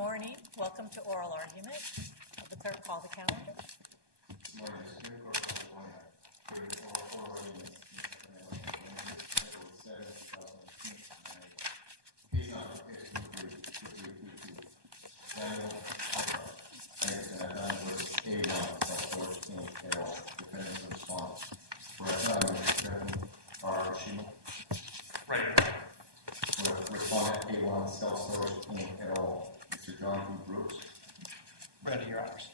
morning. Welcome to oral argument. Will the clerk call the calendar? Good morning, Mr. Clerk. Call to order. Oral argument. Case number S2322. Samuel Heckhart, Anderson Atlanta versus A1 Self-Storage Inc. et al. Defendant's response. For Kevin R. Kashima. Ready. For respondent A1 Self-Storage Inc. et al. Mr. John B. Brooks. Ready, Your Honors.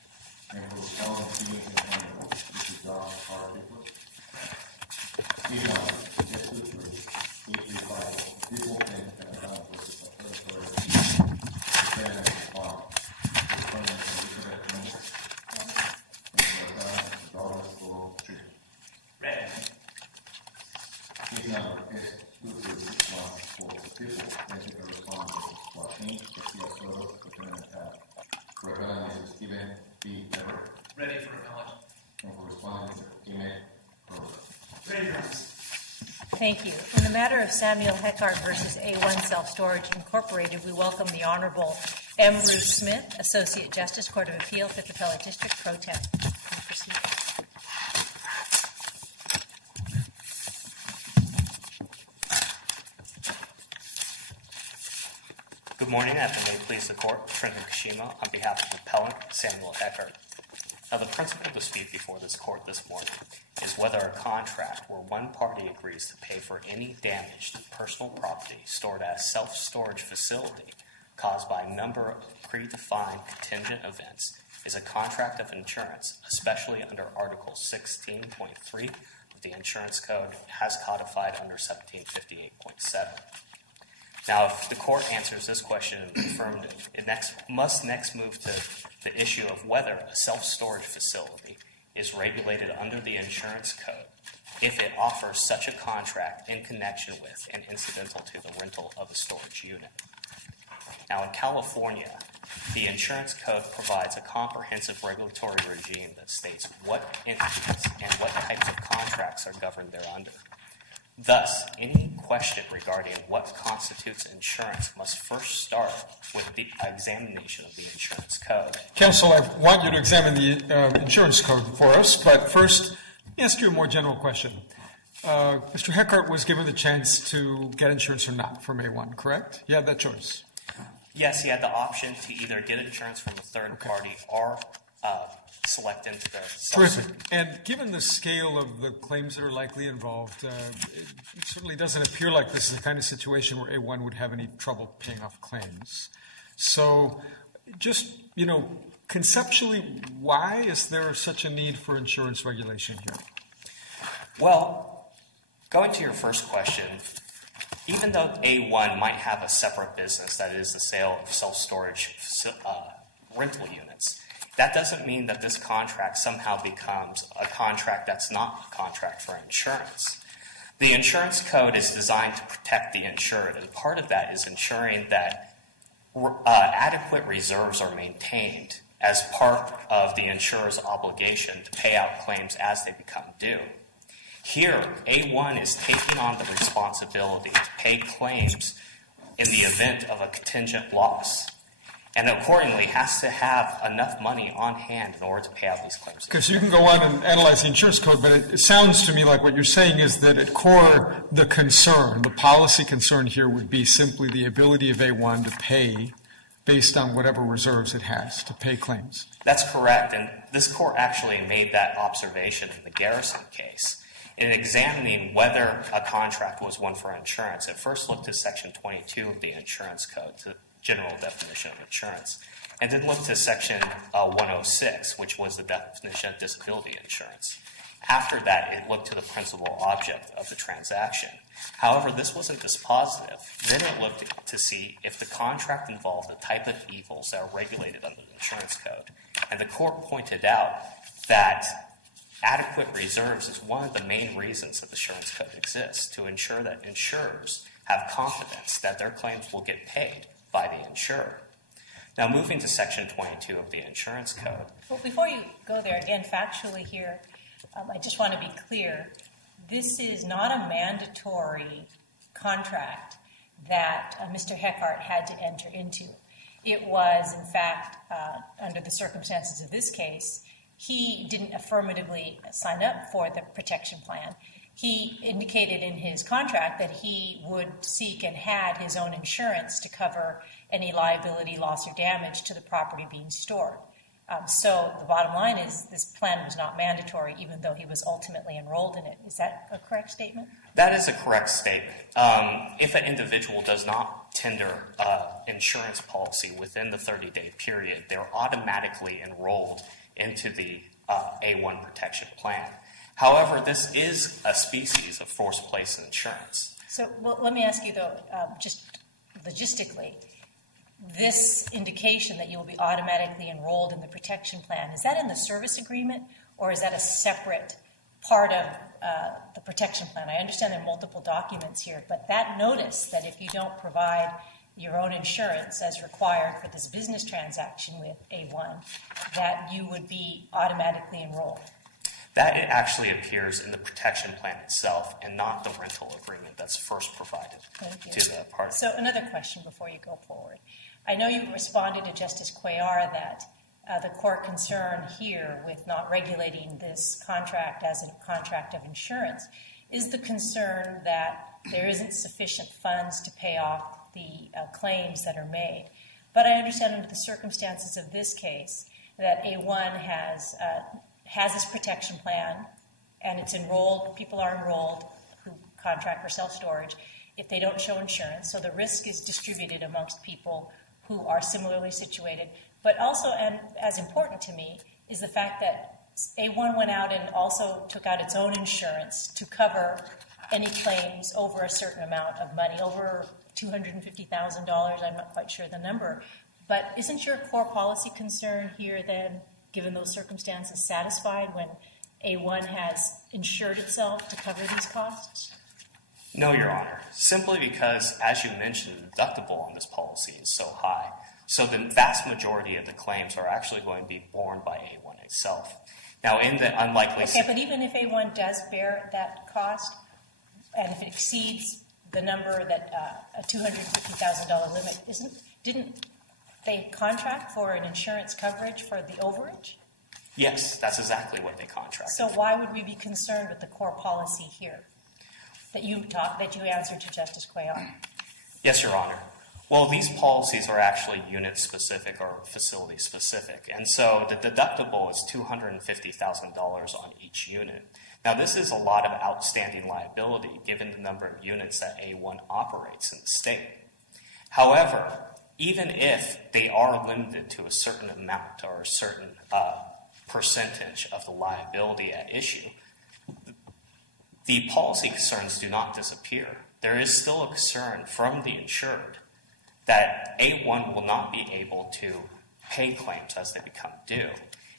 And for respondent Phoenix and Campbell, Mr. John R. Nicholas. Case number S23-835. People in Atlanta versus Self-Storage Inc. Defendant's response. Ready. Case number S2361 for people making a response to Joaquin Garcia Soto, defendant at Reverend Mrs. Stephen B. Everett. Ready for acknowledgement. And for respondent Mr. Emmett Herbert. Ready, Your Honors. Thank you. In the matter of Samuel Heckhart versus A1 Self-Storage Incorporated, we welcome the Honorable M. Ruth Smith, Associate Justice, Court of Appeal, Fifth Appellate District, Pro Tem. Proceed. Good morning, and may it please the Court. Trenton Kashima on behalf of the appellant, Samuel Heckhart. Now, the principal dispute before this Court this morning is whether a contract where one party agrees to pay for any damage to personal property stored at a self-storage facility caused by a number of predefined contingent events is a contract of insurance, especially under Article 16.3 of the Insurance Code as codified under 1758.7. Now, if the Court answers this question in the affirmative, it must next move to the issue of whether a self-storage facility is regulated under the Insurance Code if it offers such a contract in connection with and incidental to the rental of a storage unit. Now, in California, the Insurance Code provides a comprehensive regulatory regime that states what entities and what types of contracts are governed thereunder. Thus, any question regarding what constitutes insurance must first start with the examination of the Insurance Code. Counsel, I want you to examine the Insurance Code for us, but first, let me ask you a more general question. Mr. Heckhart was given the chance to get insurance or not from A1, correct? You had that choice. Yes, he had the option to either get insurance from a third party or select into the Terrific. And given the scale of the claims that are likely involved, it certainly doesn't appear like this is the kind of situation where A1 would have any trouble paying off claims. So just, conceptually, why is there such a need for insurance regulation here? Well, going to your first question, even though A1 might have a separate business, that is the sale of self-storage rental units, that doesn't mean that this contract somehow becomes a contract that's not a contract for insurance. The Insurance Code is designed to protect the insured, and part of that is ensuring that adequate reserves are maintained as part of the insurer's obligation to pay out claims as they become due. Here, A1 is taking on the responsibility to pay claims in the event of a contingent loss, and accordingly has to have enough money on hand in order to pay out these claims. Because you can go on and analyze the Insurance Code, but it sounds to me like what you're saying is that at core, the policy concern here would be simply the ability of A1 to pay based on whatever reserves it has to pay claims. That's correct, and this Court actually made that observation in the Garrison case. In examining whether a contract was one for insurance, it first looked at Section 22 of the Insurance Code, the general definition of insurance, and then looked to Section 106, which was the definition of disability insurance. After that, it looked to the principal object of the transaction. However, this wasn't dispositive. Then it looked to see if the contract involved the type of evils that are regulated under the Insurance Code. And the Court pointed out that adequate reserves is one of the main reasons that the Insurance Code exists, to ensure that insurers have confidence that their claims will get paid by the insurer. Now, moving to Section 22 of the Insurance Code. Well, before you go there, again, factually here, I just want to be clear. This is not a mandatory contract that Mr. Heckhart had to enter into. it was, in fact, under the circumstances of this case, he didn't affirmatively sign up for the protection plan. He indicated in his contract that he would seek and had his own insurance to cover any liability, loss, or damage to the property being stored. So the bottom line is this plan was not mandatory, even though he was ultimately enrolled in it. Is that a correct statement? That is a correct statement. If an individual does not tender insurance policy within the 30-day period, they're automatically enrolled into the A1 protection plan. However, this is a species of forced place insurance. So let me ask you, though, just logistically, this indication that you will be automatically enrolled in the protection plan, is that in the service agreement, or is that a separate part of the protection plan? I understand there are multiple documents here, but that notice that if you don't provide your own insurance as required for this business transaction with A1, that you would be automatically enrolled. That it actually appears in the protection plan itself and not the rental agreement that's first provided to the party. So another question before you go forward. I know you responded to Justice Cuellar that the core concern here with not regulating this contract as a contract of insurance is the concern that there isn't sufficient funds to pay off the claims that are made. But I understand under the circumstances of this case that A1 has this protection plan, and it's enrolled, people are enrolled who contract for self-storage if they don't show insurance. So the risk is distributed amongst people who are similarly situated. But also, and as important to me, is the fact that A1 went out and also took out its own insurance to cover any claims over a certain amount of money, over $250,000, I'm not quite sure the number. But isn't your core policy concern here then, given those circumstances, satisfied when A1 has insured itself to cover these costs? No, Your Honor. Simply because, as you mentioned, the deductible on this policy is so high. So the vast majority of the claims are actually going to be borne by A1 itself. Now, in the unlikely... Okay, but even if A1 does bear that cost, and if it exceeds the number that a $250,000 limit, didn't they contract for an insurance coverage for the overage? Yes, that's exactly what they contracted. So why would we be concerned with the core policy here that you answered to Justice Cuellar? Yes, Your Honor. Well, these policies are actually unit-specific or facility-specific, and so the deductible is $250,000 on each unit. Now, this is a lot of outstanding liability given the number of units that A1 operates in the state. However, even if they are limited to a certain amount or a certain percentage of the liability at issue, the policy concerns do not disappear. There is still a concern from the insured that A1 will not be able to pay claims as they become due.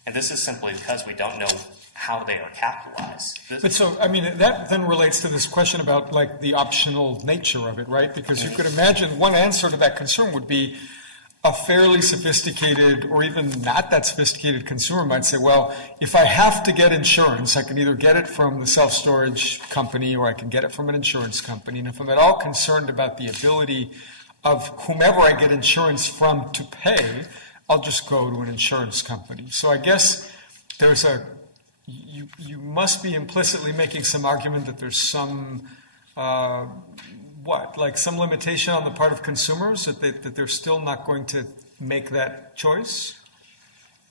And this is simply because we don't know how they are capitalized. But so, I mean, that then relates to this question about, like, the optional nature of it, right? Because you could imagine one answer to that concern would be a fairly sophisticated or even not that sophisticated consumer might say, well, if I have to get insurance, I can either get it from the self-storage company or I can get it from an insurance company. And if I'm at all concerned about the ability of whomever I get insurance from to pay, I'll just go to an insurance company. So I guess there's you must be implicitly making some argument that there's some, some limitation on the part of consumers, that they're still not going to make that choice?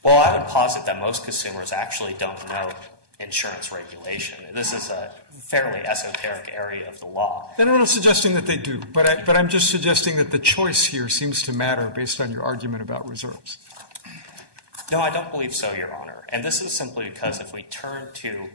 Well, I would posit that most consumers actually don't know insurance regulation. This is a fairly esoteric area of the law. And I'm not suggesting that they do, but I'm just suggesting that the choice here seems to matter based on your argument about reserves. No, I don't believe so, Your Honor. And this is simply because if we turn to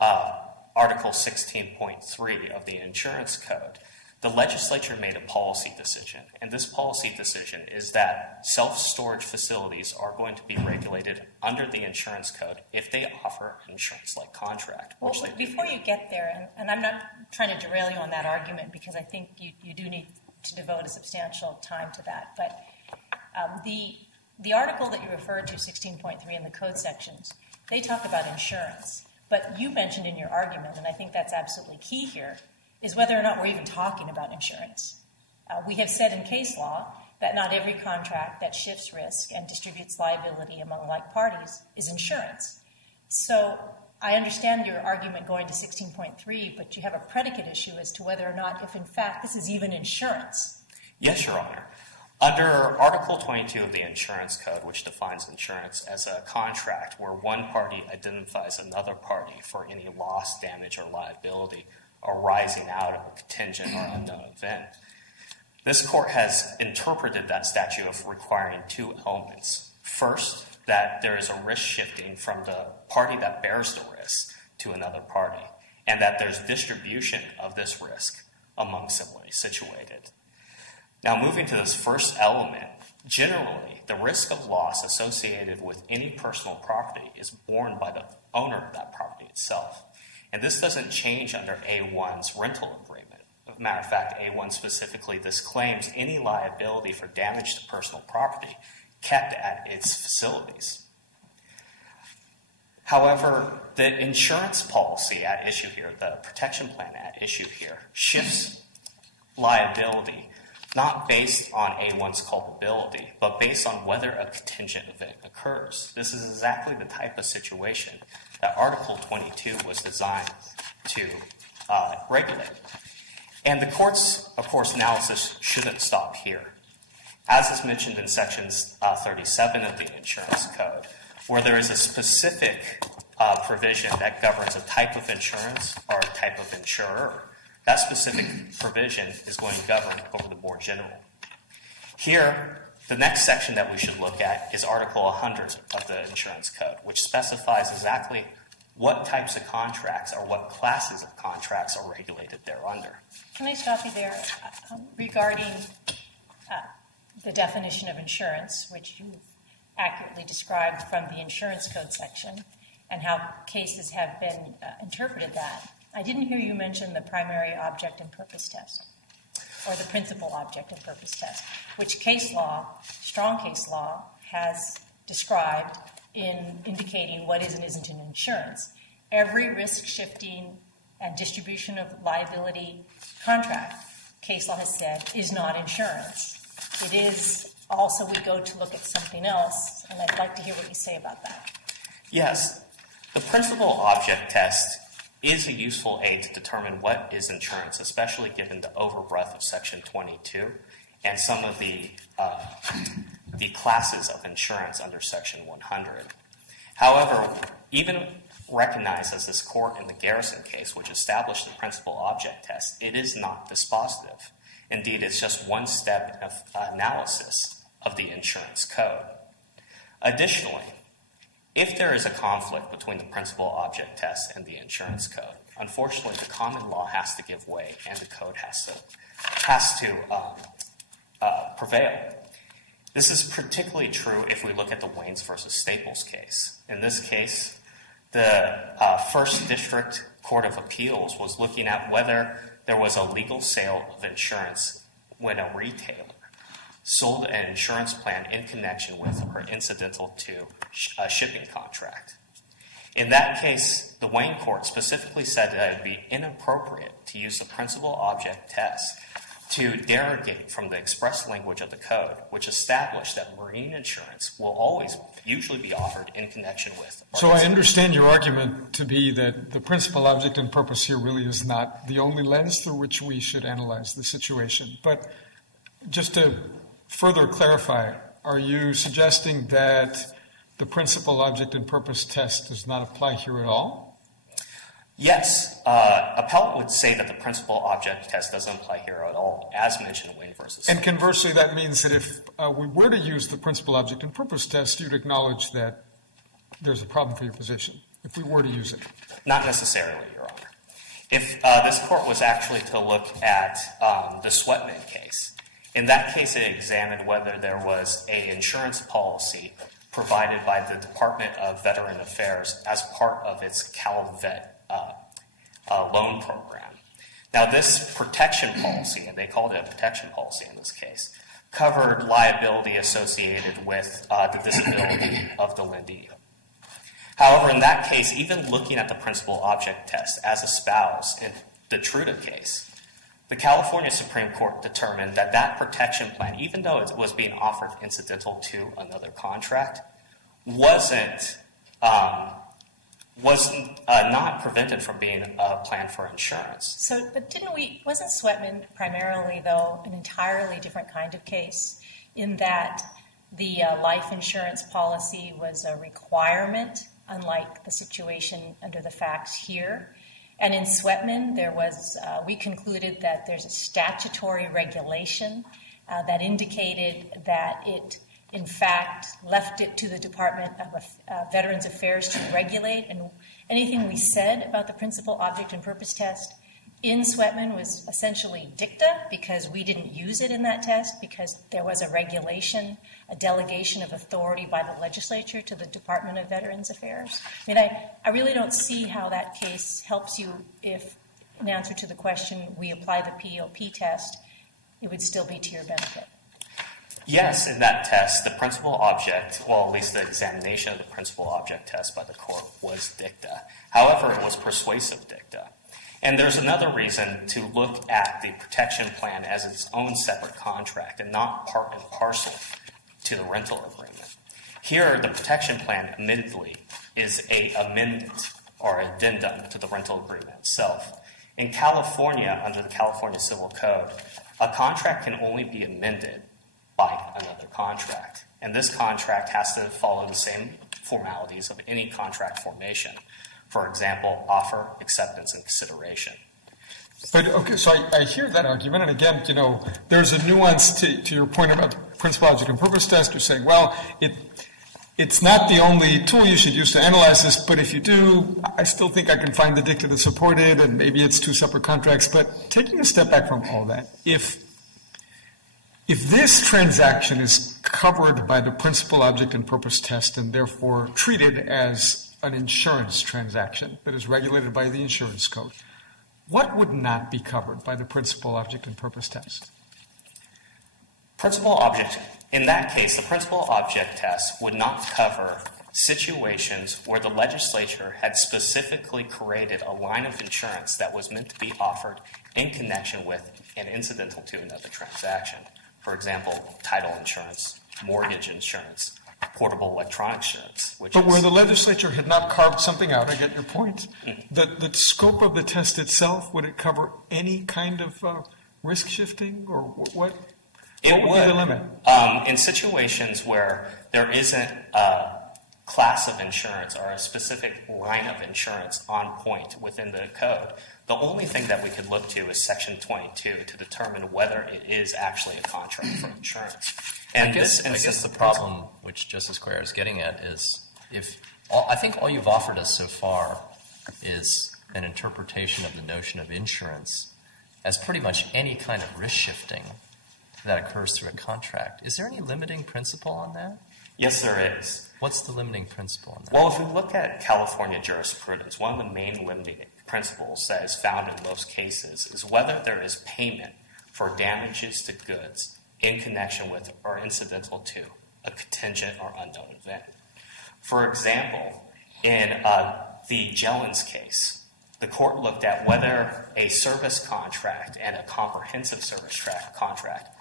Article 16.3 of the Insurance Code, the legislature made a policy decision, and this policy decision is that self-storage facilities are going to be regulated under the insurance code if they offer an insurance-like contract. Well, before you get there, and I'm not trying to derail you on that argument because I think you do need to devote a substantial time to that, but the article that you referred to, 16.3 in the code sections, they talk about insurance. But you mentioned in your argument, and I think that's absolutely key here, is whether or not we're even talking about insurance. We have said in case law that not every contract that shifts risk and distributes liability among like parties is insurance. So I understand your argument going to 16.3, but you have a predicate issue as to whether or not, if in fact this is even insurance. Yes, Your Honor. Under Article 22 of the Insurance Code, which defines insurance as a contract where one party identifies another party for any loss, damage, or liability arising out of a contingent or unknown event, this court has interpreted that statute of requiring two elements. First, that there is a risk shifting from the party that bears the risk to another party, and that there's distribution of this risk among similarly situated. Now, moving to this first element, generally, the risk of loss associated with any personal property is borne by the owner of that property itself. And this doesn't change under A1's rental agreement. As a matter of fact, A1 specifically disclaims any liability for damage to personal property kept at its facilities. However, the insurance policy at issue here, the protection plan at issue here, shifts liability not based on A1's culpability, but based on whether a contingent event occurs. This is exactly the type of situation that Article 22 was designed to regulate. And the court's, of course, analysis shouldn't stop here. As is mentioned in Sections 37 of the Insurance Code, where there is a specific provision that governs a type of insurance or a type of insurer, that specific provision is going to govern over the more general. Here, the next section that we should look at is Article 100 of the Insurance Code, which specifies exactly what types of contracts or what classes of contracts are regulated thereunder. Can I stop you there regarding the definition of insurance, which you've accurately described from the Insurance Code section, and how cases have been interpreted that? I didn't hear you mention the primary object and purpose test, or the principal object and purpose test, which case law, strong case law, has described in indicating what is and isn't an insurance. Every risk-shifting and distribution of liability contract, case law has said, is not insurance. It is also, we go to look at something else, and I'd like to hear what you say about that. Yes, the principal object test is a useful aid to determine what is insurance, especially given the overbreadth of Section 22 and some of the classes of insurance under Section 100. However, even recognized as this court in the Garrison case, which established the principal object test, it is not dispositive. Indeed, it's just one step of analysis of the insurance code. Additionally, if there is a conflict between the principal object test and the insurance code, unfortunately, the common law has to give way and the code has to prevail. This is particularly true if we look at the Waynes versus Staples case. In this case, the First District Court of Appeals was looking at whether there was a legal sale of insurance when a retailer sold an insurance plan in connection with or incidental to a shipping contract. In that case, the Wayne court specifically said that it would be inappropriate to use the principal object test to derogate from the express language of the code, which established that marine insurance will always usually be offered in connection with. So I understand your argument to be that the principal object and purpose here really is not the only lens through which we should analyze the situation. But just to further clarify, are you suggesting that the principal object and purpose test does not apply here at all? Yes. Appellant would say that the principal object test doesn't apply here at all, as mentioned in Wayne versus. And conversely, that means that if we were to use the principal object and purpose test, you'd acknowledge that there's a problem for your position, if we were to use it. Not necessarily, Your Honor. If this court was actually to look at the Sweatman case, in that case it examined whether there was an insurance policy provided by the Department of Veteran Affairs as part of its CalVet loan program. Now, this protection policy, and they called it a protection policy in this case, covered liability associated with the disability of the lendee. However, in that case, even looking at the principal object test as espoused in the Truda case, The California Supreme Court determined that that protection plan, even though it was being offered incidental to another contract, wasn't not prevented from being a plan for insurance. So, but wasn't Sweatman primarily, though, an entirely different kind of case in that the life insurance policy was a requirement, unlike the situation under the facts here? And in Sweatman, we concluded that there's a statutory regulation that indicated that it, in fact, left it to the Department of Veterans Affairs to regulate. And anything we said about the principal object and purpose test in Sweatman was essentially dicta, because we didn't use it in that test, because there was a regulation, a delegation of authority by the legislature to the Department of Veterans Affairs. I mean, I really don't see how that case helps you if, in answer to the question, we apply the POP test, it would still be to your benefit. Yes, in that test, the principal object, well, at least the examination of the principal object test by the court was dicta. However, it was persuasive dicta. And there's another reason to look at the protection plan as its own separate contract and not part and parcel to the rental agreement. Here, the protection plan, admittedly, is an amendment or addendum to the rental agreement itself. In California, under the California Civil Code, a contract can only be amended by another contract. And this contract has to follow the same formalities of any contract formation. For example, offer, acceptance, and consideration. But, okay, so I hear that argument, and again, there's a nuance to your point about the principal object and purpose test. You're saying, well, it's not the only tool you should use to analyze this, but if you do, I still think I can find the dicta to support it, and maybe it's two separate contracts. But taking a step back from all that, if this transaction is covered by the principal object and purpose test and therefore treated as an insurance transaction that is regulated by the insurance code, what would not be covered by the principal object and purpose test? Principal object, in that case, the principal object test would not cover situations where the legislature had specifically created a line of insurance that was meant to be offered in connection with and incidental to another transaction. For example, title insurance, mortgage insurance, portable electronic insurance. But where the legislature had not carved something out, I get your point. The scope of the test itself, would it cover any kind of risk shifting, or what? What would be the limit? In situations where there isn't a class of insurance or a specific line of insurance on point within the code, the only thing that we could look to is Section 22 to determine whether it is actually a contract for insurance. And I guess the problem which Justice Cuellar is getting at is I think all you've offered us so far is an interpretation of the notion of insurance as pretty much any kind of risk shifting that occurs through a contract. Is there any limiting principle on that? Yes, there is. What's the limiting principle on that? Well, if we look at California jurisprudence, one of the main limiting principles that is found in most cases is whether there is payment for damages to goods in connection with or incidental to a contingent or unknown event. For example, in the Jellins case, the court looked at whether a service contract and a comprehensive service contract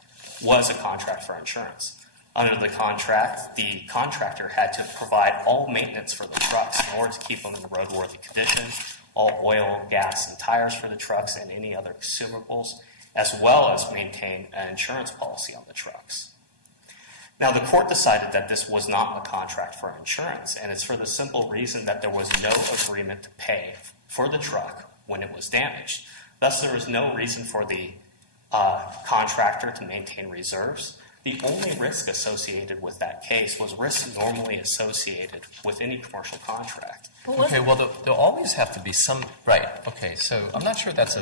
was a contract for insurance. Under the contract, the contractor had to provide all maintenance for the trucks in order to keep them in roadworthy condition, all oil, gas, and tires for the trucks and any other consumables, as well as maintain an insurance policy on the trucks. Now, the court decided that this was not a contract for insurance, and it's for the simple reason that there was no agreement to pay for the truck when it was damaged. Thus, there was no reason for the contractor to maintain reserves. The only risk associated with that case was risk normally associated with any commercial contract. Okay, well, there'll always have to be some, right, okay, so I'm not sure that's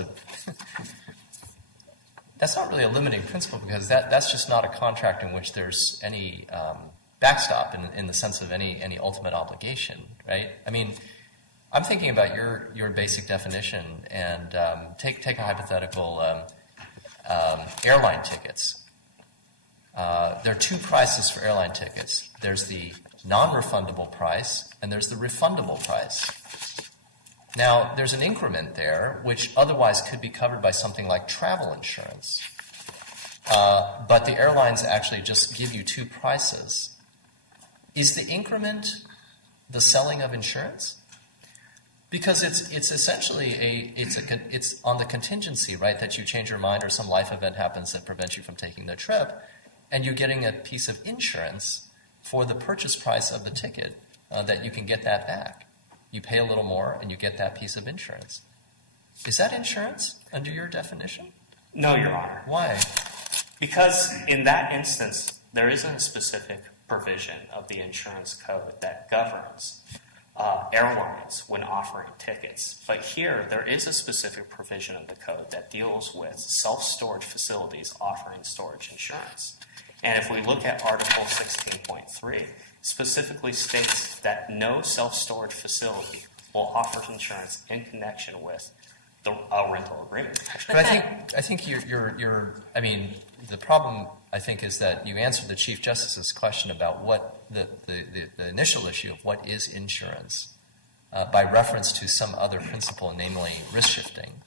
not really a limiting principle, because that's just not a contract in which there's any backstop in the sense of any ultimate obligation, right? I mean, I'm thinking about your basic definition, and take a hypothetical airline tickets. There are two prices for airline tickets. There's the non-refundable price, and there's the refundable price. Now, there's an increment there, which otherwise could be covered by something like travel insurance. But the airlines actually just give you two prices. Is the increment the selling of insurance? Because it's essentially it's on the contingency, right, that you change your mind or some life event happens that prevents you from taking the trip, and you're getting a piece of insurance for the purchase price of the ticket that you can get that back. You pay a little more and you get that piece of insurance. Is that insurance under your definition? No, Your Honor. Why? Because in that instance, there isn't a specific provision of the insurance code that governs airlines when offering tickets. But here, there is a specific provision of the code that deals with self-storage facilities offering storage insurance. And if we look at Article 16.3, specifically states that no self-storage facility will offer insurance in connection with the rental agreement. But I think I mean, the problem, I think, is that you answered the Chief Justice's question about what the initial issue of what is insurance by reference to some other principle, namely risk shifting.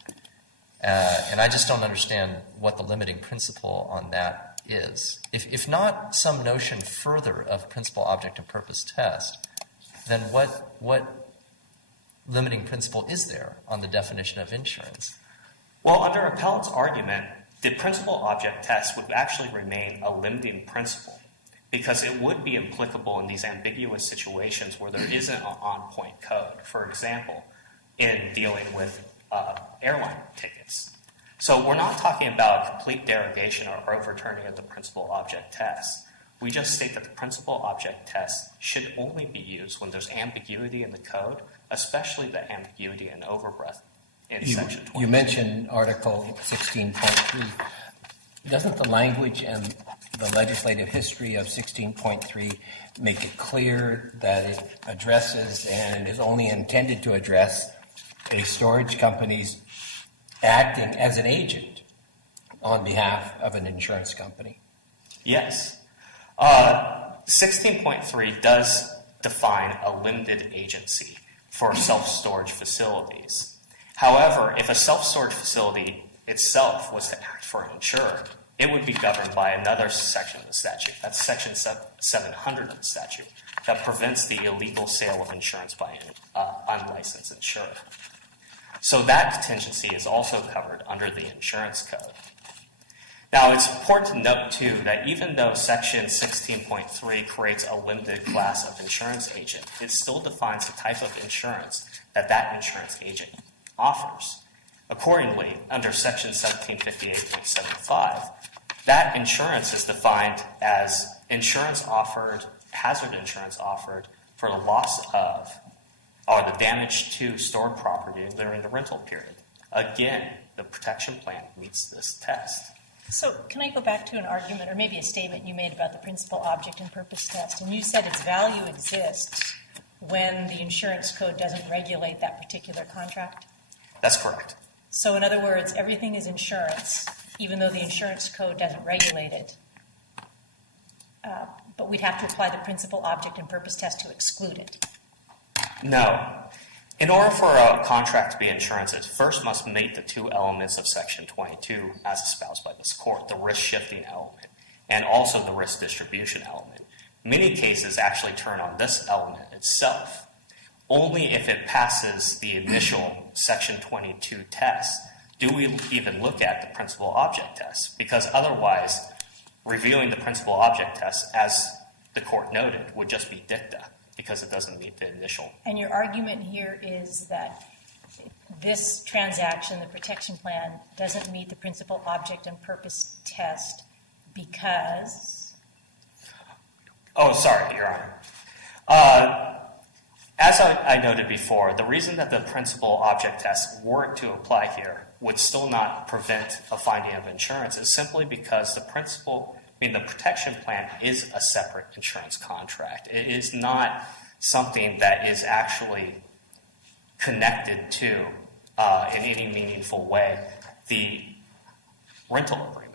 And I just don't understand what the limiting principle on that is. If not some notion further of principle, object, and purpose test, then what limiting principle is there on the definition of insurance? Well, under appellant's argument, the principal object test would actually remain a limiting principle because it would be applicable in these ambiguous situations where there isn't an on-point code. For example, in dealing with airline tickets. So we're not talking about a complete derogation or overturning of the principal object test. We just state that the principal object test should only be used when there's ambiguity in the code, especially the ambiguity and overbreadth in Section 20. You mentioned Article 16.3. Doesn't the language and the legislative history of 16.3 make it clear that it addresses and is only intended to address a storage company's acting as an agent on behalf of an insurance company? Yes. 16.3 does define a limited agency for self-storage facilities. However, if a self-storage facility itself was to act for an insurer, it would be governed by another section of the statute. That's Section 700 of the statute that prevents the illegal sale of insurance by an unlicensed insurer. So that contingency is also covered under the insurance code. Now, it's important to note, too, that even though Section 16.3 creates a limited class of insurance agent, it still defines the type of insurance that that insurance agent offers. Accordingly, under Section 1758.75, that insurance is defined as insurance offered, hazard insurance offered for the loss of or the damage to stored property during the rental period. Again, the protection plan meets this test. So can I go back to an argument or maybe a statement you made about the principal object and purpose test? And you said its value exists when the insurance code doesn't regulate that particular contract? That's correct. So in other words, everything is insurance, even though the insurance code doesn't regulate it. But we'd have to apply the principal object and purpose test to exclude it. No. In order for a contract to be insurance, it first must meet the two elements of Section 22 as espoused by this court, the risk-shifting element and also the risk distribution element. Many cases actually turn on this element itself. Only if it passes the initial Section 22 test do we even look at the principal object test, because otherwise reviewing the principal object test, as the court noted, would just be dicta, because it doesn't meet the initial. And your argument here is that this transaction, the protection plan, doesn't meet the principal object and purpose test because? Oh, sorry, Your Honor. As I noted before, the reason that the principal object test weren't to apply here would still not prevent a finding of insurance is simply because the protection plan is a separate insurance contract. It is not something that is actually connected to, in any meaningful way, the rental agreement.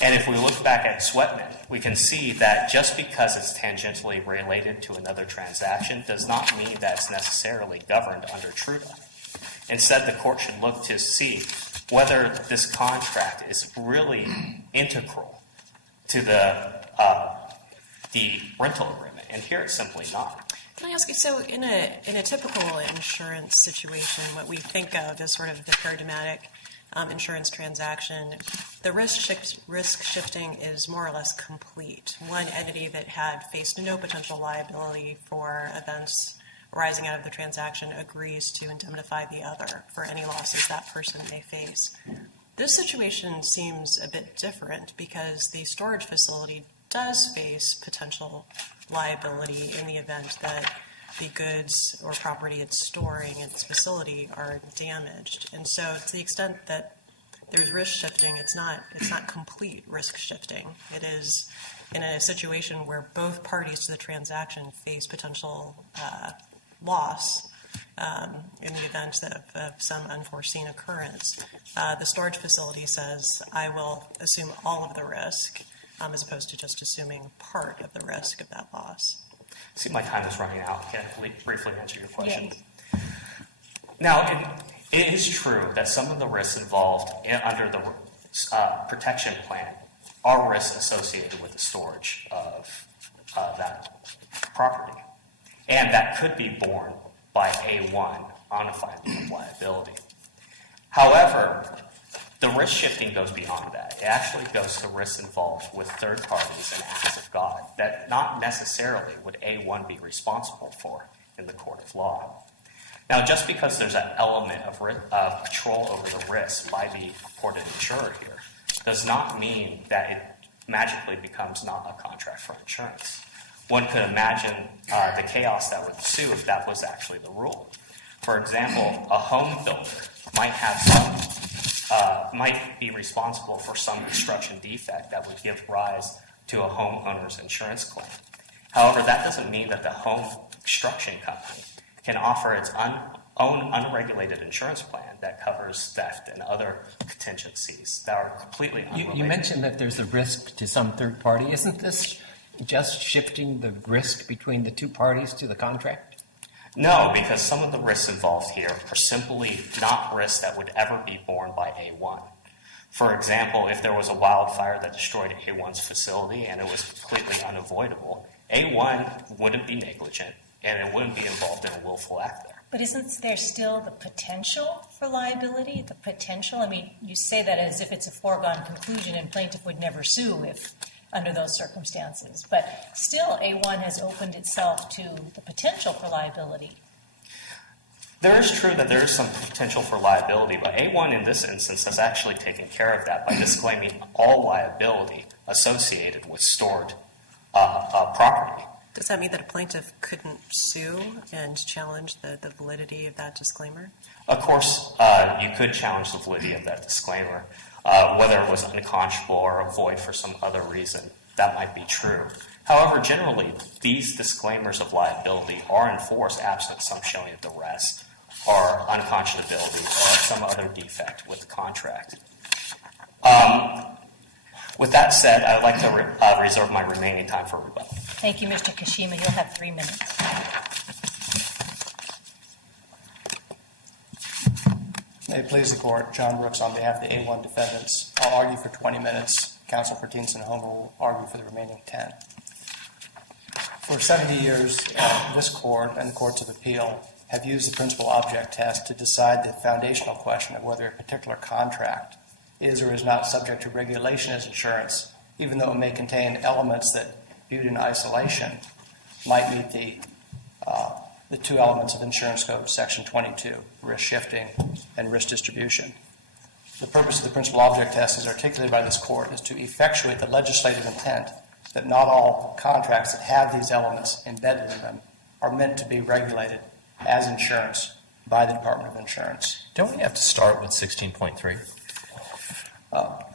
And if we look back at Sweatman, we can see that just because it's tangentially related to another transaction does not mean that it's necessarily governed under TRUDA. Instead, the court should look to see whether this contract is really integral to the rental agreement, and here it's simply not. Can I ask you, so in a typical insurance situation, what we think of as sort of the paradigmatic insurance transaction, the risk shifting is more or less complete. One entity that had faced no potential liability for events arising out of the transaction agrees to indemnify the other for any losses that person may face. This situation seems a bit different because the storage facility does face potential liability in the event that the goods or property it's storing in its facility are damaged. And so to the extent that there's risk shifting, it's not complete risk shifting. It is in a situation where both parties to the transaction face potential loss in the event of some unforeseen occurrence. The storage facility says, I will assume all of the risk, as opposed to just assuming part of the risk of that loss. See, my time is running out. Can I briefly answer your question? Yes. Now, it is true that some of the risks involved under the protection plan are risks associated with the storage of that property. And that could be borne by A1 on a finding of liability. However, the risk shifting goes beyond that. It actually goes to risks involved with third parties and acts of God that not necessarily would A1 be responsible for in the court of law. Now, just because there's an element of control over the risk by the purported insurer here does not mean that it magically becomes not a contract for insurance. One could imagine the chaos that would ensue if that was actually the rule. For example, a home builder might be responsible for some construction defect that would give rise to a homeowner's insurance claim. However, that doesn't mean that the home construction company can offer its own unregulated insurance plan that covers theft and other contingencies that are completely unrelated. You mentioned that there's a risk to some third party. Isn't this just shifting the risk between the two parties to the contract? No, because some of the risks involved here are simply not risks that would ever be borne by A1. For example, if there was a wildfire that destroyed A1's facility and it was completely unavoidable, A1 wouldn't be negligent and it wouldn't be involved in a willful act there. But isn't there still the potential for liability? The potential? I mean, you say that as if it's a foregone conclusion and plaintiff would never sue if under those circumstances. But still, A1 has opened itself to the potential for liability. There is true that there is some potential for liability, but A1 in this instance has actually taken care of that by disclaiming all liability associated with stored property. Does that mean that a plaintiff couldn't sue and challenge the validity of that disclaimer? Of course, you could challenge the validity of that disclaimer. Whether it was unconscionable or void for some other reason, that might be true. However, generally, these disclaimers of liability are enforced absent some showing of duress or unconscionability or some other defect with the contract. With that said, I would like to reserve my remaining time for rebuttal. Thank you, Mr. Kashima. You'll have 3 minutes. May it please the Court, John Brooks on behalf of the A1 defendants. I'll argue for 20 minutes. Counsel for Teenson Homer will argue for the remaining 10. For 70 years, this Court and the Courts of Appeal have used the principal object test to decide the foundational question of whether a particular contract is or is not subject to regulation as insurance, even though it may contain elements that, viewed in isolation, might meet the two elements of Insurance Code, Section 22, risk shifting and risk distribution. The purpose of the principal object test, as articulated by this Court, is to effectuate the legislative intent that not all contracts that have these elements embedded in them are meant to be regulated as insurance by the Department of Insurance. Don't we have to start with 16.3?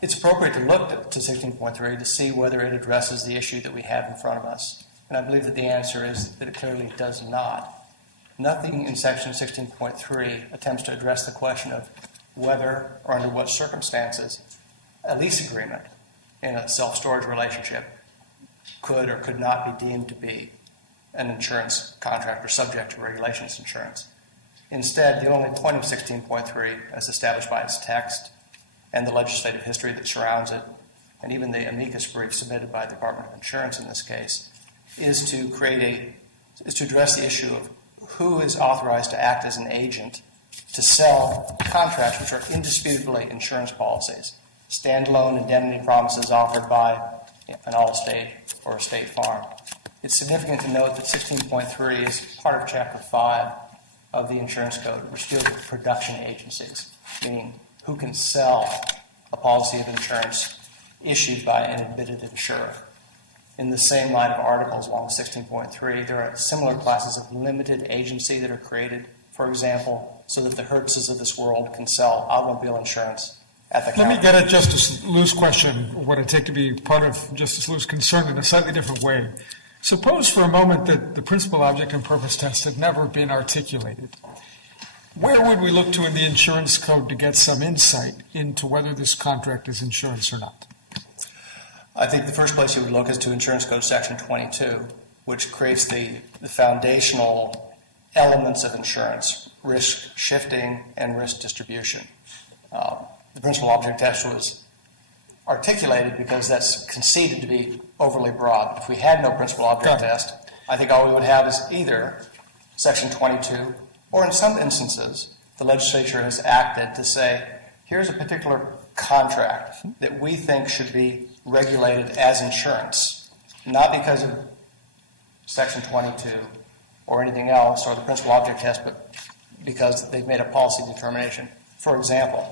It's appropriate to look to 16.3 to see whether it addresses the issue that we have in front of us. And I believe that the answer is that it clearly does not. Nothing in Section 16.3 attempts to address the question of whether or under what circumstances a lease agreement in a self-storage relationship could or could not be deemed to be an insurance contract or subject to regulations insurance. Instead, the only point of 16.3, as established by its text and the legislative history that surrounds it, and even the amicus brief submitted by the Department of Insurance in this case, is to address the issue of who is authorized to act as an agent to sell contracts which are indisputably insurance policies, standalone indemnity promises offered by an Allstate or a State Farm. It's significant to note that 16.3 is part of Chapter 5 of the Insurance Code, which deals with production agencies, meaning who can sell a policy of insurance issued by an admitted insurer. In the same line of articles along 16.3, there are similar classes of limited agency that are created, for example, so that the Hertzes of this world can sell automobile insurance at the counter. Let me get at Justice Liu's question, what I take to be part of Justice Liu's concern in a slightly different way. Suppose for a moment that the principal object and purpose test had never been articulated. Where would we look to in the insurance code to get some insight into whether this contract is insurance or not? I think the first place you would look is to Insurance Code Section 22, which creates the foundational elements of insurance, risk shifting and risk distribution. The principal object test was articulated because that's conceded to be overly broad. If we had no principal object test, I think all we would have is either Section 22, or in some instances, the legislature has acted to say, here's a particular contract that we think should be regulated as insurance, not because of Section 22 or anything else or the principal object test, but because they've made a policy determination. For example,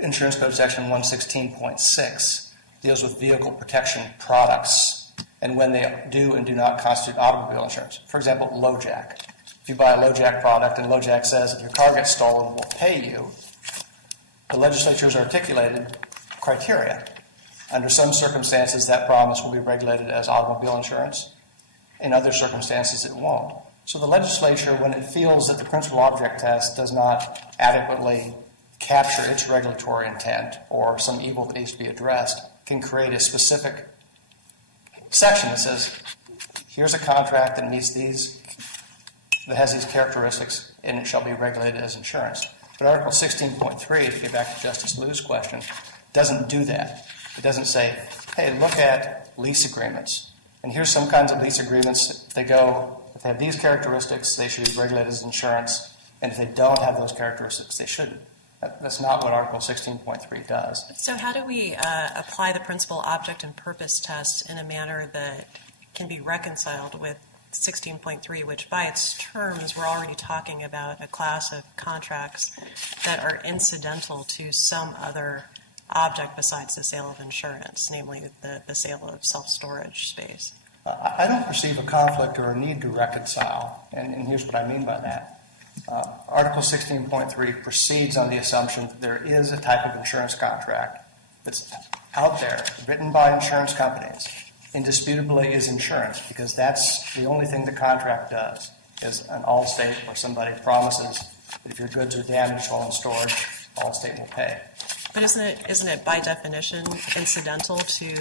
Insurance Code Section 116.6 deals with vehicle protection products and when they do and do not constitute automobile insurance. For example, LoJack. If you buy a LoJack product and LoJack says if your car gets stolen, we'll pay you, the legislature has articulated criteria. Under some circumstances, that promise will be regulated as automobile insurance. In other circumstances, it won't. So the legislature, when it feels that the principal object test does not adequately capture its regulatory intent or some evil that needs to be addressed, can create a specific section that says, here's a contract that meets these, that has these characteristics, and it shall be regulated as insurance. But Article 16.3, to get back to Justice Liu's question, doesn't do that. It doesn't say, hey, look at lease agreements. And here's some kinds of lease agreements. If they have these characteristics, they should be regulated as insurance. And if they don't have those characteristics, they shouldn't. That's not what Article 16.3 does. So how do we apply the principal object and purpose test in a manner that can be reconciled with 16.3, which by its terms, we're already talking about a class of contracts that are incidental to some other object besides the sale of insurance, namely the sale of self-storage space? I don't perceive a conflict or a need to reconcile, and here's what I mean by that. Article 16.3 proceeds on the assumption that there is a type of insurance contract that's out there, written by insurance companies, indisputably is insurance, because that's the only thing the contract does, is an Allstate or somebody promises that if your goods are damaged while in storage, Allstate will pay. But isn't it by definition incidental to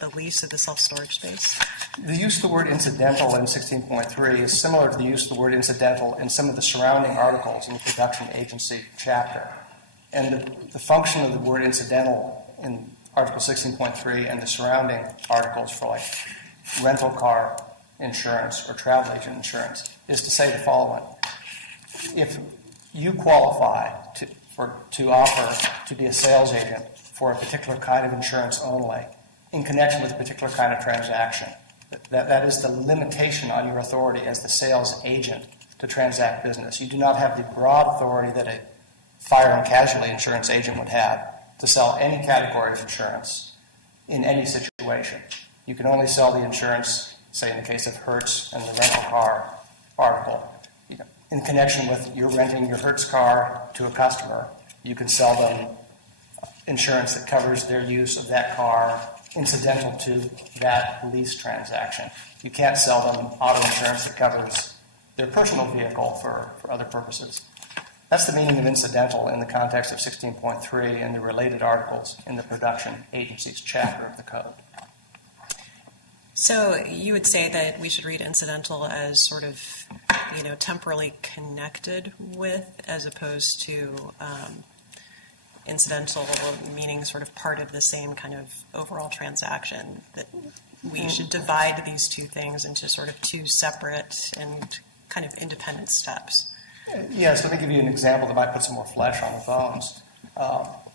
the lease of the self-storage space? The use of the word incidental in 16.3 is similar to the use of the word incidental in some of the surrounding articles in the production agency chapter. And the function of the word incidental in Article 16.3 and the surrounding articles for like rental car insurance or travel agent insurance is to say the following. If you qualify to offer to be a sales agent for a particular kind of insurance only in connection with a particular kind of transaction, that is the limitation on your authority as the sales agent to transact business. You do not have the broad authority that a fire and casualty insurance agent would have to sell any category of insurance in any situation. You can only sell the insurance, say in the case of Hertz and the rental car article, in connection with you're renting your Hertz car to a customer. You can sell them insurance that covers their use of that car incidental to that lease transaction. You can't sell them auto insurance that covers their personal vehicle for other purposes. That's the meaning of incidental in the context of 16.3 and the related articles in the production agencies chapter of the code. So you would say that we should read incidental as sort of, temporally connected with, as opposed to incidental meaning sort of part of the same kind of overall transaction, that we should divide these two things into sort of two separate and kind of independent steps. Yes, let me give you an example that might put some more flesh on the bones.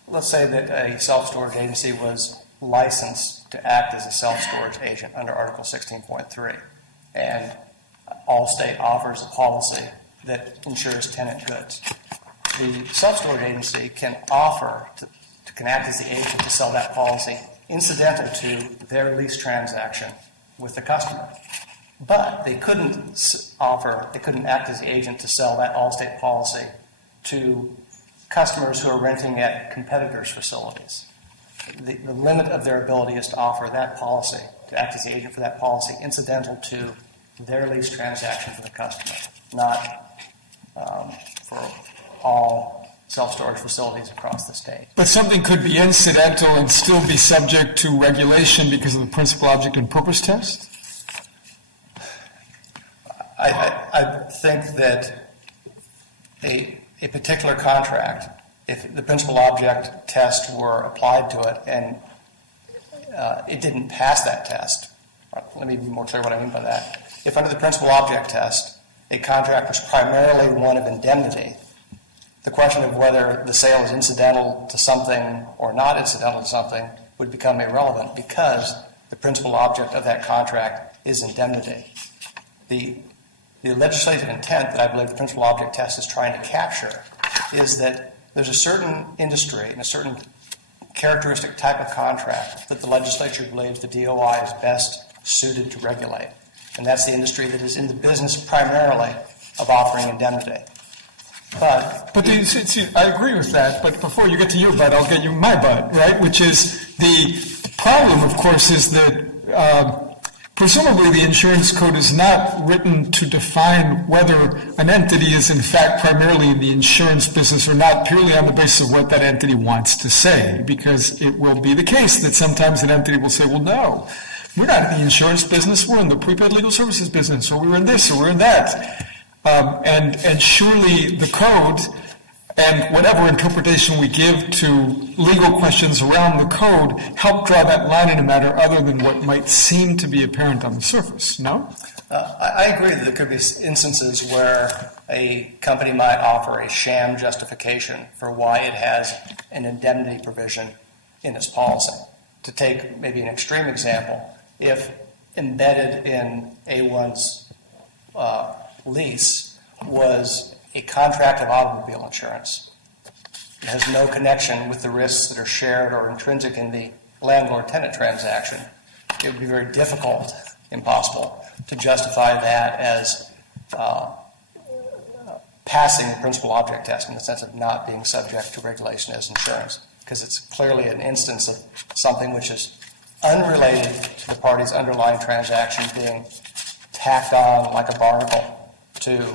Let's say that a self-storage agency was licensed to act as a self-storage agent under Article 16.3, and Allstate offers a policy that insures tenant goods. The self-storage agency can offer can act as the agent to sell that policy incidental to their lease transaction with the customer. But they couldn't act as the agent to sell that Allstate policy to customers who are renting at competitors' facilities. The limit of their ability is to offer that policy, to act as the agent for that policy, incidental to their lease transaction for the customer, not for all self-storage facilities across the state. But something could be incidental and still be subject to regulation because of the principal object and purpose test? I think that a particular contract, if the principal object test were applied to it and it didn't pass that test, let me be more clear what I mean by that. If under the principal object test, a contract was primarily one of indemnity, the question of whether the sale is incidental to something or not incidental to something would become irrelevant because the principal object of that contract is indemnity. The legislative intent that I believe the principal object test is trying to capture is that there's a certain industry and a certain characteristic type of contract that the legislature believes the DOI is best suited to regulate. And that's the industry that is in the business primarily of offering indemnity. But I agree with that, but before you get to your butt, I'll get you my butt, right? Which is the problem, of course, is that presumably the insurance code is not written to define whether an entity is in fact primarily in the insurance business or not purely on the basis of what that entity wants to say, because it will be the case that sometimes an entity will say, well, no, we're not in the insurance business, we're in the prepaid legal services business, or we're in this, or we're in that. And surely the code and whatever interpretation we give to legal questions around the code help draw that line in a matter other than what might seem to be apparent on the surface, no? I agree that there could be instances where a company might offer a sham justification for why it has an indemnity provision in its policy. To take maybe an extreme example, if embedded in A1's lease was a contract of automobile insurance. It has no connection with the risks that are shared or intrinsic in the landlord-tenant transaction. It would be very difficult, impossible, to justify that as passing the principal object test in the sense of not being subject to regulation as insurance, because it's clearly an instance of something which is unrelated to the party's underlying transaction being tacked on like a barnacle to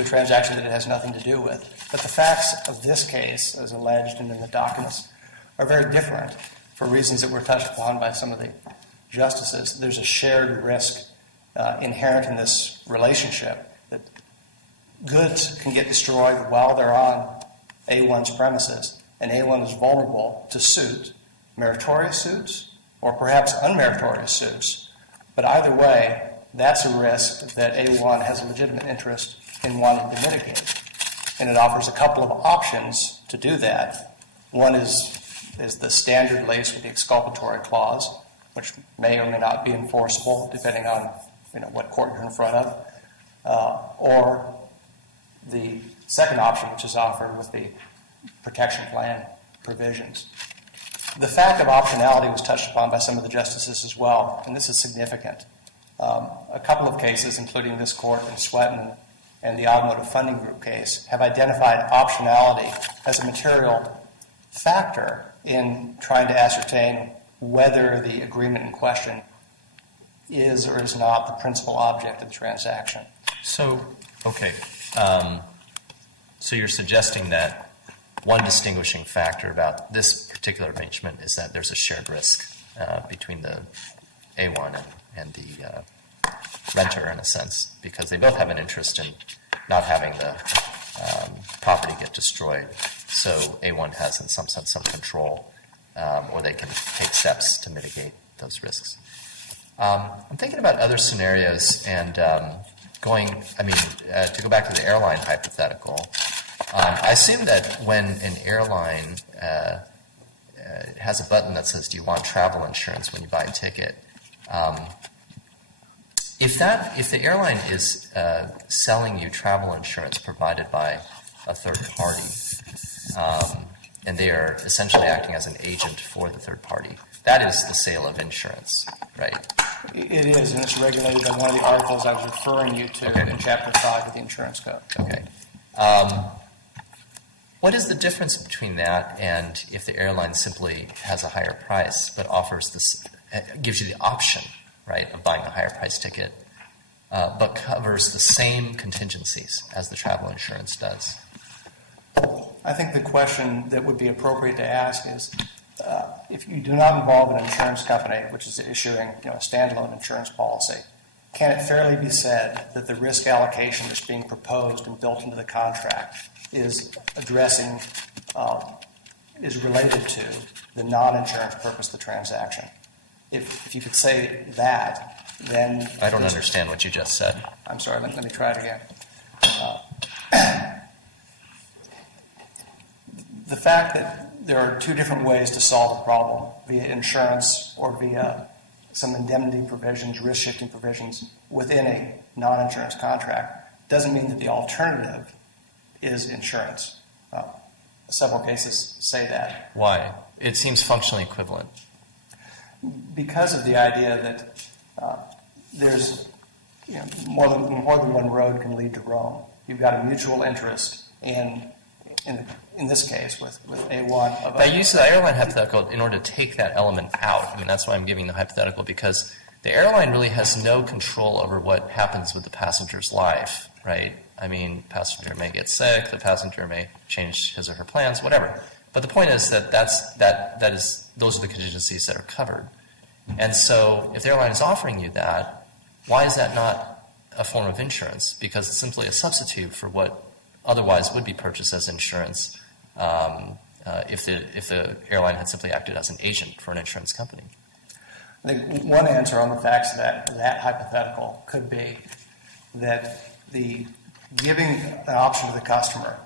a transaction that it has nothing to do with. But the facts of this case, as alleged and in the documents, are very different for reasons that were touched upon by some of the justices. There's a shared risk inherent in this relationship that goods can get destroyed while they're on A1's premises, and A1 is vulnerable to suit, meritorious suits or perhaps unmeritorious suits. But either way, that's a risk that A1 has a legitimate interest in wanting to mitigate. And it offers a couple of options to do that. One is the standard lease with the exculpatory clause, which may or may not be enforceable depending on what court you're in front of, or the second option, which is offered with the protection plan provisions. The fact of optionality was touched upon by some of the justices as well, and this is significant. A couple of cases, including this court in Swetton and the Automotive Funding Group case, have identified optionality as a material factor in trying to ascertain whether the agreement in question is or is not the principal object of the transaction. So, okay. So you're suggesting that one distinguishing factor about this particular arrangement is that there's a shared risk between the A1 and the renter, in a sense, because they both have an interest in not having the property get destroyed. So A1 has, in some sense, some control, or they can take steps to mitigate those risks. I'm thinking about other scenarios and to go back to the airline hypothetical, I assume that when an airline has a button that says, do you want travel insurance when you buy a ticket, if the airline is selling you travel insurance provided by a third party, and they are essentially acting as an agent for the third party, that is the sale of insurance, right? It is, and it's regulated by one of the articles I was referring you to in Chapter 5 of the Insurance Code. Okay. What is the difference between that and if the airline simply has a higher price but offers this, gives you the option, right, of buying a higher price ticket, but covers the same contingencies as the travel insurance does? I think the question that would be appropriate to ask is, if you do not involve an insurance company, which is issuing a standalone insurance policy, can it fairly be said that the risk allocation that's being proposed and built into the contract is addressing, is related to the non-insurance purpose of the transaction? If you could say that, then... I don't understand what you just said. I'm sorry, let me try it again. The fact that there are two different ways to solve a problem, via insurance or via some indemnity provisions, risk-shifting provisions within a non-insurance contract, doesn't mean that the alternative is insurance. Several cases say that. Why? It seems functionally equivalent. Because of the idea that there's more than one road can lead to Rome. You've got a mutual interest in this case with A1. I use the airline hypothetical in order to take that element out. I mean, that's why I'm giving the hypothetical, because the airline really has no control over what happens with the passenger's life, right? I mean, passenger may get sick, the passenger may change his or her plans, whatever. But the point is that those are the contingencies that are covered. And so if the airline is offering you that, why is that not a form of insurance? Because it's simply a substitute for what otherwise would be purchased as insurance if the airline had simply acted as an agent for an insurance company. I think one answer on the facts of that hypothetical could be that the giving an option to the customer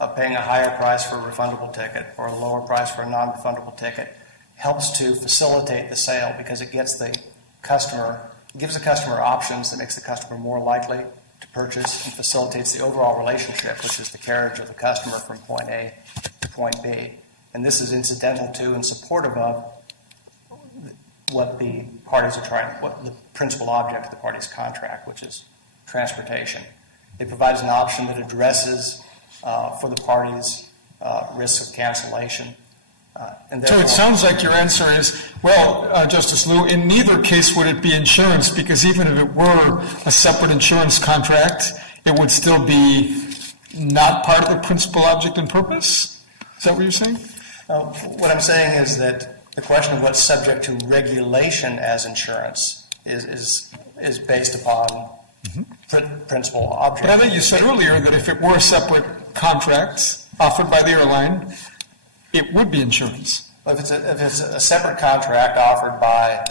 of paying a higher price for a refundable ticket or a lower price for a non-refundable ticket helps to facilitate the sale, because it gives the customer options that makes the customer more likely to purchase and facilitates the overall relationship, which is the carriage of the customer from point A to point B. And this is incidental to and supportive of what the parties are what the principal object of the parties' contract, which is transportation. It provides an option that addresses for the parties risks of cancellation. So it sounds like your answer is, well, Justice Liu, in neither case would it be insurance, because even if it were a separate insurance contract, it would still be not part of the principal object and purpose? Is that what you're saying? What I'm saying is that the question of what's subject to regulation as insurance is based upon principal object. But I think you said earlier that if it were a separate contract offered by the airline, it would be insurance. If it's a separate contract offered by,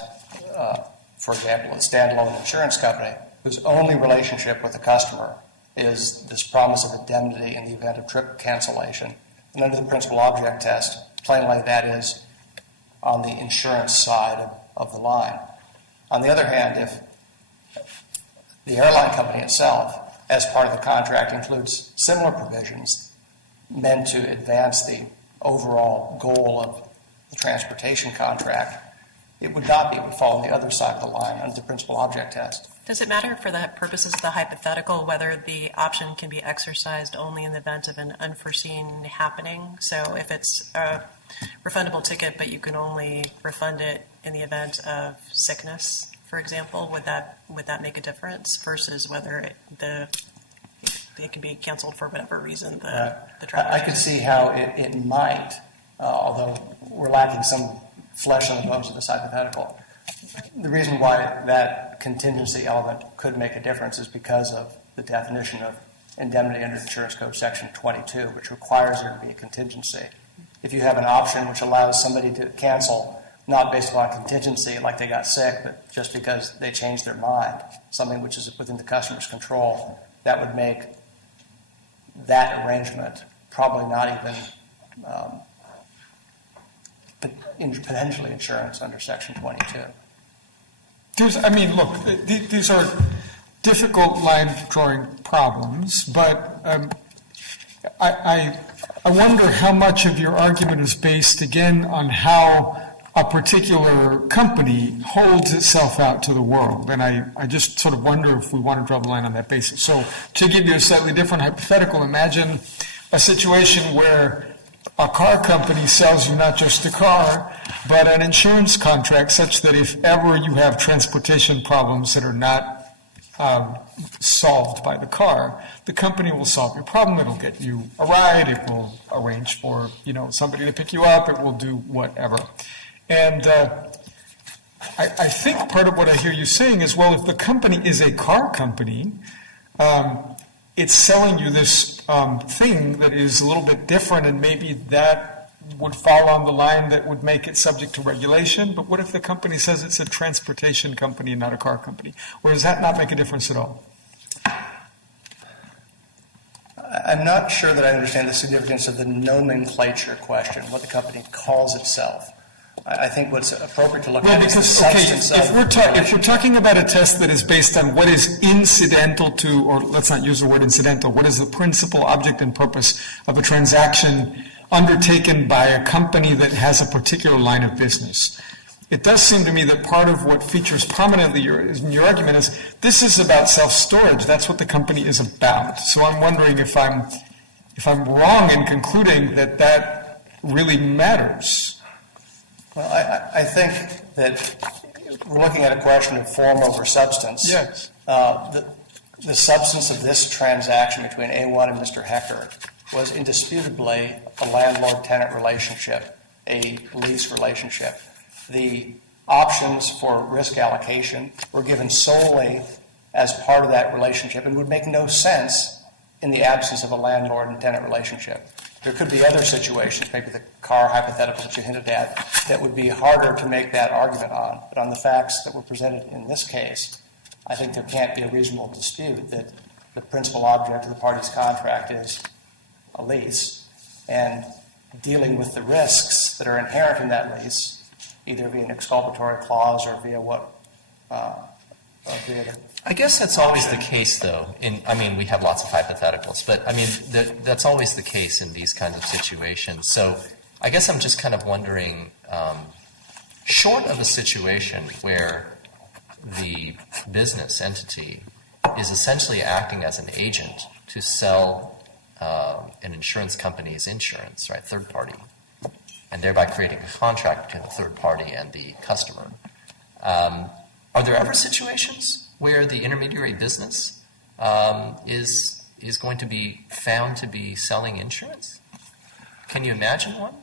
for example, a standalone insurance company whose only relationship with the customer is this promise of indemnity in the event of trip cancellation, and under the principal object test, plainly that is on the insurance side of the line. On the other hand, if the airline company itself, as part of the contract, includes similar provisions meant to advance the overall goal of the transportation contract, it would not be. It would fall on the other side of the line under the principal object test. Does it matter for the purposes of the hypothetical whether the option can be exercised only in the event of an unforeseen happening? So if it's a refundable ticket, but you can only refund it in the event of sickness, for example, would that make a difference versus whether it can be canceled for whatever reason, the travel? I could see how it might, although we're lacking some flesh on the bones of this hypothetical. The reason why that contingency element could make a difference is because of the definition of indemnity under Insurance Code Section 22, which requires there to be a contingency. If you have an option which allows somebody to cancel, not based upon contingency like they got sick, but just because they changed their mind, something which is within the customer's control, that would make that arrangement probably not even potentially insurance under Section 22. These are difficult line drawing problems, but I wonder how much of your argument is based, again, on how a particular company holds itself out to the world. And I just sort of wonder if we want to draw the line on that basis. So to give you a slightly different hypothetical, imagine a situation where a car company sells you not just a car, but an insurance contract such that if ever you have transportation problems that are not solved by the car, the company will solve your problem. It'll get you a ride. It will arrange for somebody to pick you up. It will do whatever. And I think part of what I hear you saying is, well, if the company is a car company, it's selling you this thing that is a little bit different, and maybe that would fall on the line that would make it subject to regulation. But what if the company says it's a transportation company and not a car company? Or does that not make a difference at all? I'm not sure that I understand the significance of the nomenclature question, what the company calls itself. I think what's appropriate to look at is the substance of if we're talking about a test that is based on what is incidental to, or let's not use the word incidental, what is the principal object and purpose of a transaction undertaken by a company that has a particular line of business. It does seem to me that part of what features prominently in your argument is this is about self-storage. That's what the company is about. So I'm wondering if I'm wrong in concluding that that really matters. Well, I think that we're looking at a question of form over substance. Yes. The substance of this transaction between A1 and Mr. Hecker was indisputably a landlord-tenant relationship, a lease relationship. The options for risk allocation were given solely as part of that relationship and would make no sense in the absence of a landlord and tenant relationship. There could be other situations, maybe the car hypothetical that you hinted at, that would be harder to make that argument on. But on the facts that were presented in this case, I think there can't be a reasonable dispute that the principal object of the party's contract is a lease, and dealing with the risks that are inherent in that lease, either via an exculpatory clause or via I guess that's always the case, though. We have lots of hypotheticals, but that's always the case in these kinds of situations. So I guess I'm just kind of wondering, short of a situation where the business entity is essentially acting as an agent to sell an insurance company's insurance, right, third party, and thereby creating a contract between the third party and the customer. Are there ever situations where the intermediary business is going to be found to be selling insurance? Can you imagine one?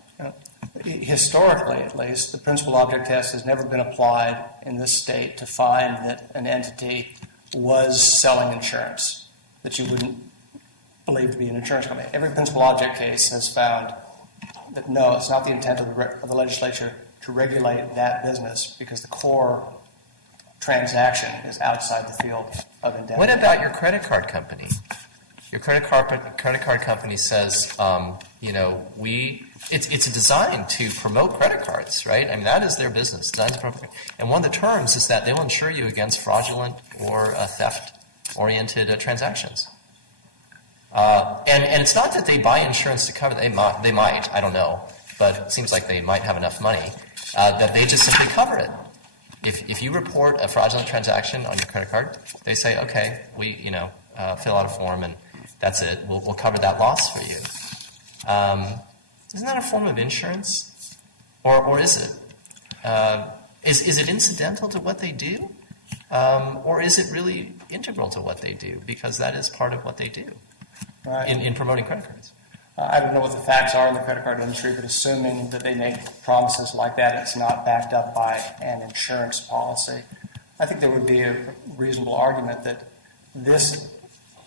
Historically, at least, the principal object test has never been applied in this state to find that an entity was selling insurance that you wouldn't believe to be an insurance company. Every principal object case has found that no, it's not the intent of the legislature to regulate that business because the core transaction is outside the field of indemnity. What about your credit card company? Your credit card company says, it's designed to promote credit cards, right? That is their business. And one of the terms is that they'll insure you against fraudulent or theft-oriented transactions. And it's not that they buy insurance to cover. They might. I don't know, but it seems like they might have enough money that they just simply cover it. If you report a fraudulent transaction on your credit card, they say, okay, we fill out a form and that's it. We'll cover that loss for you. Isn't that a form of insurance, or is it? Is it incidental to what they do, or is it really integral to what they do? Because that is part of what they do in promoting credit cards. I don't know what the facts are in the credit card industry, but assuming that they make promises like that, it's not backed up by an insurance policy, I think there would be a reasonable argument that this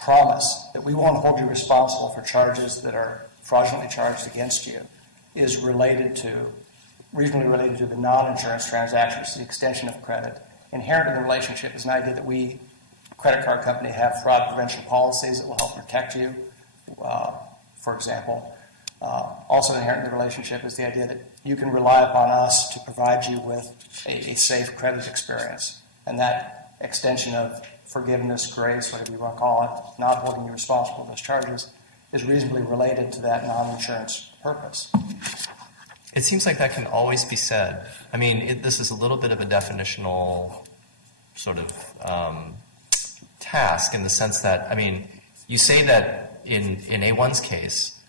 promise that we won't hold you responsible for charges that are fraudulently charged against you is reasonably related to the non-insurance transactions, the extension of credit. Inherent in the relationship is an idea that we, credit card company, have fraud prevention policies that will help protect you, for example. Also inherent in the relationship is the idea that you can rely upon us to provide you with a safe credit experience. And that extension of forgiveness, grace, whatever you want to call it, not holding you responsible for those charges, is reasonably related to that non-insurance purpose. It seems like that can always be said. I mean, this is a little bit of a definitional sort of task in the sense that, I mean, you say that in A1's case,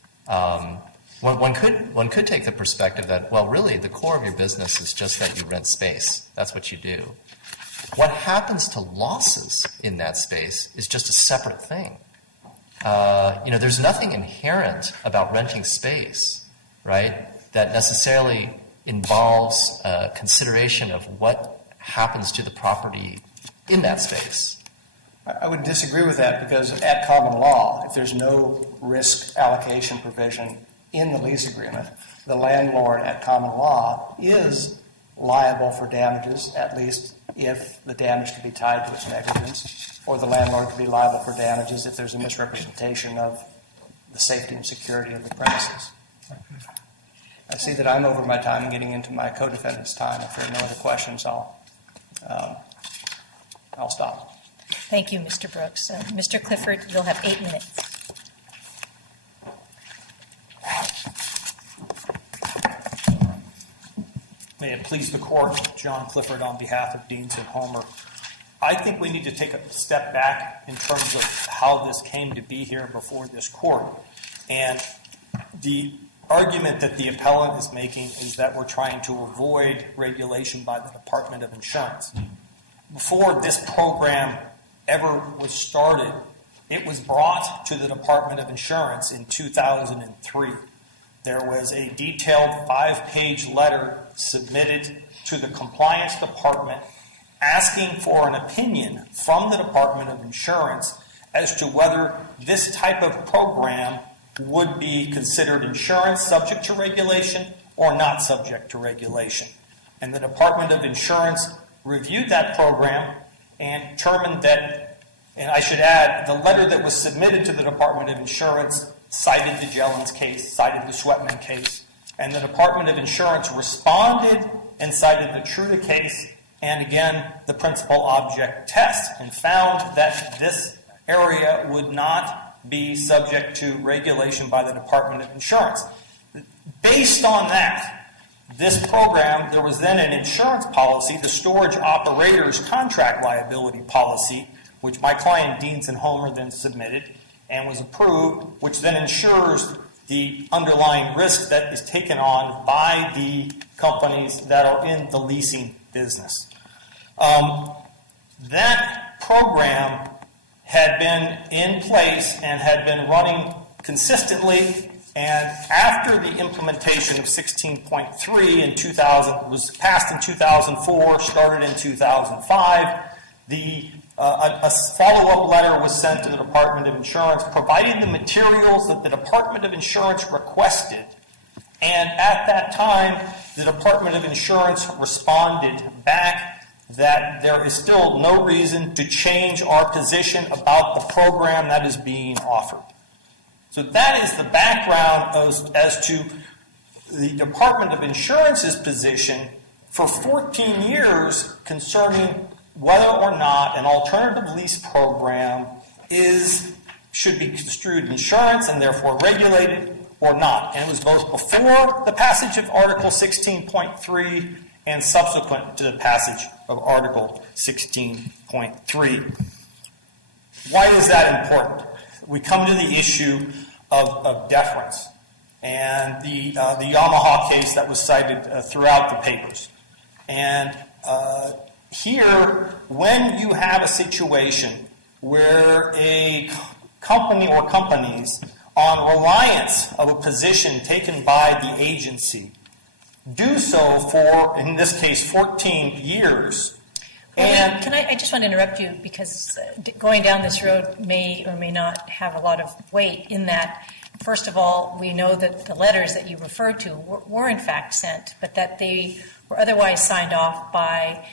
one could take the perspective that, well, really, the core of your business is just that you rent space. That's what you do. What happens to losses in that space is just a separate thing. There's nothing inherent about renting space, right, that necessarily involves consideration of what happens to the property in that space. I would disagree with that because at common law, if there's no risk allocation provision in the lease agreement, the landlord at common law is liable for damages, at least if the damage can be tied to its negligence, or the landlord can be liable for damages if there's a misrepresentation of the safety and security of the premises. I see that I'm over my time and getting into my co-defendant's time. If there are no other questions, I'll stop. Thank you, Mr. Brooks. Mr. Clifford, you'll have 8 minutes. May it please the court, John Clifford on behalf of Deans and Homer. I think we need to take a step back in terms of how this came to be here before this court. And the argument that the appellant is making is that we're trying to avoid regulation by the Department of Insurance. Before this program ever was started, it was brought to the Department of Insurance in 2003. There was a detailed 5-page letter submitted to the Compliance Department asking for an opinion from the Department of Insurance as to whether this type of program would be considered insurance subject to regulation or not subject to regulation. And the Department of Insurance reviewed that program and determined that, and I should add, the letter that was submitted to the Department of Insurance cited the Jellins case, cited the Sweatman case, and the Department of Insurance responded and cited the Truda case and, again, the principal object test, and found that this area would not be subject to regulation by the Department of Insurance. Based on that, this program, there was then an insurance policy, the Storage Operators Contract Liability Policy, which my client Deans and Homer then submitted and was approved, which then insures the underlying risk that is taken on by the companies that are in the leasing business. That program had been in place and had been running consistently, and after the implementation of 16.3 in 2000, was passed in 2004, started in 2005, a follow-up letter was sent to the Department of Insurance providing the materials that the Department of Insurance requested. And at that time, the Department of Insurance responded back that there is still no reason to change our position about the program that is being offered. So that is the background as to the Department of Insurance's position for 14 years concerning whether or not an alternative lease program should be construed insurance and therefore regulated or not. And it was both before the passage of Article 16.3 and subsequent to the passage of Article 16.3. Why is that important? We come to the issue of deference and the Yamaha case that was cited throughout the papers. And here, when you have a situation where a company or companies on reliance of a position taken by the agency, do so for, in this case, 14 years. Well, I just want to interrupt you because going down this road may or may not have a lot of weight in that, first of all, we know that the letters that you referred to were in fact sent, but that they were otherwise signed off by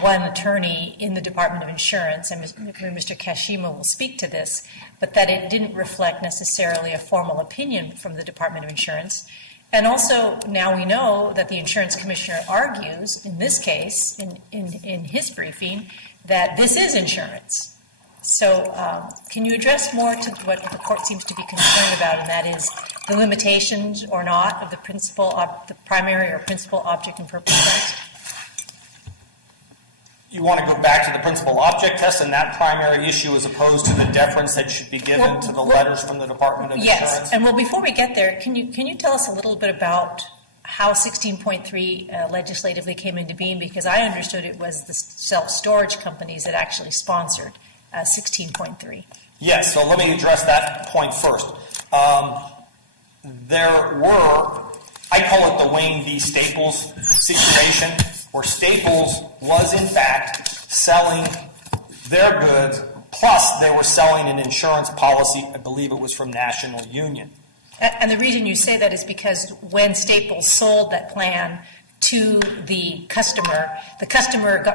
one attorney in the Department of Insurance, and Mr. Kashima will speak to this, but that it didn't reflect necessarily a formal opinion from the Department of Insurance. And also, now we know that the insurance commissioner argues, in this case, in his briefing, that this is insurance. So can you address more to what the court seems to be concerned about, and that is the limitations or not of the primary or principal object and purpose test? You want to go back to the principal object test and that primary issue as opposed to the deference that should be given to the letters from the Department of Insurance? Yes, and before we get there, can you tell us a little bit about how 16.3 legislatively came into being? Because I understood it was the self-storage companies that actually sponsored 16.3. Yes, so let me address that point first. There were, I call it the Wayne v. Staples situation, where Staples was in fact selling their goods, plus they were selling an insurance policy, I believe it was from National Union. And the reason you say that is because when Staples sold that plan to the customer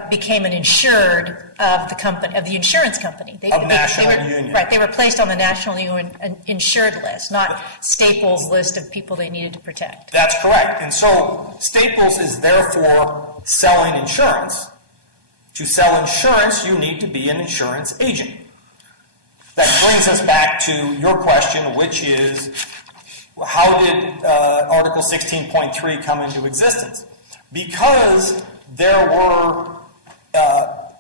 became an insured of the company, of the insurance company. National Union. Right, they were placed on the National Union insured list, not Staples' list of people they needed to protect. That's correct. And so Staples is therefore selling insurance. To sell insurance, you need to be an insurance agent. That brings us back to your question, which is, how did Article 16.3 come into existence? Because there were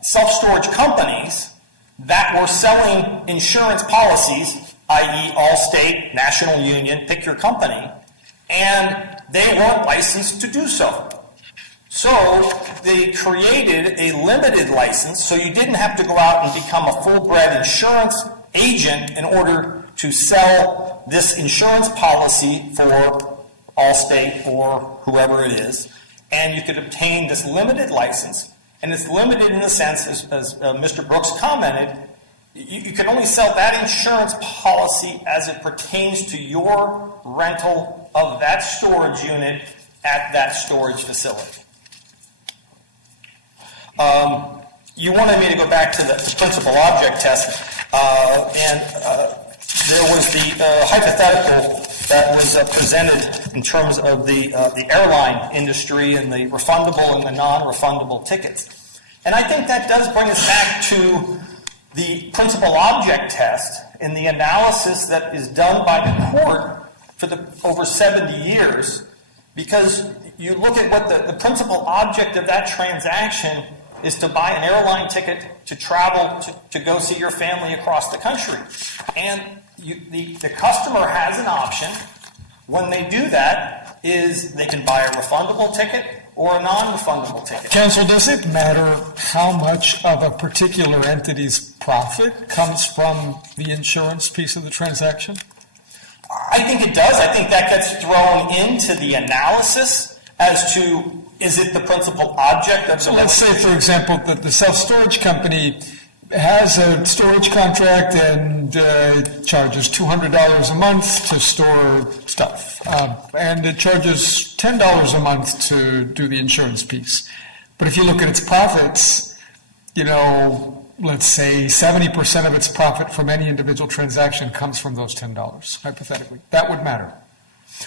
self-storage companies that were selling insurance policies, i.e. Allstate, National Union, pick your company, and they weren't licensed to do so. So they created a limited license, so you didn't have to go out and become a full-bred insurance agent in order to sell this insurance policy for Allstate or whoever it is, and you could obtain this limited license. And it's limited in the sense, as Mr. Brooks commented, you can only sell that insurance policy as it pertains to your rental of that storage unit at that storage facility. You wanted me to go back to the principal object test, and there was the hypothetical that was presented in terms of the airline industry and the refundable and the non-refundable tickets. And I think that does bring us back to the principal object test in the analysis that is done by the court for over 70 years, because you look at what the principal object of that transaction is to buy an airline ticket to travel to go see your family across the country. And the customer has an option. When they do that, is they can buy a refundable ticket or a non-refundable ticket. Counsel, does it matter how much of a particular entity's profit comes from the insurance piece of the transaction? I think it does. I think that gets thrown into the analysis as to, is it the principal object of the... So let's say, for example, that the self-storage company has a storage contract and charges $200 a month to store stuff. And it charges $10 a month to do the insurance piece. But if you look at its profits, let's say 70% of its profit from any individual transaction comes from those $10, hypothetically. That would matter.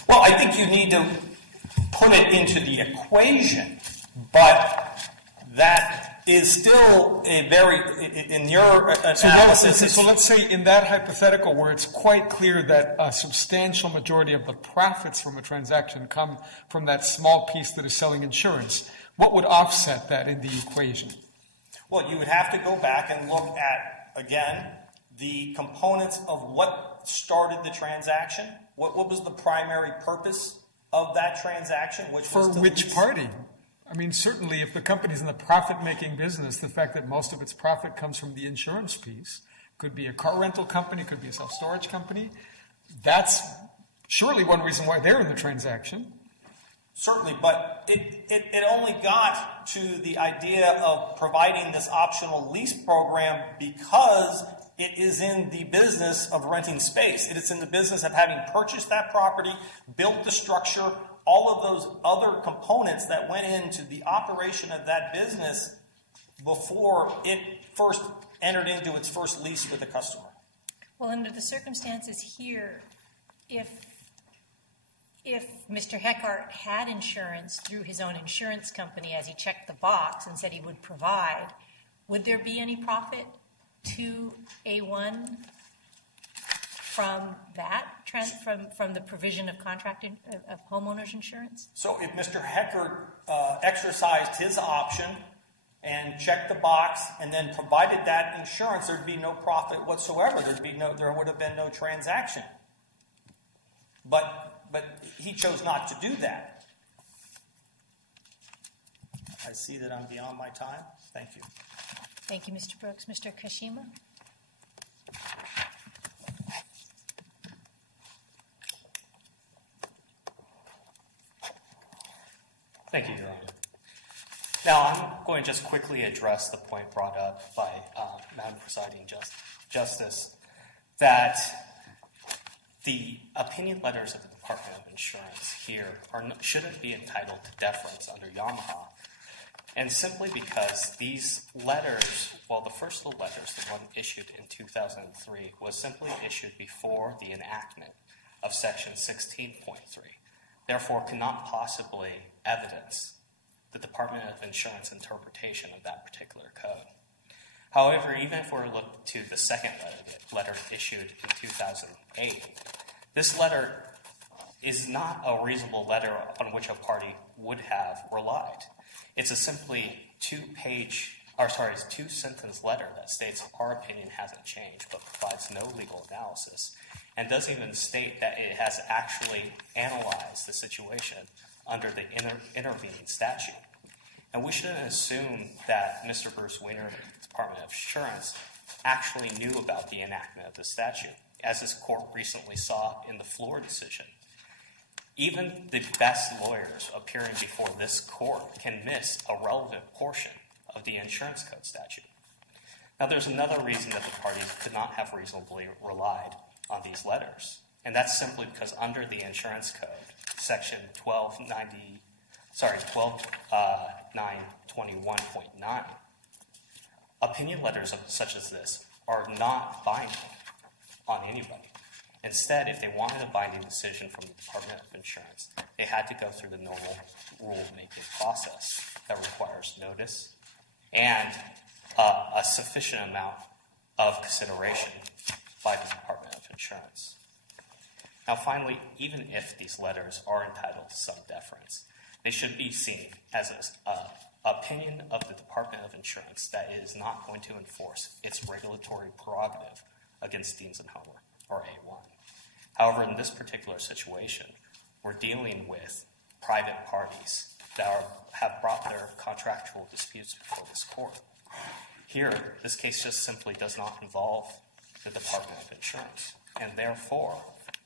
Well, I think you need to put it into the equation, but that is still a very, in your analysis... So let's say in that hypothetical where it's quite clear that a substantial majority of the profits from a transaction come from that small piece that is selling insurance, what would offset that in the equation? Well, you would have to go back and look at, again, the components of what started the transaction. What was the primary purpose of that transaction? For which party? I mean, certainly if the company's in the profit-making business, the fact that most of its profit comes from the insurance piece, could be a car rental company, could be a self-storage company, That's surely one reason why they're in the transaction. Certainly, but it only got to the idea of providing this optional lease program because it is in the business of renting space. It is in the business of having purchased that property, built the structure, all of those other components that went into the operation of that business before it first entered into its first lease with the customer. Well, under the circumstances here, if Mr. Heckart had insurance through his own insurance company as he checked the box and said he would provide, would there be any profit to A1 from that, from the provision of of homeowners insurance? So if Mr. Heckert exercised his option and checked the box and then provided that insurance, there'd be no profit whatsoever. There would have been no transaction. But he chose not to do that. I see that I'm beyond my time. Thank you. Thank you, Mr. Brooks. Mr. Kashima? Thank you, Your Honor. Now, I'm going to just quickly address the point brought up by Madam Presiding Justice that the opinion letters of the Department of Insurance here shouldn't be entitled to deference under Yamaha. And simply because these letters, well, the first of the letters, the one issued in 2003, was simply issued before the enactment of Section 16.3, therefore cannot possibly evidence the Department of Insurance interpretation of that particular code. However, even if we look to the second letter issued in 2008, this letter is not a reasonable letter on which a party would have relied. It's a simply two-sentence letter that states our opinion hasn't changed, but provides no legal analysis, and doesn't even state that it has actually analyzed the situation under the intervening statute. And we shouldn't assume that Mr. Bruce Weiner of the Department of Insurance actually knew about the enactment of the statute, as this court recently saw in the Floor decision. Even the best lawyers appearing before this court can miss a relevant portion of the insurance code statute. Now, there's another reason that the parties could not have reasonably relied on these letters, and that's simply because under the insurance code, Section 12.921.9, opinion letters such as this are not binding on anybody. Instead, if they wanted a binding decision from the Department of Insurance, they had to go through the normal rule-making process that requires notice and a sufficient amount of consideration by the Department of Insurance. Now, finally, even if these letters are entitled to some deference, they should be seen as an opinion of the Department of Insurance that is not going to enforce its regulatory prerogative against Deans and Homer, or A1. However, in this particular situation, we're dealing with private parties that have brought their contractual disputes before this court. Here, this case just simply does not involve the Department of Insurance, and therefore,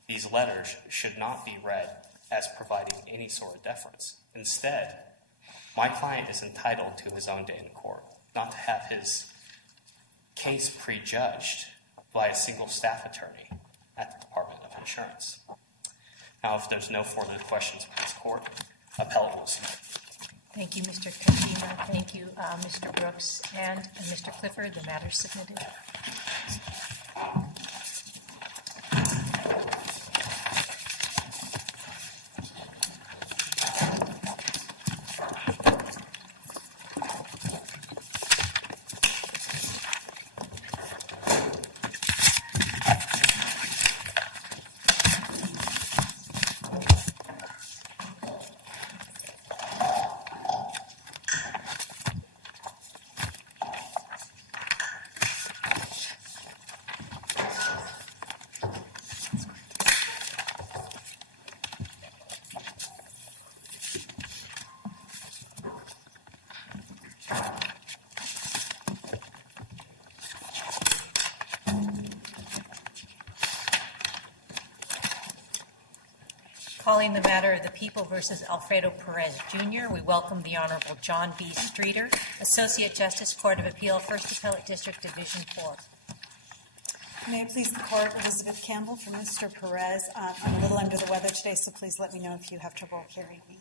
these letters should not be read as providing any sort of deference. Instead, my client is entitled to his own day in court, not to have his case prejudged by a single staff attorney at the Department of Insurance. Now, if there's no further questions from this court, appellate will submit. Thank you, Mr. Kashima. Thank you, Mr. Brooks and Mr. Clifford. The matter is submitted. Calling the matter of the People versus Alfredo Perez Jr., we welcome the Honorable John B. Streeter, Associate Justice, Court of Appeal, First Appellate District, Division 4. May it please the Court, Elizabeth Campbell for Mr. Perez. I'm a little under the weather today, so please let me know if you have trouble hearing me.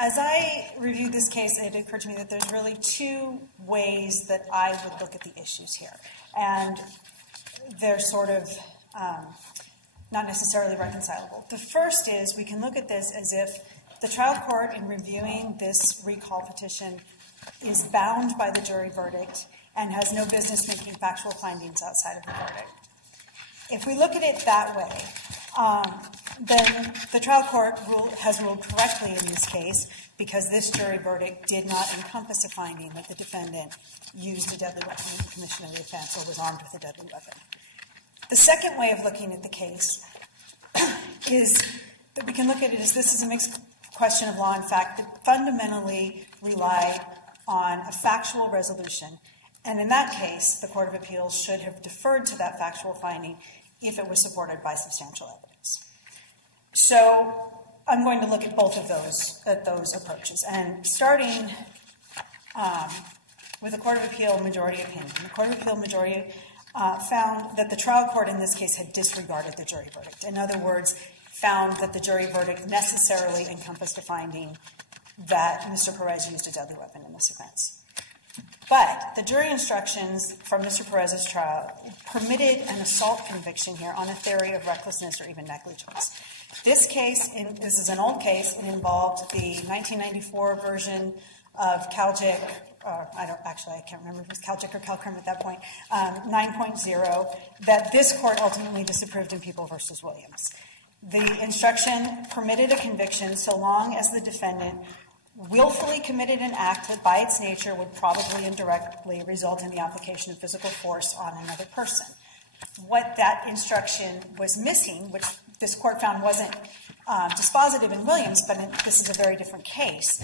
As I reviewed this case, it occurred to me that there's really two ways that I would look at the issues here. And they're sort of not necessarily reconcilable. The first is we can look at this as if the trial court, in reviewing this recall petition, is bound by the jury verdict and has no business making factual findings outside of the verdict. If we look at it that way, then the trial court has ruled correctly in this case because this jury verdict did not encompass a finding that the defendant used a deadly weapon in the commission of the offense or was armed with a deadly weapon. The second way of looking at the case is that we can look at it as this is a mixed question of law and fact that fundamentally rely on a factual resolution. And in that case, the Court of Appeals should have deferred to that factual finding if it was supported by substantial evidence. So I'm going to look at both of those approaches. And starting with the Court of Appeal majority opinion. The Court of Appeal majority found that the trial court in this case had disregarded the jury verdict. In other words, found that the jury verdict necessarily encompassed a finding that Mr. Perez used a deadly weapon in this offense. But the jury instructions from Mr. Perez's trial permitted an assault conviction here on a theory of recklessness or even negligence. This case, this is an old case, it involved the 1994 version of CalJIC, I can't remember if it was CalJIC or CalCrim at that point, 9.0, that this court ultimately disapproved in People v. Williams. The instruction permitted a conviction so long as the defendant willfully committed an act that by its nature would probably indirectly result in the application of physical force on another person. What that instruction was missing, which this court found wasn't dispositive in Williams, but this is a very different case,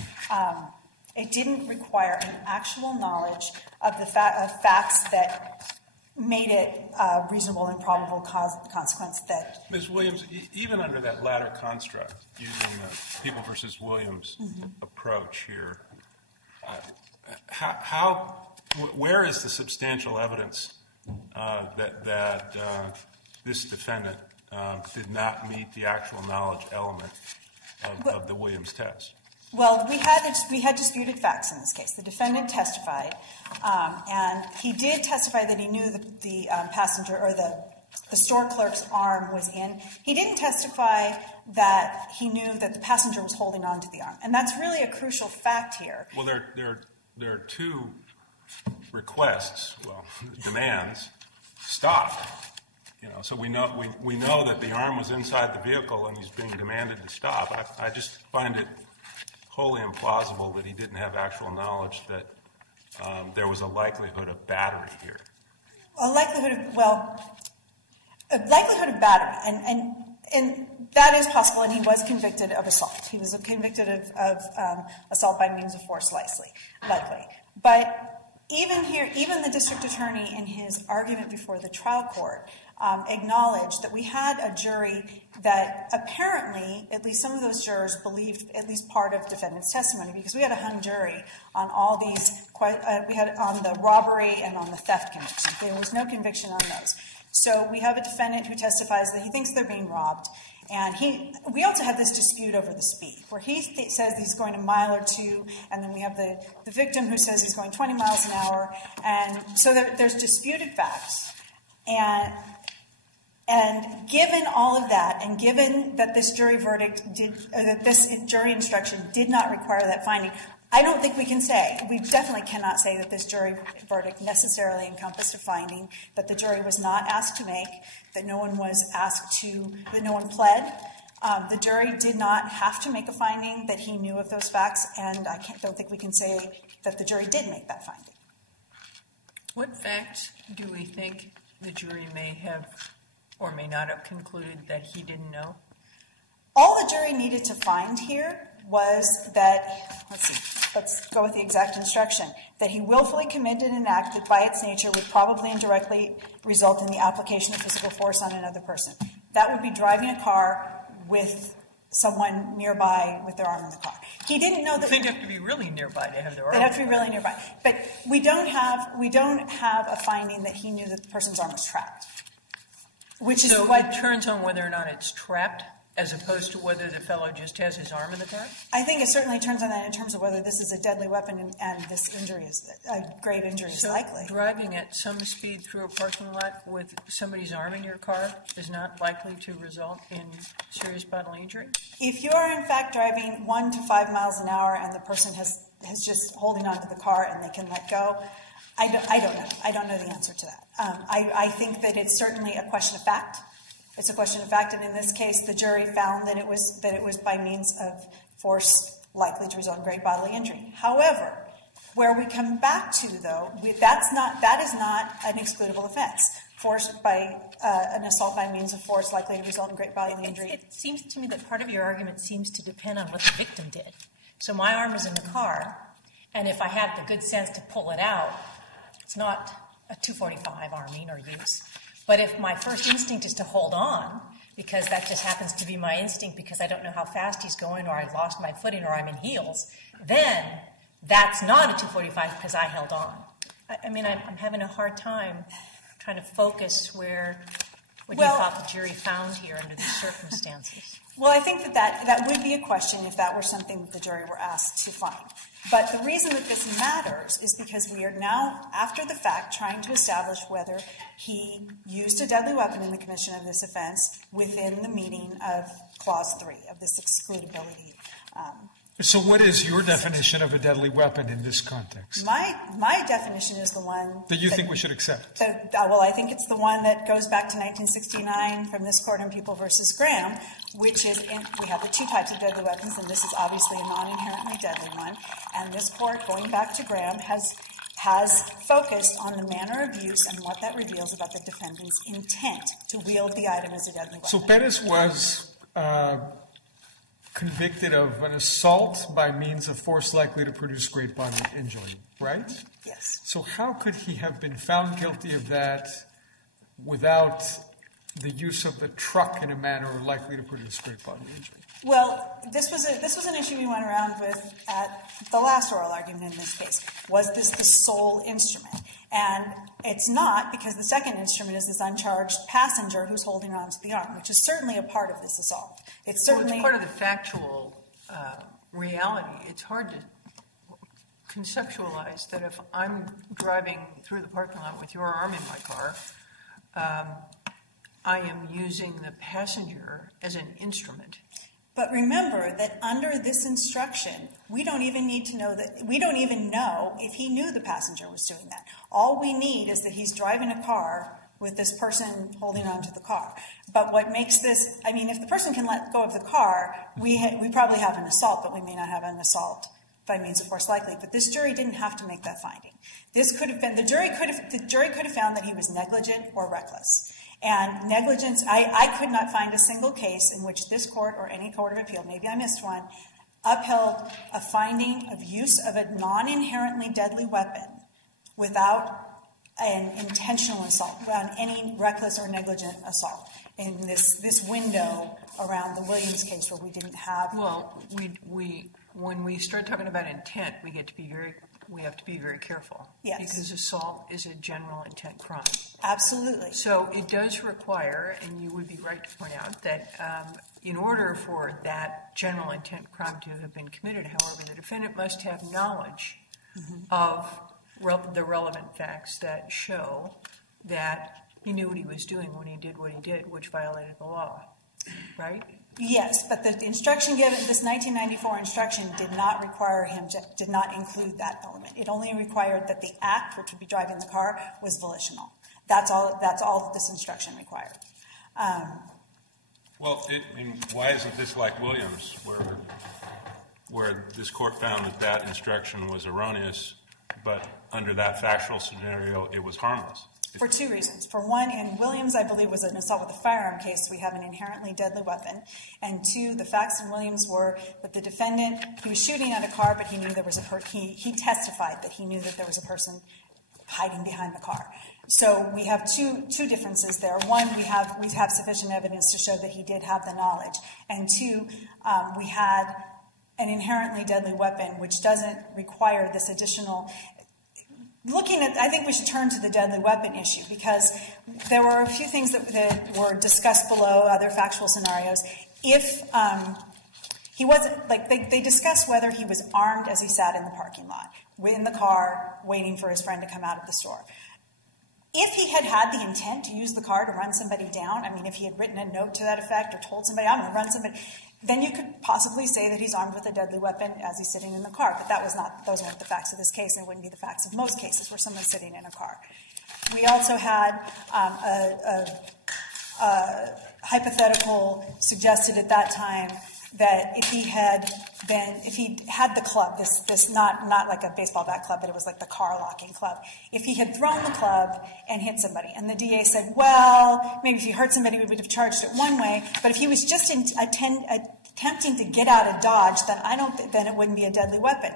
it didn't require an actual knowledge of the facts that made it a reasonable and probable consequence that... Ms. Williams, even under that latter construct, using the People v. Williams approach here, where is the substantial evidence that this defendant did not meet the actual knowledge element of the Williams test? Well, we had disputed facts in this case. The defendant testified, and he did testify that he knew the passenger or the store clerk's arm was in. He didn't testify that he knew that the passenger was holding on to the arm, and that's really a crucial fact here. Well, there are two requests, demands. Stop. So we know that the arm was inside the vehicle, and he's being demanded to stop. I just find it wholly implausible that he didn't have actual knowledge that there was a likelihood of battery here. A likelihood of battery, and that is possible, and he was convicted of assault. He was convicted of assault by means of force, likely. But even here, even the district attorney in his argument before the trial court acknowledged that we had a jury that apparently, at least some of those jurors believed at least part of defendant's testimony, because we had a hung jury on all these, we had on the robbery and on the theft conviction. There was no conviction on those. So we have a defendant who testifies that he thinks they're being robbed. And we also had this dispute over the speed, where he says he's going a mile or two, and then we have the victim who says he's going 20 miles an hour. And so there's disputed facts. And given all of that, and given that this jury verdict that this jury instruction did not require that finding, I don't think we definitely cannot say that this jury verdict necessarily encompassed a finding that the jury was not asked to make, that no one pled. The jury did not have to make a finding that he knew of those facts, and I don't think we can say that the jury did make that finding. What facts do we think the jury may have or may not have concluded that he didn't know? All the jury needed to find here was that, let's go with the exact instruction, that he willfully committed an act that by its nature would probably indirectly result in the application of physical force on another person. That would be driving a car with someone nearby with their arm in the car. He didn't know that. They'd have to be really nearby to have their arm. They'd have to be really nearby. But we don't have a finding that he knew that the person's arm was trapped. Which is So what it turns on whether or not it's trapped, as opposed to whether the fellow just has his arm in the car? I think it certainly turns on that in terms of whether this is a deadly weapon and this injury is a grave injury is likely. Driving at some speed through a parking lot with somebody's arm in your car is not likely to result in serious bodily injury? If you are in fact driving 1 to 5 miles an hour and the person has just holding onto the car and they can let go, I don't know. I don't know the answer to that. I think that it's certainly a question of fact. It's a question of fact, and in this case, the jury found that it was by means of force likely to result in great bodily injury. However, where we come back to, though, that is not an excludable offense. Force by an assault by means of force likely to result in great bodily injury. It seems to me that part of your argument seems to depend on what the victim did. So my arm is in the car, and if I have the good sense to pull it out, it's not a .245 arming or use. But if my first instinct is to hold on, because that just happens to be my instinct because I don't know how fast he's going or I lost my footing or I'm in heels, then that's not a .245 because I held on. I mean, I'm having a hard time trying to focus what you thought the jury found here under these circumstances. Well, I think that would be a question if that were something that the jury were asked to find. But the reason that this matters is because we are now, after the fact, trying to establish whether he used a deadly weapon in the commission of this offense within the meaning of Clause 3 of this excludability. So what is your definition of a deadly weapon in this context? My definition is the one that you think we should accept. Well, I think it's the one that goes back to 1969 from this court in People v. Graham, which is we have the two types of deadly weapons, and this is obviously a non-inherently deadly one. And this court, going back to Graham, has focused on the manner of use and what that reveals about the defendant's intent to wield the item as a deadly weapon. So Perez was convicted of an assault by means of force likely to produce great bodily injury, right? Yes. So how could he have been found guilty of that without the use of the truck in a manner likely to produce great bodily injury? Well, this was an issue we went around with at the last oral argument in this case. Was this the sole instrument? And it's not, because the second instrument is this uncharged passenger who's holding onto the arm, which is certainly a part of this assault. It's certainly part of the factual reality. It's hard to conceptualize that if I'm driving through the parking lot with your arm in my car, I am using the passenger as an instrument. But remember that under this instruction, we don't even know if he knew the passenger was doing that. All we need is that he's driving a car with this person holding onto the car. But what makes this, I mean, if the person can let go of the car, we probably have an assault, but we may not have an assault by means of force likely. But this jury didn't have to make that finding. This could have been, the jury could have found that he was negligent or reckless. And negligence, I could not find a single case in which this court or any court of appeal, maybe I missed one, upheld a finding of use of a non-inherently deadly weapon without an intentional assault, without any reckless or negligent assault in this window around the Williams case where we didn't have. Well, when we start talking about intent, we have to be very careful. Yes. Because assault is a general intent crime. Absolutely. So it does require, and you would be right to point out, that in order for that general intent crime to have been committed, however, the defendant must have knowledge of the relevant facts that show that he knew what he was doing when he did what he did, which violated the law, right? Yes, but the instruction given, this 1994 instruction did not include that element. It only required that the act, which would be driving the car, was volitional. That's all that this instruction required. Well, why isn't this like Williams, where this court found that instruction was erroneous, but under that factual scenario, it was harmless? For two reasons. For one, in Williams, I believe, was an assault with a firearm case. We have an inherently deadly weapon. And two, the facts in Williams were that the defendant, he was shooting at a car, but he knew there was he testified that he knew that there was a person hiding behind the car. So we have two differences there. One, we have sufficient evidence to show that he did have the knowledge, and two, we had an inherently deadly weapon, which doesn't require this additional. I think we should turn to the deadly weapon issue, because there were a few things that were discussed below, other factual scenarios. If he wasn't, they discussed whether he was armed as he sat in the parking lot, in the car, waiting for his friend to come out of the store. If he had had the intent to use the car to run somebody down, if he had written a note to that effect or told somebody, I'm going to run somebody, then you could possibly say that he's armed with a deadly weapon as he's sitting in the car. But those weren't the facts of this case, and it wouldn't be the facts of most cases where someone's sitting in a car. We also had a hypothetical suggested at that time that if he had the club, this not like a baseball bat club, but it was like the car locking club. If he had thrown the club and hit somebody, and the DA said, well, maybe if he hurt somebody, we would have charged it one way, but if he was just attempting to get out of Dodge, then it wouldn't be a deadly weapon.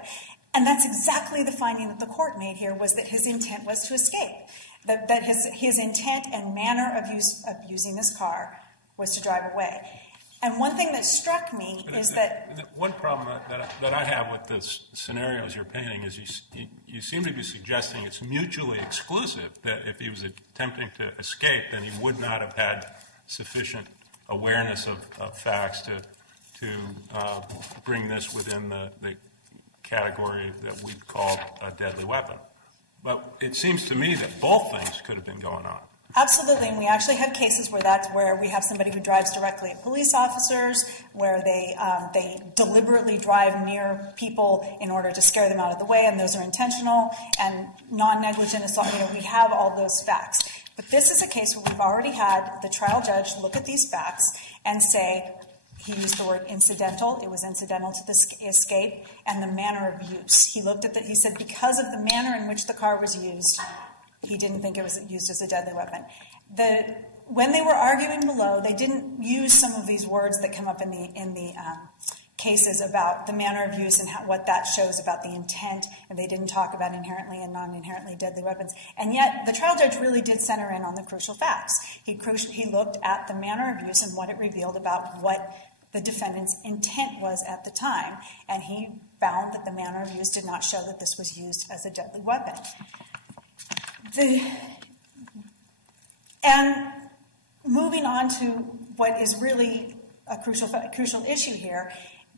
And that's exactly the finding that the court made here, was that his intent was to escape, that his intent and manner of using this car was to drive away. And one thing that struck me is that one problem that I have with the scenarios you're painting is you seem to be suggesting it's mutually exclusive, that if he was attempting to escape, then he would not have had sufficient awareness of facts to bring this within the category that we'd call a deadly weapon. But it seems to me that both things could have been going on. Absolutely, and we actually have cases where we have somebody who drives directly at police officers, where they deliberately drive near people in order to scare them out of the way, and those are intentional, and non-negligent assault. We have all those facts. But this is a case where we've already had the trial judge look at these facts and say, he used the word incidental. It was incidental to the escape, and the manner of use. He looked at he said because of the manner in which the car was used, he didn't think it was used as a deadly weapon. When they were arguing below, they didn't use some of these words that come up in the cases about the manner of use and what that shows about the intent, and they didn't talk about inherently and non-inherently deadly weapons. And yet, the trial judge really did center in on the crucial facts. He looked at the manner of use and what it revealed about what the defendant's intent was at the time, and he found that the manner of use did not show that this was used as a deadly weapon. And moving on to what is really a crucial issue here,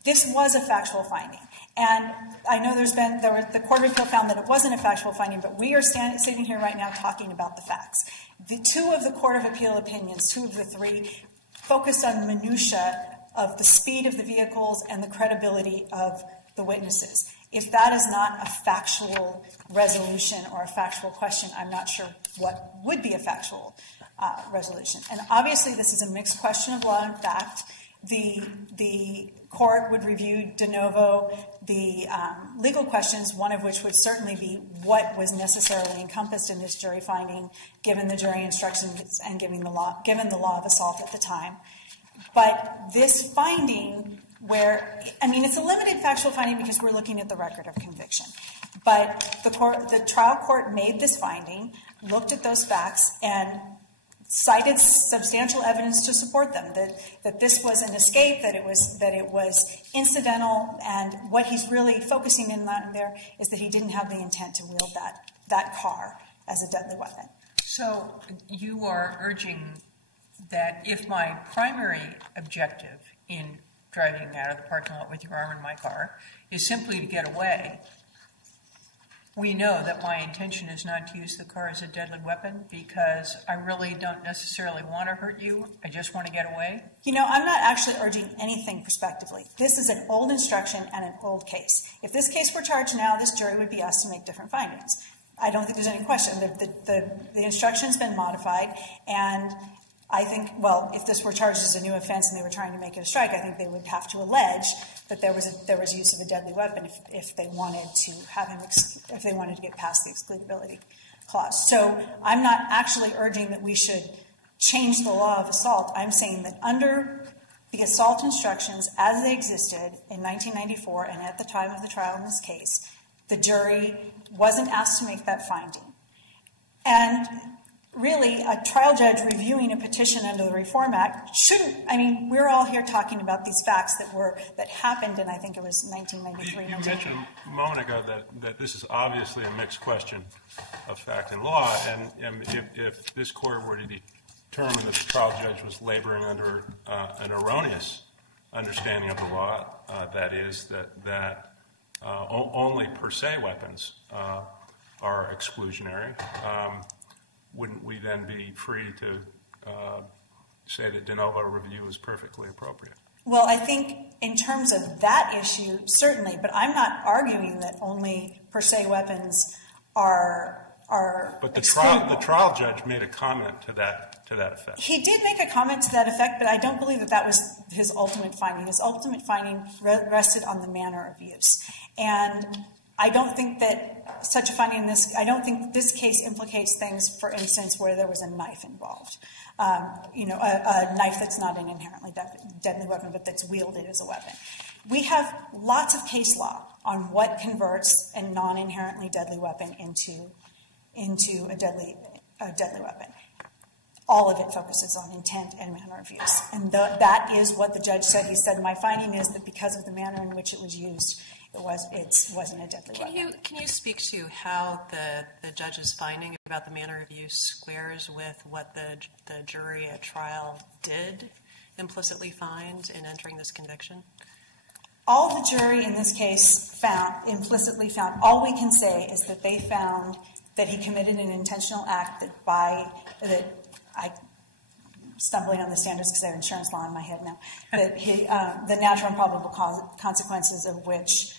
this was a factual finding. And I know the Court of Appeal found that it wasn't a factual finding, but we are sitting here right now talking about the facts. The two of the Court of Appeal opinions, two of the three, focused on minutia of the speed of the vehicles and the credibility of the witnesses. If that is not a factual resolution or a factual question, I'm not sure what would be a factual resolution. And obviously, this is a mixed question of law and fact. The court would review de novo the legal questions, one of which would certainly be what was necessarily encompassed in this jury finding, given the jury instructions and given the law of assault at the time. But this finding, it's a limited factual finding because we're looking at the record of conviction. But the trial court made this finding, looked at those facts, and cited substantial evidence to support them, that this was an escape, that it was incidental, and what he's really focusing in on there is that he didn't have the intent to wield that car as a deadly weapon. So you are urging that if my primary objective in driving out of the parking lot with your arm in my car is simply to get away, we know that my intention is not to use the car as a deadly weapon because I really don't necessarily want to hurt you. I just want to get away. I'm not actually urging anything prospectively. This is an old instruction and an old case. If this case were charged now, this jury would be asked to make different findings. I don't think there's any question. The instruction's been modified, and I think, if this were charged as a new offense and they were trying to make it a strike, I think they would have to allege that there was use of a deadly weapon if they wanted to if they wanted to get past the excludability clause. So I'm not actually urging that we should change the law of assault. I'm saying that under the assault instructions as they existed in 1994 and at the time of the trial in this case, the jury wasn't asked to make that finding. And really, a trial judge reviewing a petition under the Reform Act shouldn't, I mean, we're all here talking about these facts that happened in, I think it was 1993. You mentioned a moment ago that this is obviously a mixed question of fact and law, and if this court were to determine that the trial judge was laboring under an erroneous understanding of the law, that is, that only per se weapons are exclusionary, wouldn't we then be free to say that de novo review is perfectly appropriate? Well, I think in terms of that issue, certainly, but I'm not arguing that only per se weapons are But the trial judge made a comment to that effect. He did make a comment to that effect, but I don't believe that was his ultimate finding. His ultimate finding rested on the manner of use. And I don't think that such a finding I don't think this case implicates things, for instance, where there was a knife involved. A knife that's not an inherently deadly weapon, but that's wielded as a weapon. We have lots of case law on what converts a non-inherently deadly weapon into a deadly weapon. All of it focuses on intent and manner of use. And that is what the judge said. He said, my finding is that because of the manner in which it was used, it wasn't a deadly weapon. Can you speak to how the judge's finding about the manner of use squares with what the jury at trial did implicitly find in entering this conviction? All the jury in this case implicitly found, all we can say is that they found that he committed an intentional act I'm stumbling on the standards because I have insurance law in my head now, that the natural and probable consequences of which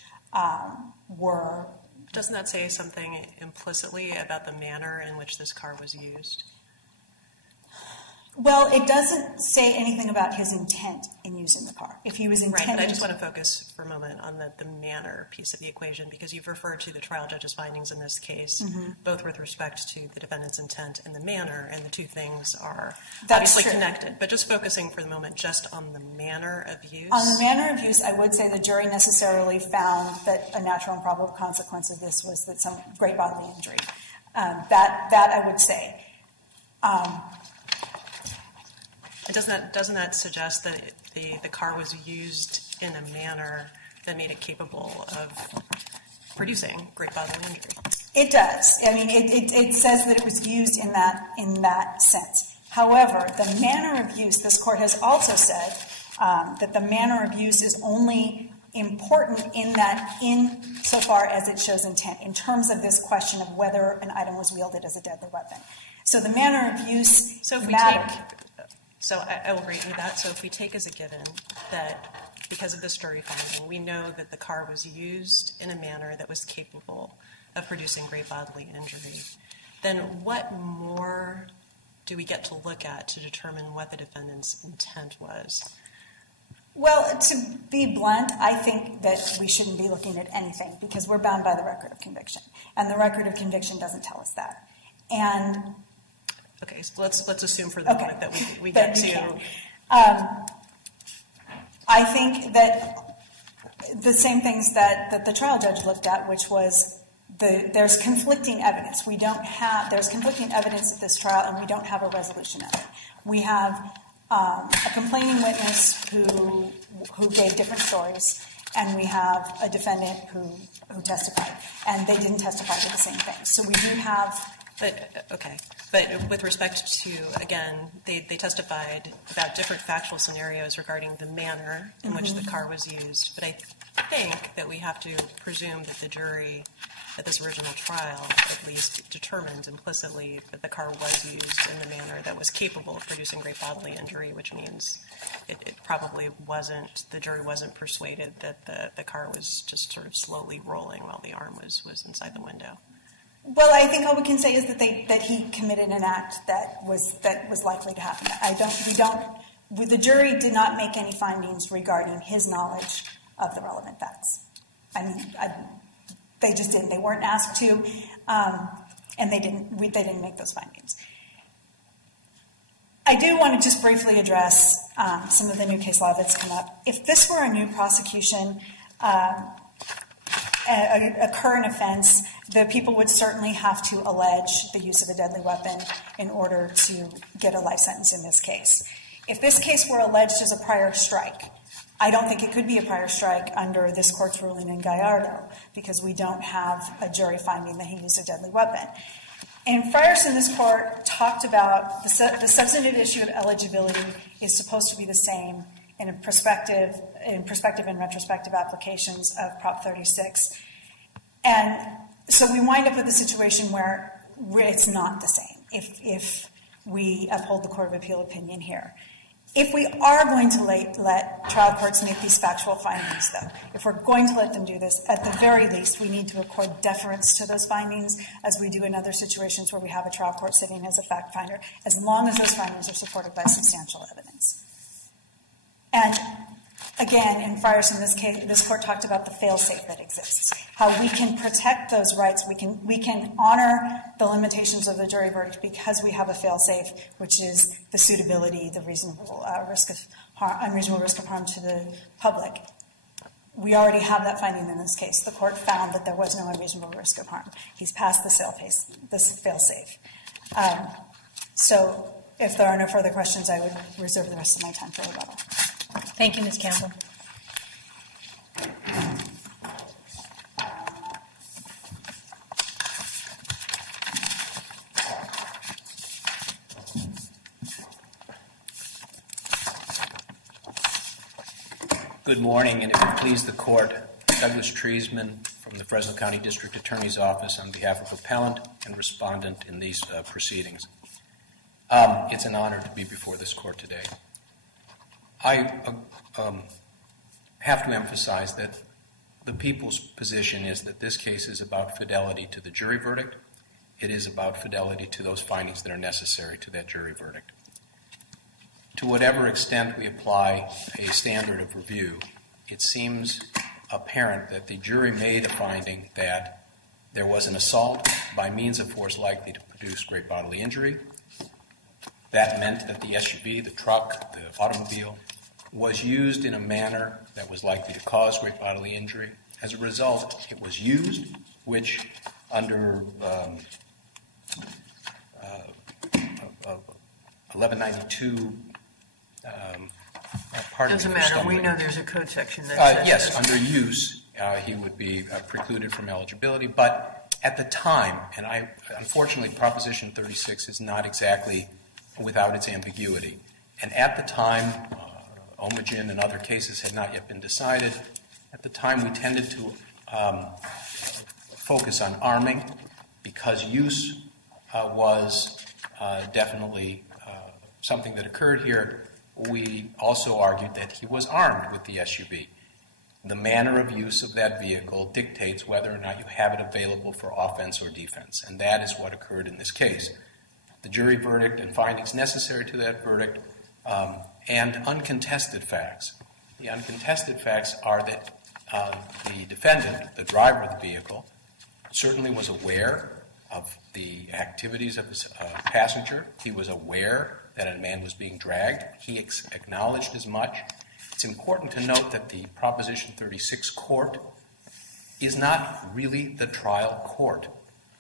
were... Doesn't that say something implicitly about the manner in which this car was used? Well, it doesn't say anything about his intent in using the car. If he was intending... Right, but I just want to focus for a moment on the manner piece of the equation, because you've referred to the trial judge's findings in this case, both with respect to the defendant's intent and the manner, and the two things are obviously connected. But just focusing for the moment just on the manner of use. On the manner of use, I would say the jury necessarily found that a natural and probable consequence of this was that some great bodily injury. That I would say. Doesn't that suggest that the car was used in a manner that made it capable of producing great bodily injury? It does. I mean, it says that it was used in that sense. However, the manner of use, this court has also said that the manner of use is only important in so far as it shows intent, in terms of this question of whether an item was wielded as a deadly weapon. So the manner of use mattered. So I will agree with that. So if we take as a given that because of this jury finding, we know that the car was used in a manner that was capable of producing great bodily injury, then what more do we get to look at to determine what the defendant's intent was? Well, to be blunt, I think that we shouldn't be looking at anything because we're bound by the record of conviction. And the record of conviction doesn't tell us that. And okay, so let's assume for the moment that we get to... I think that the same things that the trial judge looked at, which was there's conflicting evidence. There's conflicting evidence at this trial, and we don't have a resolution of it. We have a complaining witness who gave different stories, and we have a defendant who testified, and they didn't testify to the same thing. So we do have... But with respect to, again, they testified about different factual scenarios regarding the manner in which the car was used. But I think that we have to presume that the jury at this original trial at least determined implicitly that the car was used in the manner that was capable of producing great bodily injury, which means it probably wasn't, the jury wasn't persuaded that the car was just sort of slowly rolling while the arm was inside the window. Well, I think all we can say is that he committed an act that was likely to happen. The jury did not make any findings regarding his knowledge of the relevant facts. I mean, they just didn't. They weren't asked to, and they didn't make those findings. I do want to just briefly address some of the new case law that's come up. If this were a new prosecution, a current offense, the people would certainly have to allege the use of a deadly weapon in order to get a life sentence in this case. If this case were alleged as a prior strike, I don't think it could be a prior strike under this court's ruling in Gallardo, because we don't have a jury finding that he used a deadly weapon. In Frierson, this court talked about the substantive issue of eligibility is supposed to be the same in prospective and retrospective applications of Prop 36. And so we wind up with a situation where it's not the same if we uphold the Court of Appeal opinion here. If we are going to let trial courts make these factual findings, though, if we're going to let them do this, at the very least, we need to accord deference to those findings, as we do in other situations where we have a trial court sitting as a fact finder, as long as those findings are supported by substantial evidence. And again, in Frierson, this court talked about the fail-safe that exists, how we can protect those rights, we can honor the limitations of the jury verdict because we have a fail-safe, which is the suitability, the reasonable unreasonable risk of harm to the public. We already have that finding in this case. The court found that there was no unreasonable risk of harm. He's passed the fail-safe. So if there are no further questions, I would reserve the rest of my time for rebuttal. Thank you, Ms. Campbell. Good morning, and if it please the court, Douglas Treisman from the Fresno County District Attorney's Office on behalf of appellant and respondent in these proceedings. It's an honor to be before this court today. I have to emphasize that the people's position is that this case is about fidelity to the jury verdict. It is about fidelity to those findings that are necessary to that jury verdict. To whatever extent we apply a standard of review, it seems apparent that the jury made a finding that there was an assault by means of force likely to produce great bodily injury. That meant that the SUV, the truck, the automobile, was used in a manner that was likely to cause great bodily injury. As a result, it was used, which under 1192 doesn't matter. We know there's a code section that says yes, under use, he would be precluded from eligibility. But at the time, and unfortunately, Proposition 36 is not exactly without its ambiguity. And at the time, Omogen and other cases had not yet been decided. At the time, we tended to focus on arming because use was definitely something that occurred here. We also argued that he was armed with the SUV. The manner of use of that vehicle dictates whether or not you have it available for offense or defense, and that is what occurred in this case. The jury verdict and findings necessary to that verdict and uncontested facts. The uncontested facts are that the defendant, the driver of the vehicle, certainly was aware of the activities of his passenger. He was aware that a man was being dragged. He acknowledged as much. It's important to note that the Proposition 36 court is not really the trial court.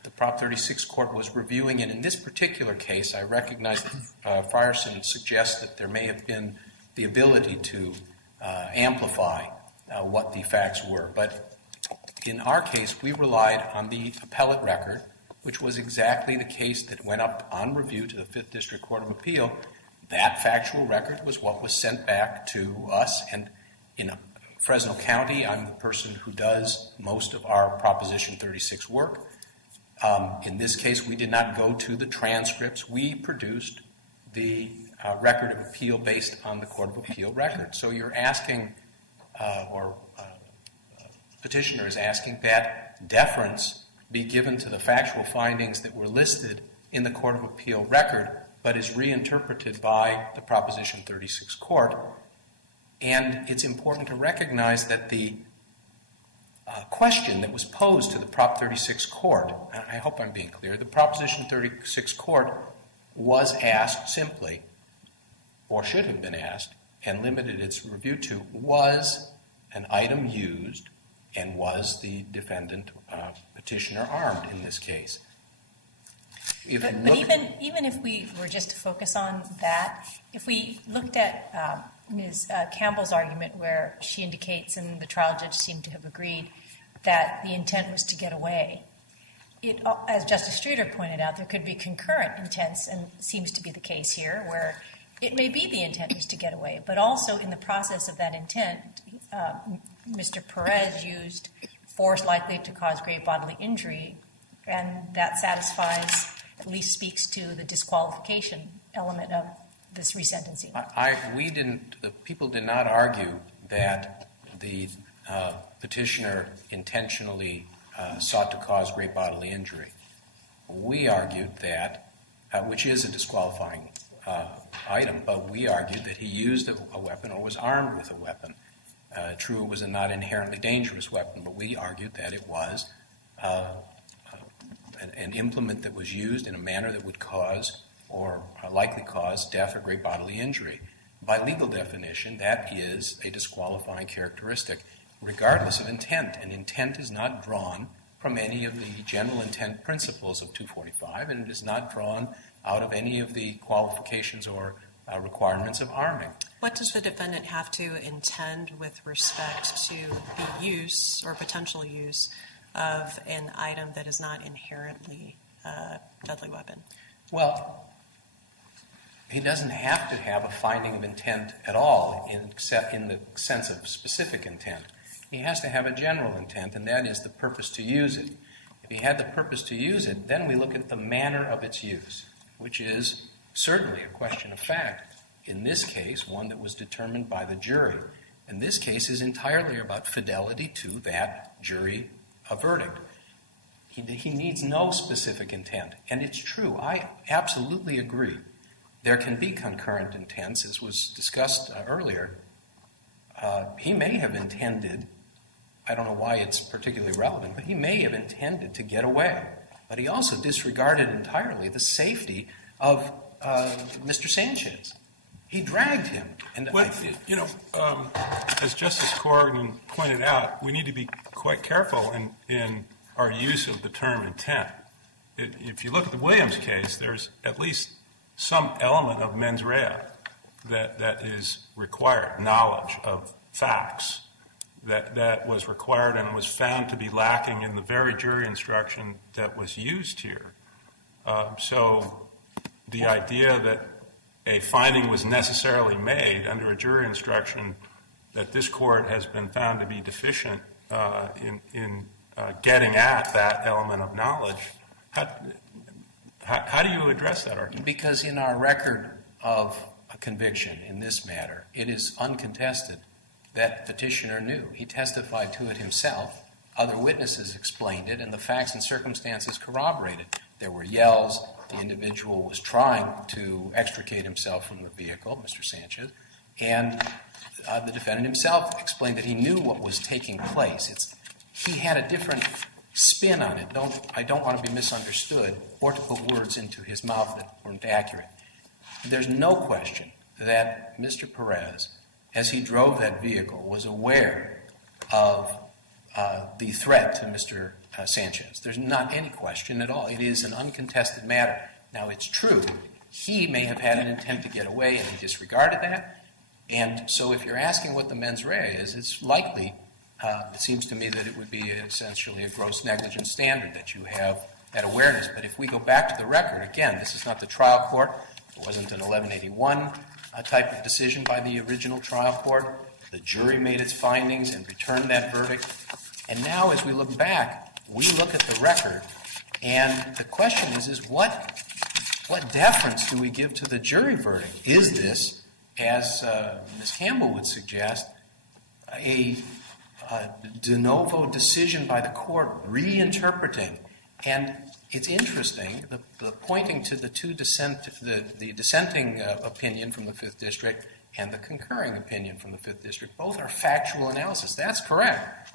The Prop 36 court was reviewing, and in this particular case, I recognize Frierson suggests that there may have been the ability to amplify what the facts were. But in our case, we relied on the appellate record, which was exactly the case that went up on review to the 5th District Court of Appeal. That factual record was what was sent back to us. And in Fresno County, I'm the person who does most of our Proposition 36 work. In this case, we did not go to the transcripts. We produced the record of appeal based on the Court of Appeal record. So you're asking, or petitioner is asking, that deference be given to the factual findings that were listed in the Court of Appeal record, but is reinterpreted by the Proposition 36 court. And it's important to recognize that the question that was posed to the Prop 36 court, and I hope I'm being clear, the Proposition 36 court was asked simply, or should have been asked, and limited its review to, was an item used And was the defendant petitioner armed in this case? But even if we were just to focus on that, if we looked at Ms. Campbell's argument where she indicates, and the trial judge seemed to have agreed, that the intent was to get away, as Justice Streeter pointed out, there could be concurrent intents, and seems to be the case here, where it may be the intent was to get away, but also in the process of that intent, Mr. Perez used force likely to cause great bodily injury, and that satisfies, at least speaks to the disqualification element of this resentencing. The people did not argue that the petitioner intentionally sought to cause great bodily injury. We argued that, which is a disqualifying item, but we argued that he used a weapon or was armed with a weapon. True, it was a not inherently dangerous weapon, but we argued that it was an implement that was used in a manner that would cause or likely cause death or great bodily injury. By legal definition, that is a disqualifying characteristic, regardless of intent. And intent is not drawn from any of the general intent principles of 245, and it is not drawn out of any of the qualifications or requirements of arming. What does the defendant have to intend with respect to the use or potential use of an item that is not inherently a deadly weapon? Well, he doesn't have to have a finding of intent at all, except in the sense of specific intent. He has to have a general intent, and that is the purpose to use it. If he had the purpose to use it, then we look at the manner of its use, which is certainly a question of fact. In this case, one that was determined by the jury. And this case is entirely about fidelity to that jury verdict. He needs no specific intent. And it's true. I absolutely agree. There can be concurrent intents, as was discussed earlier. He may have intended, I don't know why it's particularly relevant, but he may have intended to get away. But he also disregarded entirely the safety of Mr. Sanchez. He dragged him. And as Justice Corrigan pointed out, we need to be quite careful in our use of the term intent. If you look at the Williams case, there's at least some element of mens rea that is required, knowledge of facts that was required and was found to be lacking in the very jury instruction that was used here. So the idea that a finding was necessarily made under a jury instruction that this court has been found to be deficient in getting at that element of knowledge, how do you address that argument? Because in our record of a conviction in this matter, it is uncontested that petitioner knew. He testified to it himself. Other witnesses explained it, and the facts and circumstances corroborated. There were yells. The individual was trying to extricate himself from the vehicle, Mr. Sanchez, and the defendant himself explained that he knew what was taking place. He had a different spin on it. I don't want to be misunderstood or to put words into his mouth that weren't accurate. There's no question that Mr. Perez, as he drove that vehicle, was aware of the threat to Mr. Sanchez. There's not any question at all. It is an uncontested matter. Now, it's true. He may have had an intent to get away, and he disregarded that. And so if you're asking what the mens rea is, it's likely, it seems to me that it would be essentially a gross negligence standard that you have that awareness. But if we go back to the record, again, this is not the trial court. It wasn't an 1181 type of decision by the original trial court. The jury made its findings and returned that verdict. And now as we look back, we look at the record, and the question is what deference do we give to the jury verdict? Is this, as Ms. Campbell would suggest, a de novo decision by the court reinterpreting? And it's interesting, the pointing to the the dissenting opinion from the 5th District and the concurring opinion from the 5th District, both are factual analysis. That's correct.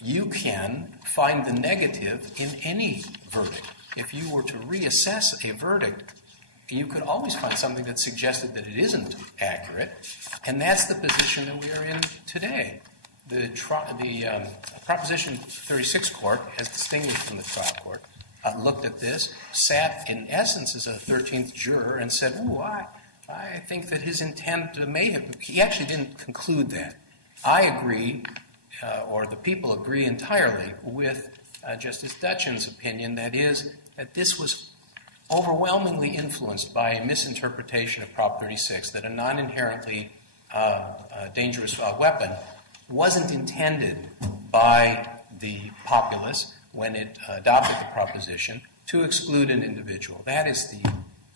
You can find the negative in any verdict. If you were to reassess a verdict, you could always find something that suggested that it isn't accurate, and that's the position that we are in today. The Proposition 36 court, as distinguished from the trial court, looked at this, sat in essence as a 13th juror, and said, "Ooh, I think that his intent may have." He actually didn't conclude that. I agree, or the people agree entirely with Justice Dutchin's opinion, that is, that this was overwhelmingly influenced by a misinterpretation of Prop 36, that a non-inherently dangerous weapon wasn't intended by the populace when it adopted the proposition to exclude an individual. That is the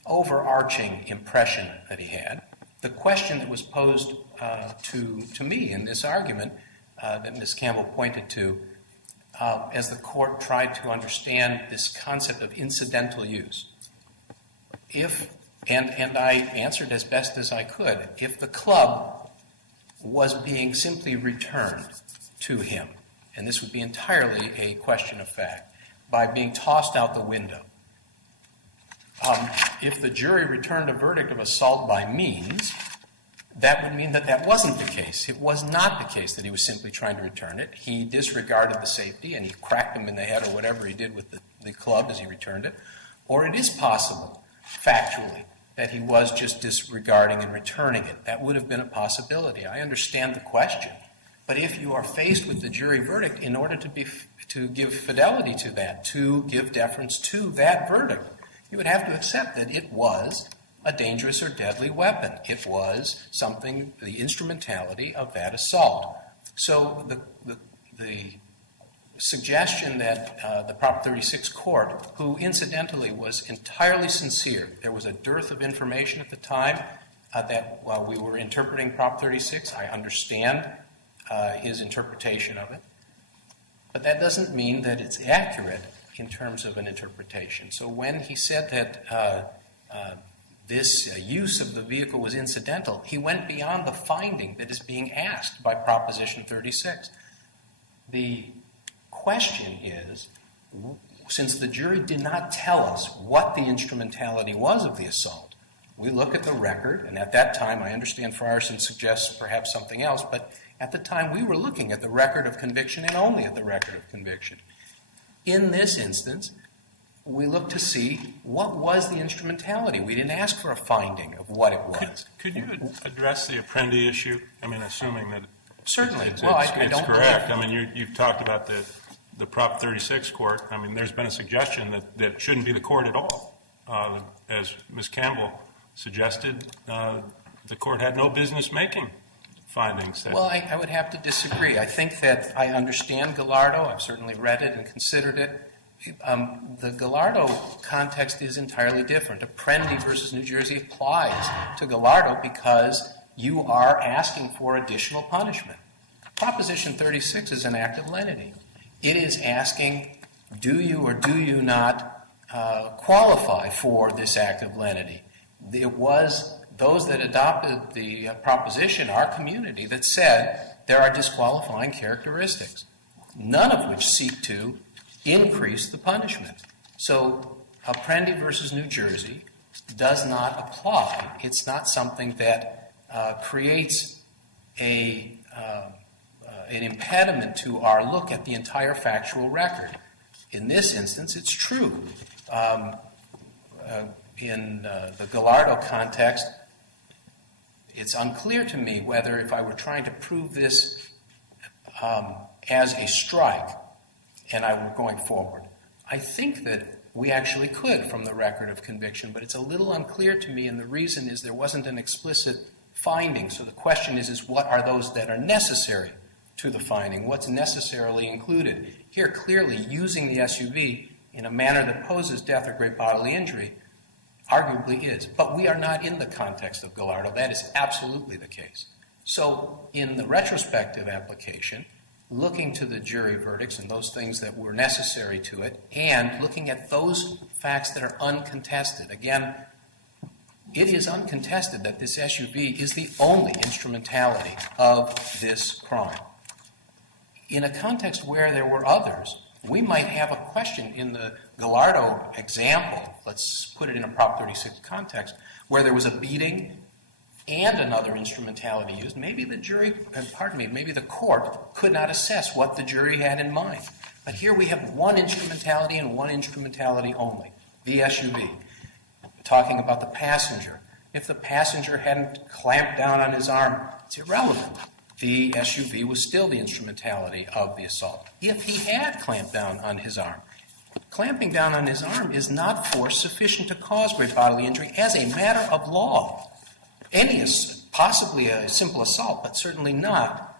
overarching impression that he had. The question that was posed to me in this argument that Ms. Campbell pointed to, as the court tried to understand this concept of incidental use, and I answered as best as I could, if the club was being simply returned to him, and this would be entirely a question of fact, by being tossed out the window. If the jury returned a verdict of assault by means, that would mean that that wasn't the case. It was not the case that he was simply trying to return it. He disregarded the safety and he cracked him in the head or whatever he did with the club as he returned it. Or it is possible, factually, that he was just disregarding and returning it. That would have been a possibility. I understand the question. But if you are faced with the jury verdict, in order to give fidelity to that, to give deference to that verdict, you would have to accept that it was a dangerous or deadly weapon. It was something, the instrumentality of that assault. So the suggestion that the Prop 36 court, who incidentally was entirely sincere, there was a dearth of information at the time that while we were interpreting Prop 36, I understand his interpretation of it. But that doesn't mean that it's accurate in terms of an interpretation. So when he said that this use of the vehicle was incidental, he went beyond the finding that is being asked by Proposition 36. The question is, since the jury did not tell us what the instrumentality was of the assault, we look at the record, and at that time, I understand Frierson suggests perhaps something else, but at the time we were looking at the record of conviction and only at the record of conviction. In this instance, we look to see what was the instrumentality. We didn't ask for a finding of what it was. Could you address the Apprendi issue? I mean, assuming that certainly it's believe. correct. I mean, you've talked about the Prop 36 court. I mean, there's been a suggestion that shouldn't be the court at all. As Ms. Campbell suggested, the court had no business making findings. Well, I would have to disagree. I think that I understand Gallardo. I've certainly read it and considered it. The Gallardo context is entirely different. Apprendi versus New Jersey applies to Gallardo because you are asking for additional punishment. Proposition 36 is an act of lenity. It is asking, do you or do you not qualify for this act of lenity? It was those that adopted the proposition, our community, that said there are disqualifying characteristics, none of which seek to increase the punishment. So Apprendi versus New Jersey does not apply. It's not something that creates an impediment to our look at the entire factual record. In this instance, it's true. In the Gallardo context, it's unclear to me whether if I were trying to prove this as a strike and I were going forward. I think that we actually could from the record of conviction, but it's a little unclear to me, and the reason is there wasn't an explicit finding. So the question is what are those that are necessary to the finding? What's necessarily included? Here, clearly, using the SUV in a manner that poses death or great bodily injury arguably is. But we are not in the context of Gallardo. That is absolutely the case. So in the retrospective application, looking to the jury verdicts and those things that were necessary to it, and looking at those facts that are uncontested. Again, it is uncontested that this SUV is the only instrumentality of this crime. In a context where there were others, we might have a question in the Gallardo example, let's put it in a Prop 36 context, where there was a beating and another instrumentality used, maybe the jury, maybe the court could not assess what the jury had in mind. But here we have one instrumentality and one instrumentality only, the SUV. Talking about the passenger. If the passenger hadn't clamped down on his arm, it's irrelevant. The SUV was still the instrumentality of the assault. If he had clamped down on his arm, clamping down on his arm is not force sufficient to cause great bodily injury as a matter of law. Any is possibly a simple assault, but certainly not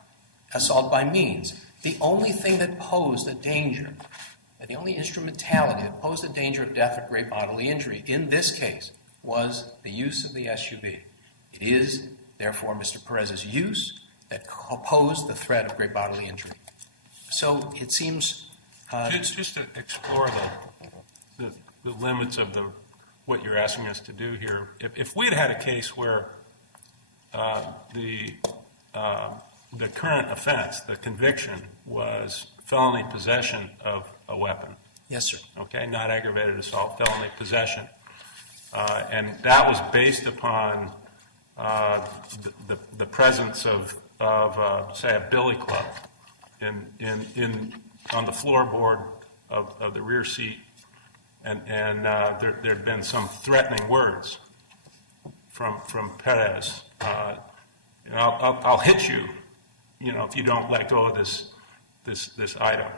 assault by means. The only thing that posed a danger, the only instrumentality that posed a danger of death or great bodily injury in this case was the use of the SUV. It is, therefore, Mr. Perez's use that posed the threat of great bodily injury. So it seems... just to explore the limits of what you're asking us to do here, if we had a case where the current offense, the conviction, was felony possession of a weapon. Yes, sir. Okay, not aggravated assault, felony possession. And that was based upon the presence of say, a billy club on the floorboard of the rear seat, and there had been some threatening words from Perez. I'll hit you, if you don't let go of this item.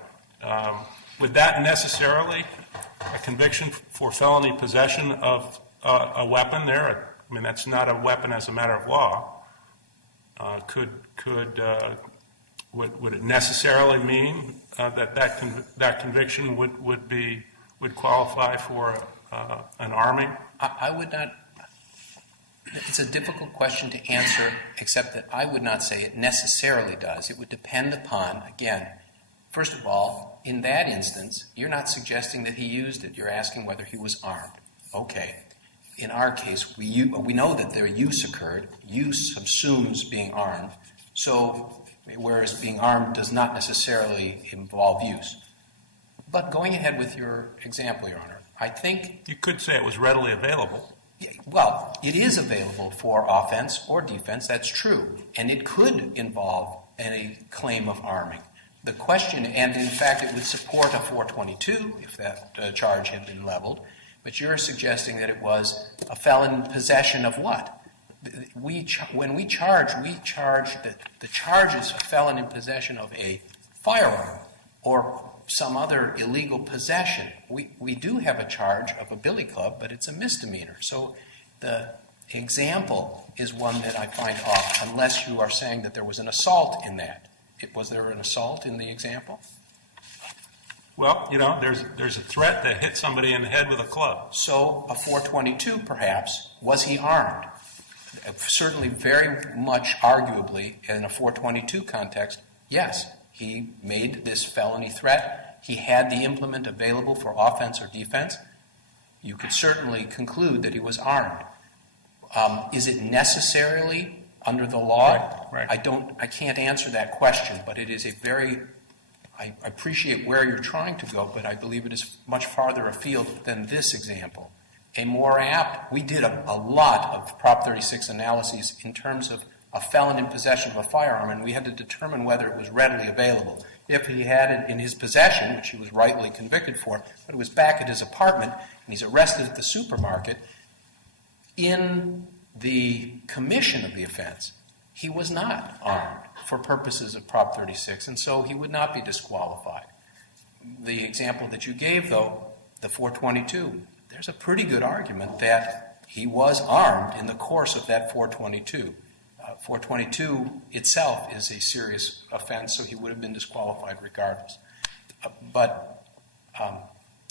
Would that necessarily a conviction for felony possession of a weapon there? I mean, that's not a weapon as a matter of law. Would it necessarily mean that conviction would qualify for an arming? I would not. It's a difficult question to answer, except that I would not say it necessarily does. It would depend upon, again, first of all, in that instance, you're not suggesting that he used it. You're asking whether he was armed. Okay. In our case, we know that their use occurred. Use subsumes being armed. So, whereas being armed does not necessarily involve use. But going ahead with your example, Your Honor, I think... You could say it was readily available. Well, it is available for offense or defense, that's true. And it could involve any claim of arming. The question, and in fact it would support a 422 if that charge had been leveled, but you're suggesting that it was a felon possession of what? When we charge that the charge is a felon in possession of a firearm or some other illegal possession. We do have a charge of a billy club, but it's a misdemeanor. So the example is one that I find off, unless you are saying that there was an assault in that. Was there an assault in the example? Well, there's a threat to hit somebody in the head with a club. So a 422, perhaps, was he armed? Certainly, very much arguably, in a 422 context, yes. He made this felony threat. He had the implement available for offense or defense. You could certainly conclude that he was armed. Is it necessarily under the law? Right. I can't answer that question, but it is I appreciate where you're trying to go, but I believe it is much farther afield than this example. A more apt, we did a lot of Prop 36 analyses in terms of a felon in possession of a firearm, and we had to determine whether it was readily available. If he had it in his possession, which he was rightly convicted for, but it was back at his apartment, and he's arrested at the supermarket, in the commission of the offense, he was not armed for purposes of Prop 36, and so he would not be disqualified. The example that you gave, though, the 422, there's a pretty good argument that he was armed in the course of that 422. 422 itself is a serious offense, so he would have been disqualified regardless.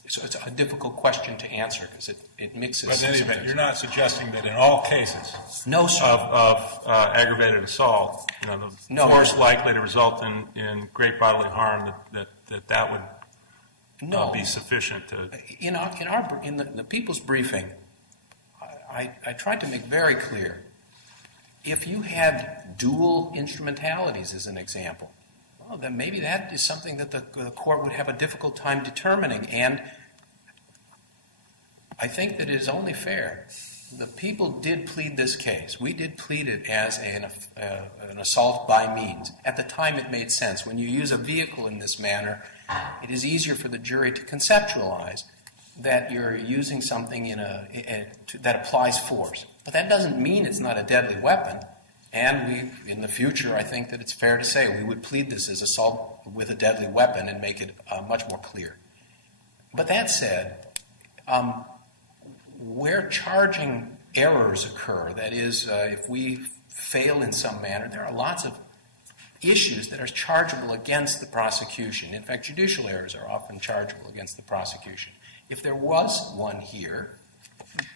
So it's a difficult question to answer because it mixes. But in any event, you're not suggesting that in all cases of aggravated assault, the force likely to result in great bodily harm, that would be sufficient to. In the People's Briefing, I tried to make very clear. If you had dual instrumentalities as an example, well, then maybe that is something that the court would have a difficult time determining. And I think that it is only fair the people did plead this case. We did plead it as an assault by means. At the time, it made sense. When you use a vehicle in this manner, it is easier for the jury to conceptualize that you're using something that applies force. But that doesn't mean it's not a deadly weapon. And in the future, I think that it's fair to say we would plead this as assault with a deadly weapon and make it much more clear. But that said, where charging errors occur, that is, if we fail in some manner, there are lots of issues that are chargeable against the prosecution. In fact, judicial errors are often chargeable against the prosecution. If there was one here,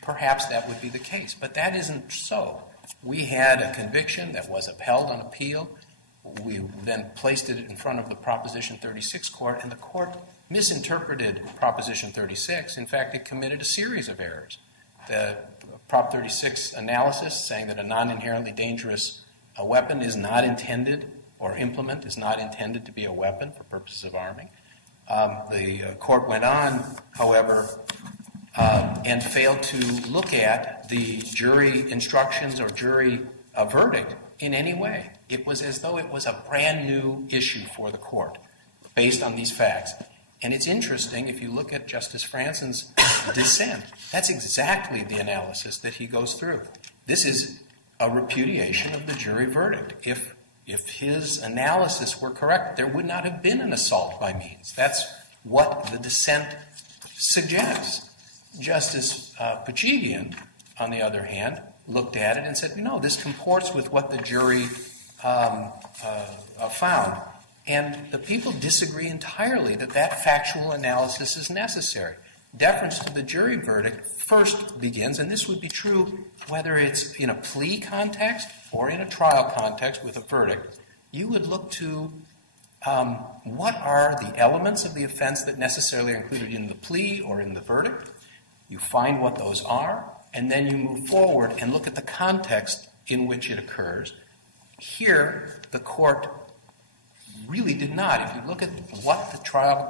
perhaps that would be the case. But that isn't so. We had a conviction that was upheld on appeal. We then placed it in front of the Proposition 36 court, and the court misinterpreted Proposition 36. In fact, it committed a series of errors. The Prop 36 analysis saying that a non-inherently dangerous weapon is not intended, or implement is not intended to be a weapon for purposes of arming. The court went on, however, and failed to look at the jury instructions or jury verdict in any way. It was as though it was a brand new issue for the court based on these facts. And it's interesting, if you look at Justice Franson's dissent, that's exactly the analysis that he goes through. This is a repudiation of the jury verdict. If his analysis were correct, there would not have been an assault by means. That's what the dissent suggests. Justice Pachigian, on the other hand, looked at it and said, no, this comports with what the jury found. And the people disagree entirely that that factual analysis is necessary. Deference to the jury verdict first begins, and this would be true whether it's in a plea context or in a trial context with a verdict. You would look to what are the elements of the offense that necessarily are included in the plea or in the verdict. You find what those are, and then you move forward and look at the context in which it occurs. Here, the court really did not. If you look at what the trial,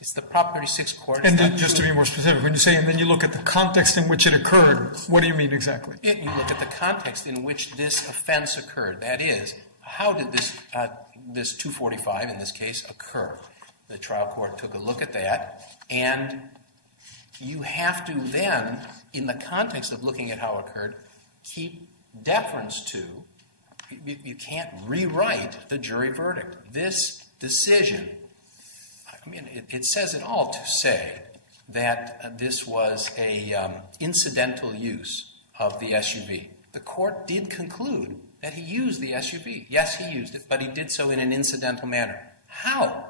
it's the Prop 36 court. And just to be more specific, when you say, and then you look at the context in which it occurred, what do you mean exactly? You look at the context in which this offense occurred. That is, how did this 245, in this case, occur? The trial court took a look at that, and you have to then, in the context of looking at how it occurred, keep deference to. You can't rewrite the jury verdict. This decision, I mean, it says it all to say that this was a incidental use of the SUV. The court did conclude that he used the SUV. Yes, he used it, but he did so in an incidental manner. How?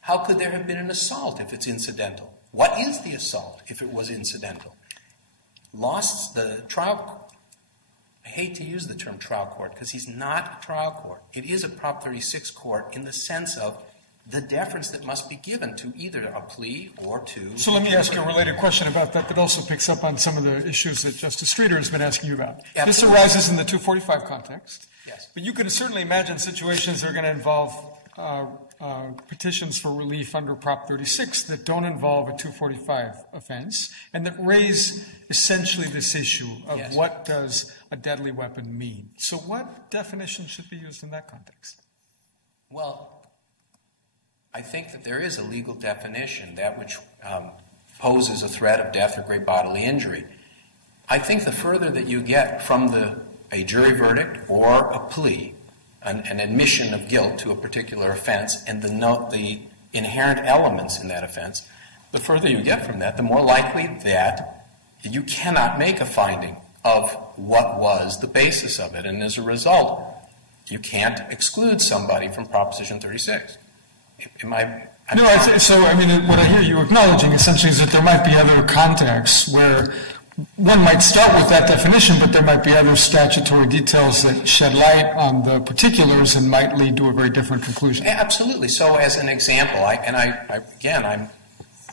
How could there have been an assault if it's incidental? What is the assault if it was incidental? The trial. I hate to use the term trial court because he's not a trial court. It is a Prop 36 court in the sense of the deference that must be given to either a plea or to... So let me ask you a related question about that also picks up on some of the issues that Justice Streeter has been asking you about. Absolutely. This arises in the 245 context. Yes. But you can certainly imagine situations that are going to involve petitions for relief under Prop 36 that don't involve a 245 offense and that raise essentially this issue of Yes. What does a deadly weapon mean. So what definition should be used in that context? Well, I think that there is a legal definition, that which poses a threat of death or great bodily injury. I think the further that you get from a jury verdict or a plea, an admission of guilt to a particular offense, and the inherent elements in that offense, the further you get from that, the more likely that you cannot make a finding of what was the basis of it. And as a result, you can't exclude somebody from Proposition 36. What I hear you acknowledging essentially is that there might be other contexts where one might start with that definition, but there might be other statutory details that shed light on the particulars and might lead to a very different conclusion. Absolutely. So as an example, I'm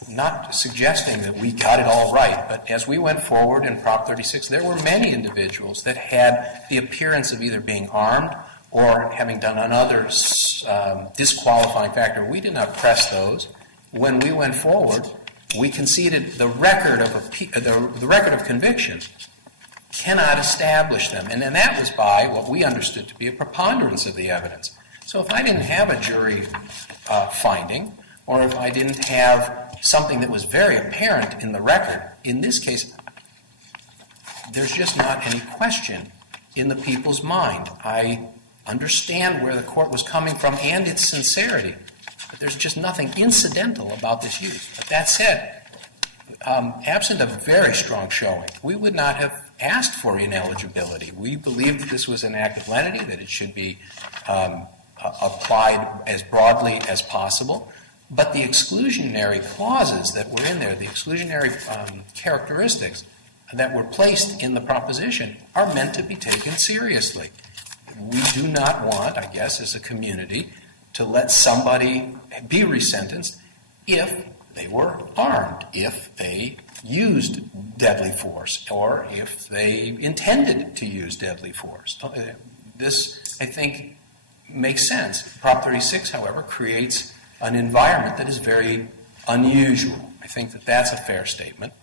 not suggesting that we got it all right, but as we went forward in Prop 36, there were many individuals that had the appearance of either being armed or having done another disqualifying factor. We did not press those. When we went forward, we conceded the record of conviction cannot establish them. And then that was by what we understood to be a preponderance of the evidence. So if I didn't have a jury finding, or if I didn't have something that was very apparent in the record, in this case, there's just not any question in the people's mind. I understand where the court was coming from and its sincerity, but there's just nothing incidental about this use. But that said, absent a very strong showing, we would not have asked for ineligibility. We believed that this was an act of lenity, that it should be applied as broadly as possible. But the exclusionary clauses that were in there, the exclusionary characteristics that were placed in the proposition, are meant to be taken seriously. We do not want, I guess, as a community, to let somebody be resentenced if they were armed, if they used deadly force, or if they intended to use deadly force. This, I think, makes sense. Prop 36, however, creates an environment that is very unusual. I think that that's a fair statement.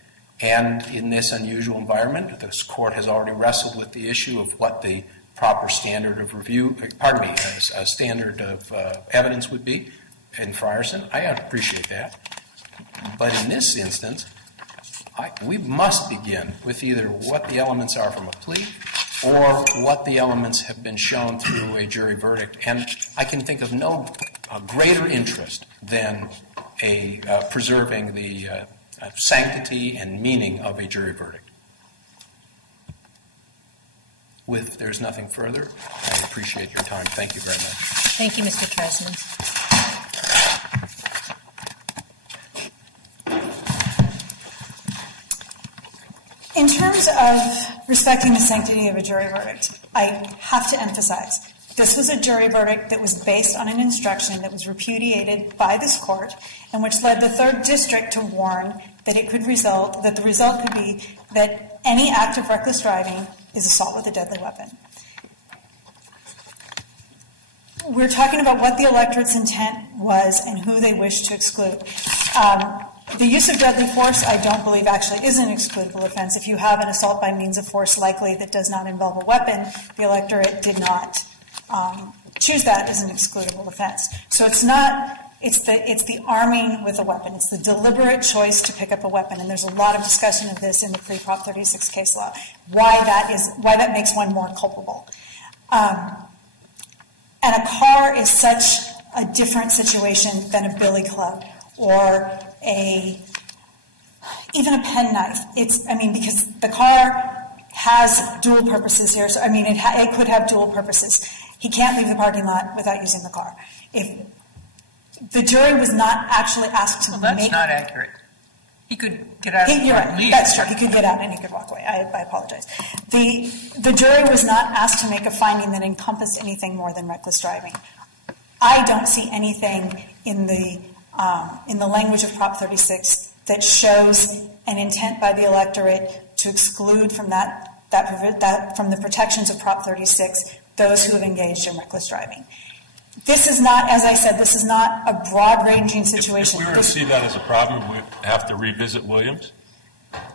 And in this unusual environment, this court has already wrestled with the issue of what the proper standard of review, a standard of evidence would be in Frierson. I appreciate that. But in this instance, we must begin with either what the elements are from a plea or what the elements have been shown through a jury verdict. And I can think of no greater interest than preserving the sanctity and meaning of a jury verdict. If there's nothing further, I appreciate your time. Thank you very much. Thank you, Mr. Tresman. In terms of respecting the sanctity of a jury verdict, I have to emphasize this was a jury verdict that was based on an instruction that was repudiated by this court and which led the 3rd District to warn that the result could be that any act of reckless driving is assault with a deadly weapon. We're talking about what the electorate's intent was and who they wished to exclude. The use of deadly force, I don't believe, actually is an excludable offense. If you have an assault by means of force likely that does not involve a weapon, the electorate did not choose that as an excludable offense. So it's the arming with a weapon. It's the deliberate choice to pick up a weapon. And there's a lot of discussion of this in the pre-Prop 36 case law, why that makes one more culpable. And a car is such a different situation than a billy club or even a penknife. Because the car has dual purposes here. So, it could have dual purposes. He can't leave the parking lot without using the car. If the jury was not actually asked to make... Well, that's not accurate. He could get out You're right. That's true. He could get out and he could walk away. I apologize. The jury was not asked to make a finding that encompassed anything more than reckless driving. I don't see anything in the language of Prop 36 that shows an intent by the electorate to exclude from from the protections of Prop 36 those who have engaged in reckless driving. This is not, as I said, this is not a broad-ranging situation. If we were to see that as a problem, we'd have to revisit Williams?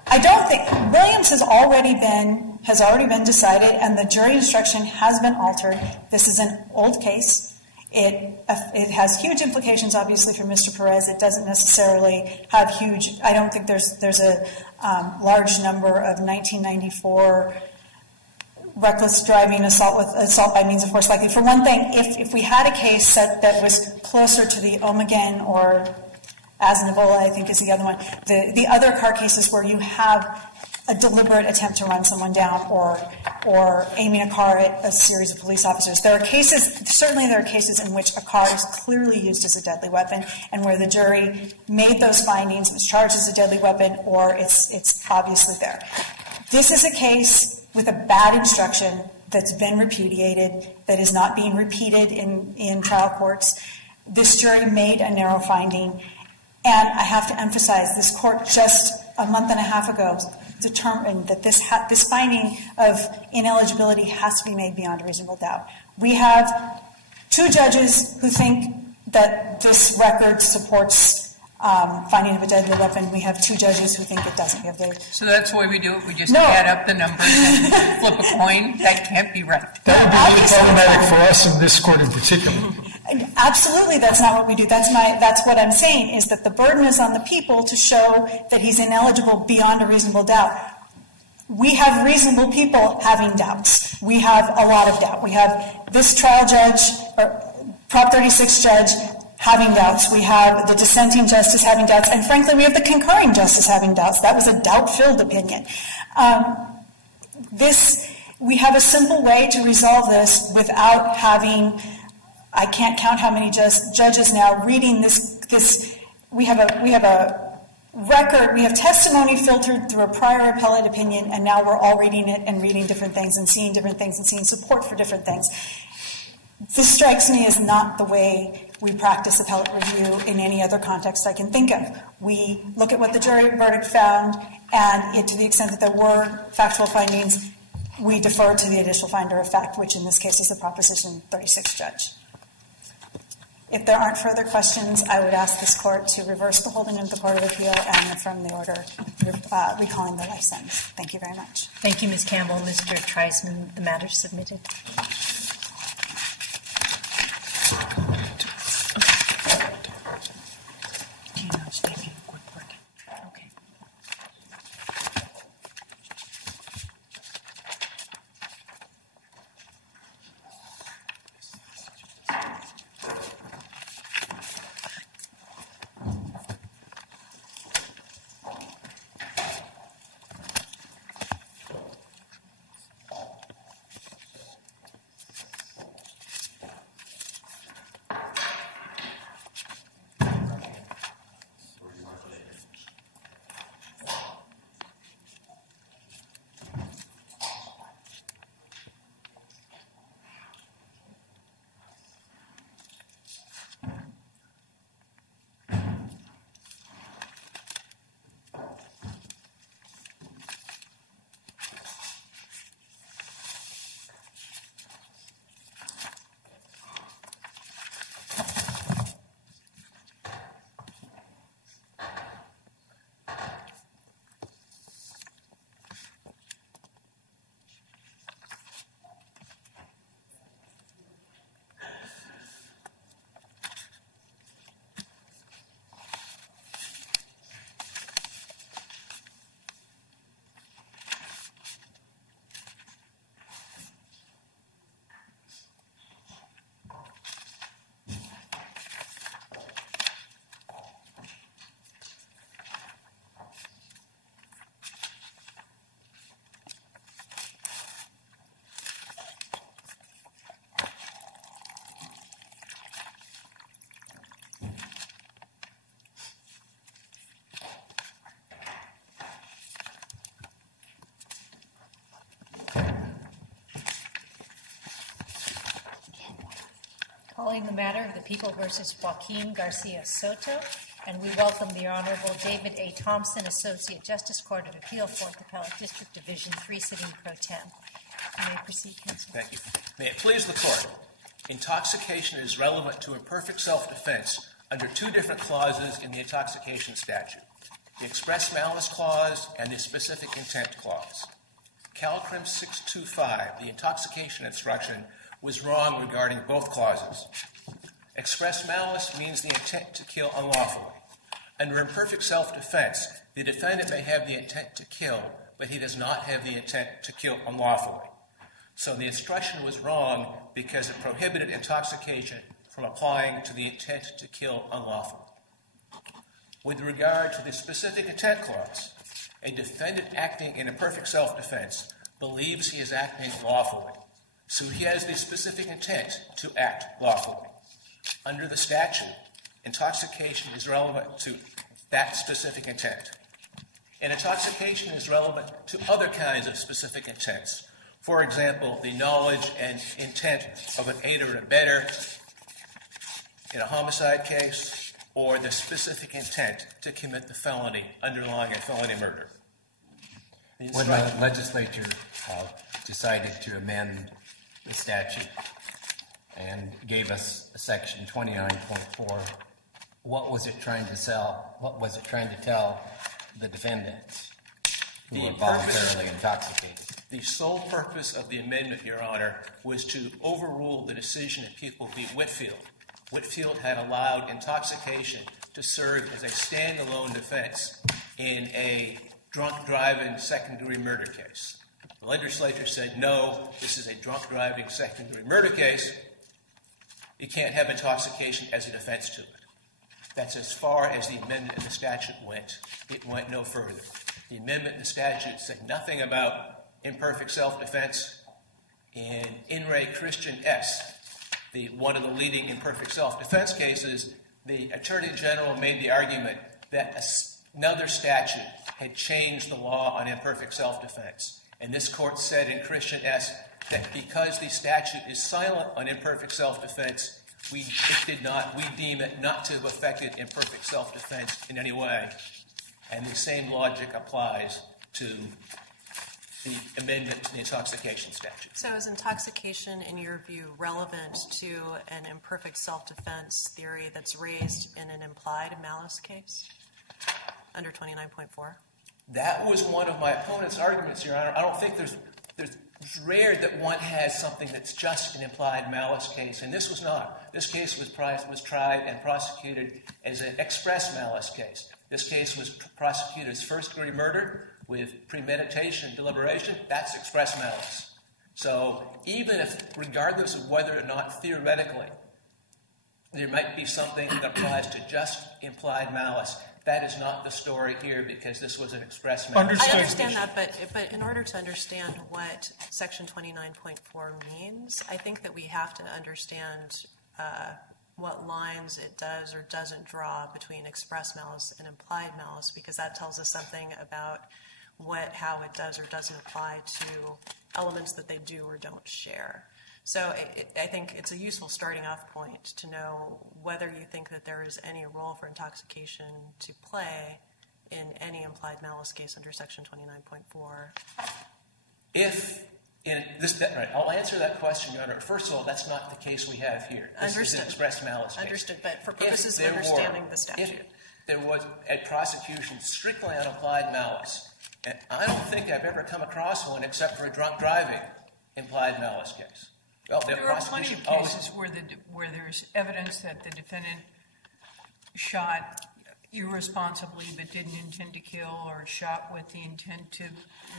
I don't think Williams has already been decided, and the jury instruction has been altered. This is an old case. It has huge implications, obviously, for Mr. Perez. It doesn't necessarily have huge. I don't think there's a large number of 1994 reckless driving assault by means of force likely. For one thing, if we had a case that was closer to the Omegan or Aznavola, I think is the other one, the other car cases where you have a deliberate attempt to run someone down or aiming a car at a series of police officers. There are cases in which a car is clearly used as a deadly weapon and where the jury made those findings, was charged as a deadly weapon, or it's obviously there. This is a case with a bad instruction that's been repudiated, that is not being repeated in trial courts. This jury made a narrow finding, and I have to emphasize, this court just a month and a half ago determined that this finding of ineligibility has to be made beyond a reasonable doubt. We have 2 judges who think that this record supports finding of a deadly weapon. We have 2 judges who think it doesn't. We have the So that's the way we do it? We just No. add up the numbers and flip a coin? That can't be right. That would be really problematic for us in this court in particular. Absolutely, that's not what we do. That's what I'm saying, is that the burden is on the people to show that he's ineligible beyond a reasonable doubt. We have reasonable people having doubts. We have a lot of doubt. We have this trial judge, or Prop 36 judge, having doubts. We have the dissenting justice having doubts. And frankly, we have the concurring justice having doubts. That was a doubt-filled opinion. We have a simple way to resolve this without having, I can't count how many judges now reading this. We have a record, we have testimony filtered through a prior appellate opinion, and now we're all reading it and reading different things and seeing different things and seeing support for different things. This strikes me as not the way we practice appellate review in any other context I can think of. We look at what the jury verdict found, and to the extent that there were factual findings, we defer to the additional finder of fact, which in this case is the Proposition 36 judge. If there aren't further questions, I would ask this court to reverse the holding of the Court of Appeal and affirm the order recalling the life sentence. Thank you very much. Thank you, Ms. Campbell. Mr. Treisman, the matter is submitted. Okay. Calling the matter of the People versus Joaquin Garcia Soto, and we welcome the Honorable David A. Thompson, Associate Justice, Court of Appeal, 4th Appellate District, Division 3, sitting pro tem. You may proceed, counsel. Thank you. May it please the Court. Intoxication is relevant to imperfect self-defense under 2 different clauses in the intoxication statute, the express malice clause and the specific intent clause. CalCrim 625, the intoxication instruction, was wrong regarding both clauses. Express malice means the intent to kill unlawfully. Under imperfect self-defense, the defendant may have the intent to kill, but he does not have the intent to kill unlawfully. So the instruction was wrong because it prohibited intoxication from applying to the intent to kill unlawfully. With regard to the specific intent clause, a defendant acting in imperfect self-defense believes he is acting lawfully, so he has the specific intent to act lawfully. Under the statute, intoxication is relevant to that specific intent. And intoxication is relevant to other kinds of specific intents. For example, the knowledge and intent of an aider and abettor in a homicide case, or the specific intent to commit the felony underlying a felony murder. When the legislature decided to amend the statute and gave us section 29.4 what was it trying to sell? What was it trying to tell the defendants who were voluntarily intoxicated? The sole purpose of the amendment, Your Honor, was to overrule the decision of People v. Whitfield. Whitfield had allowed intoxication to serve as a standalone defense in a drunk driving second-degree murder case. The legislature said, no, this is a drunk driving second-degree murder case. You can't have intoxication as a defense to it. That's as far as the amendment in the statute went. It went no further. The amendment in the statute said nothing about imperfect self-defense. In Re Christian S., one of the leading imperfect self-defense cases, the Attorney General made the argument that another statute had changed the law on imperfect self-defense. And this court said in Christian S. that because the statute is silent on imperfect self-defense, we deem it not to have affected imperfect self-defense in any way. And the same logic applies to the amendment to the intoxication statute. So is intoxication, in your view, relevant to an imperfect self-defense theory that's raised in an implied malice case under 29.4? That was one of my opponent's arguments, Your Honor. I don't think it's rare that one has something that's just an implied malice case, and this was not. This case was tried and prosecuted as an express malice case. This case was prosecuted as first-degree murder with premeditation and deliberation. That's express malice. So even if, regardless of whether or not theoretically there might be something that applies to just implied malice, that is not the story here because this was an express malice. I understand that, but in order to understand what Section 29.4 means, I think that we have to understand what lines it does or doesn't draw between express malice and implied malice, because that tells us something about how it does or doesn't apply to elements that they do or don't share. So I think it's a useful starting off point to know whether you think that there is any role for intoxication to play in any implied malice case under Section 29.4. I'll answer that question, Your Honor. First of all, that's not the case we have here. This is an express malice case. Understood, but for purposes of understanding the statute. If there was a prosecution strictly on applied malice, and I don't think I've ever come across one except for a drunk driving implied malice case. Well, there are plenty of cases where there's evidence that the defendant shot irresponsibly but didn't intend to kill, or shot with the intent to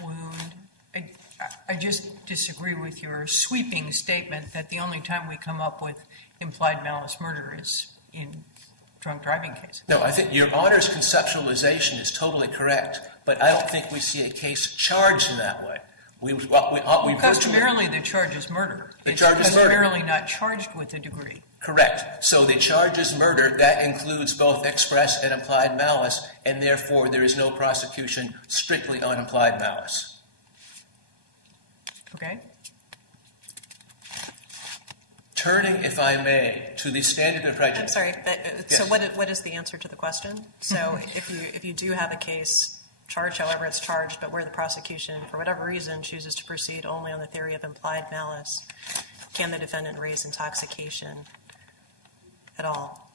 wound. I just disagree with your sweeping statement that the only time we come up with implied malice murder is in drunk driving cases. No, I think Your Honor's conceptualization is totally correct, but I don't think we see a case charged in that way. Customarily, the charge is murder. It's customarily not charged with a degree. Correct. So the charge is murder. That includes both express and implied malice, and therefore there is no prosecution strictly on implied malice. Okay. Turning, if I may, to the standard of prejudice. I'm sorry, so what is the answer to the question? So if you do have a case charged however it's charged, but where the prosecution, for whatever reason, chooses to proceed only on the theory of implied malice, can the defendant raise intoxication at all?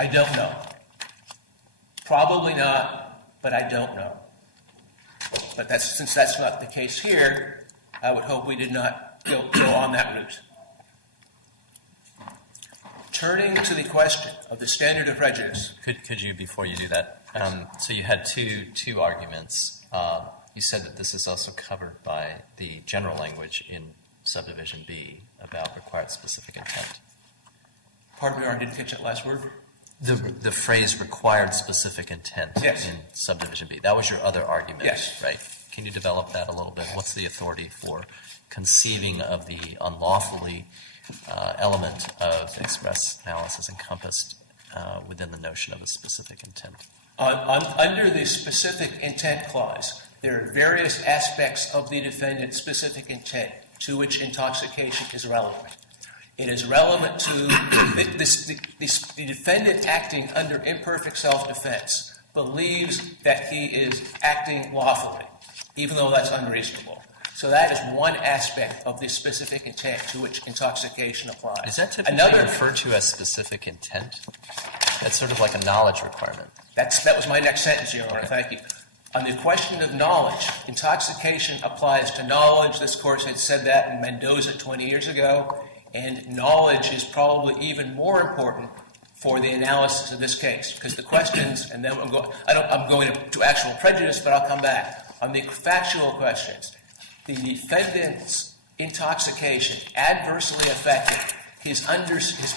I don't know. Probably not, but I don't know. But since that's not the case here, I would hope we did not go on that route. Turning to the question of the standard of prejudice. Could you, before you do that, so you had two arguments. You said that this is also covered by the general language in subdivision B about required specific intent. Pardon me, I didn't catch that last word. The phrase required specific intent in subdivision B. That was your other argument, right? Can you develop that a little bit? What's the authority for conceiving of the unlawfully element of express malice as encompassed within the notion of a specific intent? Under the specific intent clause, there are various aspects of the defendant's specific intent to which intoxication is relevant. It is relevant to the defendant acting under imperfect self-defense believes that he is acting lawfully, even though that's unreasonable. So that is one aspect of the specific intent to which intoxication applies. Is that typically referred to as specific intent? That's sort of like a knowledge requirement. That was my next sentence, Your Honor. Thank you. On the question of knowledge, intoxication applies to knowledge. This Court had said that in Mendoza 20 years ago, and knowledge is probably even more important for the analysis of this case, because the questions, and then I'm going to actual prejudice, but I'll come back. On the factual questions, the defendant's intoxication adversely affected his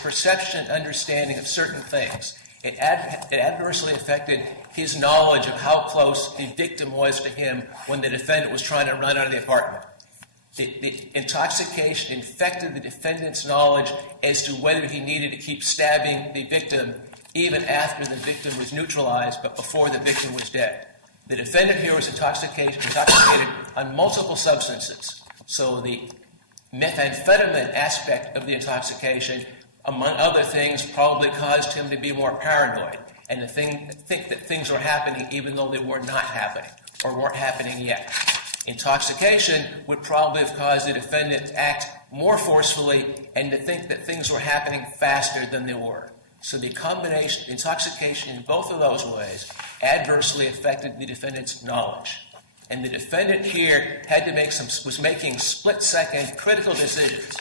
perception and understanding of certain things. It adversely affected his knowledge of how close the victim was to him when the defendant was trying to run out of the apartment. The intoxication infected the defendant's knowledge as to whether he needed to keep stabbing the victim even after the victim was neutralized, but before the victim was dead. The defendant here was intoxicated on multiple substances. So the methamphetamine aspect of the intoxication, among other things, probably caused him to be more paranoid and to think that things were happening even though they were not happening or weren't happening yet. Intoxication would probably have caused the defendant to act more forcefully and to think that things were happening faster than they were. So the combination, intoxication in both of those ways, adversely affected the defendant's knowledge. And the defendant here was making split-second critical decisions.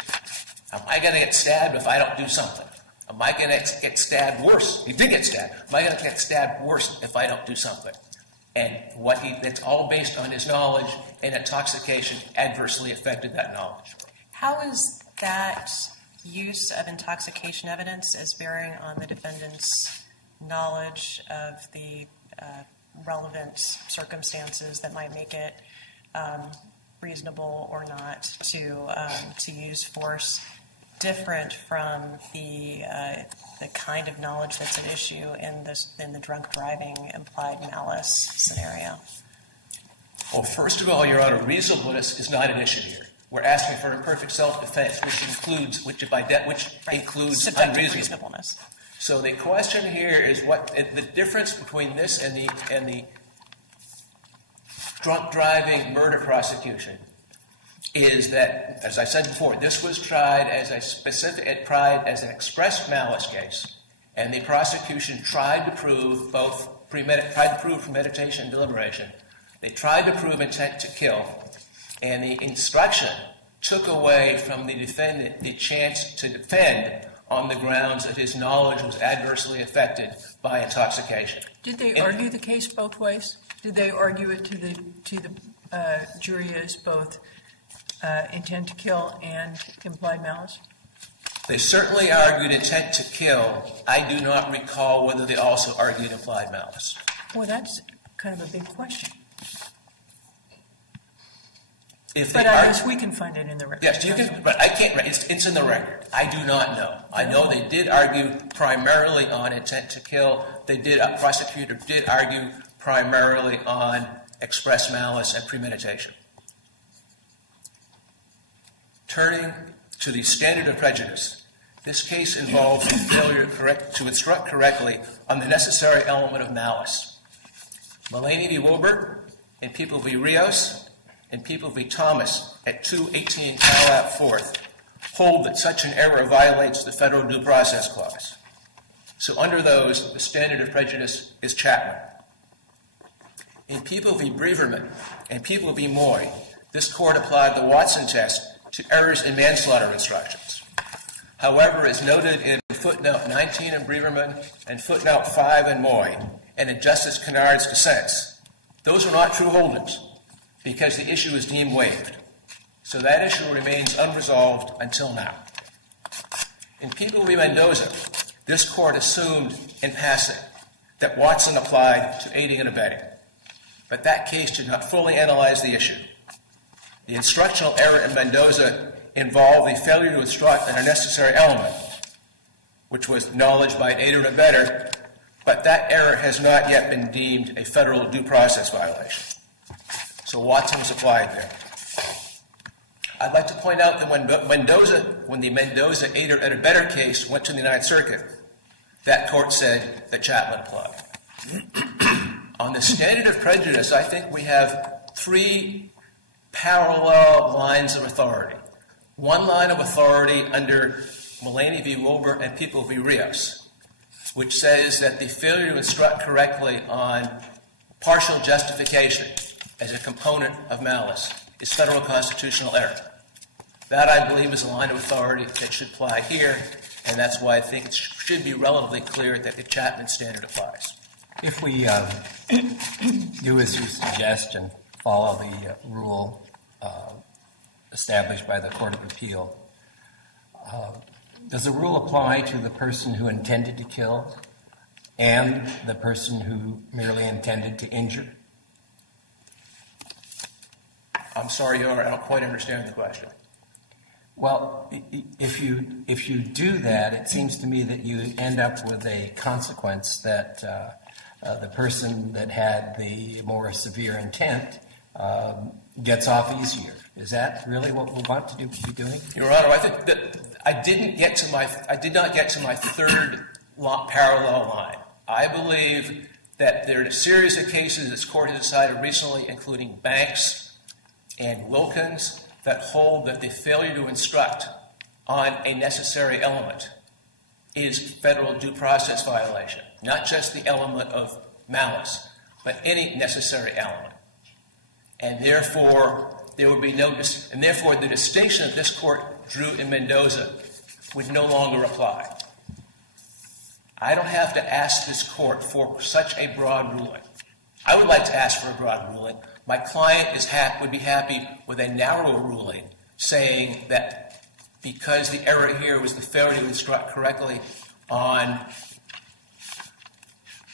Am I going to get stabbed if I don't do something? Am I going to get stabbed worse? He did get stabbed. Am I going to get stabbed worse if I don't do something? And that's all based on his knowledge, and intoxication adversely affected that knowledge. How is that use of intoxication evidence as bearing on the defendant's knowledge of the relevant circumstances that might make it reasonable or not to use force different from the kind of knowledge that's at issue in the drunk driving implied malice scenario? Well, first of all, Your Honor, reasonableness is not an issue here. We're asking for imperfect self-defense, which includes unreasonableness. So the question here is what the difference between this and the drunk driving murder prosecution is that, as I said before, this was tried as an express malice case, and the prosecution tried to prove premeditation and deliberation. They tried to prove intent to kill, and the instruction took away from the defendant the chance to defend on the grounds that his knowledge was adversely affected by intoxication. Did they argue the case both ways? Did they argue it to the jury as both intent to kill and implied malice? They certainly argued intent to kill. I do not recall whether they also argued implied malice. Well, that's kind of a big question. But I guess we can find it in the record. Yes, you can, but I can't. It's in the record. I do not know. I know they did argue primarily on intent to kill. A prosecutor did argue primarily on express malice and premeditation. Turning to the standard of prejudice, this case involves a failure to instruct correctly on the necessary element of malice. Mulaney v. Wilbur and People v. Rios and People v. Thomas at 218 Calat 4th hold that such an error violates the Federal Due Process Clause. So under those, the standard of prejudice is Chapman. In People v. Breverman and People v. Moy, this court applied the Watson test to errors in manslaughter instructions. However, as noted in footnote 19 in Breverman and footnote 5 in Moy, and in Justice Kennard's dissents, those are not true holdings because the issue is deemed waived. So that issue remains unresolved until now. In People v. Mendoza, this court assumed in passing that Watson applied to aiding and abetting, but that case did not fully analyze the issue. The instructional error in Mendoza involved the failure to instruct an unnecessary element, which was knowledge by an aider and abetter, but that error has not yet been deemed a federal due process violation. So Watson was applied there. I'd like to point out that when the Mendoza aider and abetter case went to the Ninth Circuit, that court said that Chapman applied. On the standard of prejudice, I think we have three parallel lines of authority. One line of authority under Mulaney v. Wilbur and People v. Rios, which says that the failure to instruct correctly on partial justification as a component of malice is federal constitutional error. That, I believe, is a line of authority that should apply here, and that's why I think it should be relatively clear that the Chapman standard applies. If we do as you suggest and follow the rule established by the Court of Appeal, does the rule apply to the person who intended to kill and the person who merely intended to injure? I'm sorry, Your Honor, I don't quite understand the question. Well, if you do that, it seems to me that you end up with a consequence that the person that had the more severe intent gets off easier. Is that really what we want to be doing? Your Honor, I think that I did not get to my third parallel line. I believe that there are a series of cases this Court has decided recently, including Banks and Wilkins, that hold that the failure to instruct on a necessary element is federal due process violation, not just the element of malice, but any necessary element. And therefore, there would be and therefore the distinction that this Court drew in Mendoza would no longer apply. I don't have to ask this Court for such a broad ruling. I would like to ask for a broad ruling. My client would be happy with a narrow ruling saying that because the error here was the failure to instruct correctly on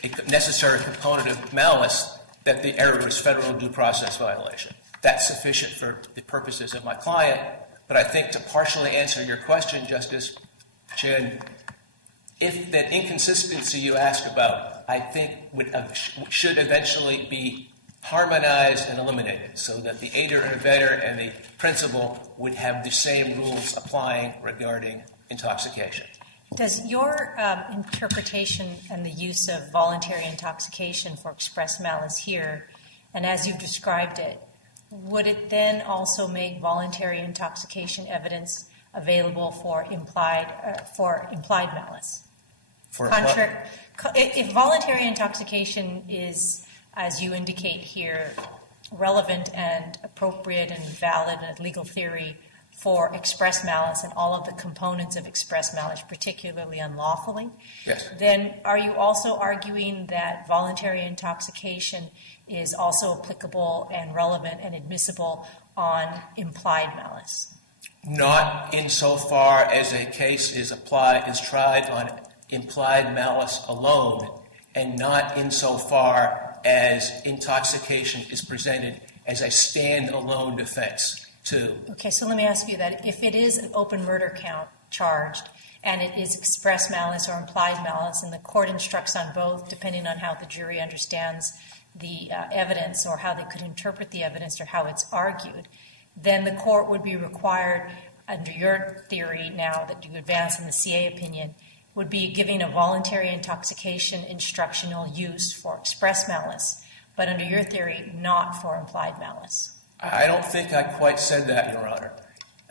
a necessary component of malice, that the error was federal due process violation. That's sufficient for the purposes of my client. But I think to partially answer your question, Justice Chin, if that inconsistency you asked about, I think should eventually be harmonized and eliminated so that the aider and abettor and the principal would have the same rules applying regarding intoxication. Does your interpretation and the use of voluntary intoxication for express malice here, and as you've described it, would it then also make voluntary intoxication evidence available for implied malice? If voluntary intoxication is, as you indicate here, relevant and appropriate and valid and legal theory for express malice and all of the components of express malice, particularly unlawfully, yes, then are you also arguing that voluntary intoxication is also applicable and relevant and admissible on implied malice? Not insofar as a case is tried on implied malice alone, and not insofar as intoxication is presented as a standalone defense to. Okay, so let me ask you that. If it is an open murder count charged, and it is express malice or implied malice, and the court instructs on both, depending on how the jury understands the evidence or how they could interpret the evidence or how it's argued, then the court would be required, under your theory now that you advance in the CA opinion, would be giving a voluntary intoxication instructional use for express malice, but under your theory, not for implied malice. I don't think I quite said that, Your Honor.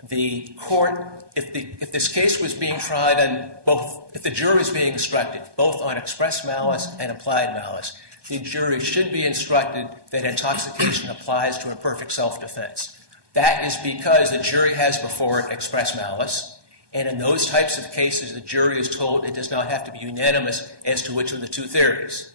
The court, if this case was being tried on both, if the jury was being instructed both on express malice and implied malice, the jury should be instructed that intoxication applies to imperfect self-defense. That is because the jury has before it express malice, and in those types of cases, the jury is told it does not have to be unanimous as to which of the two theories.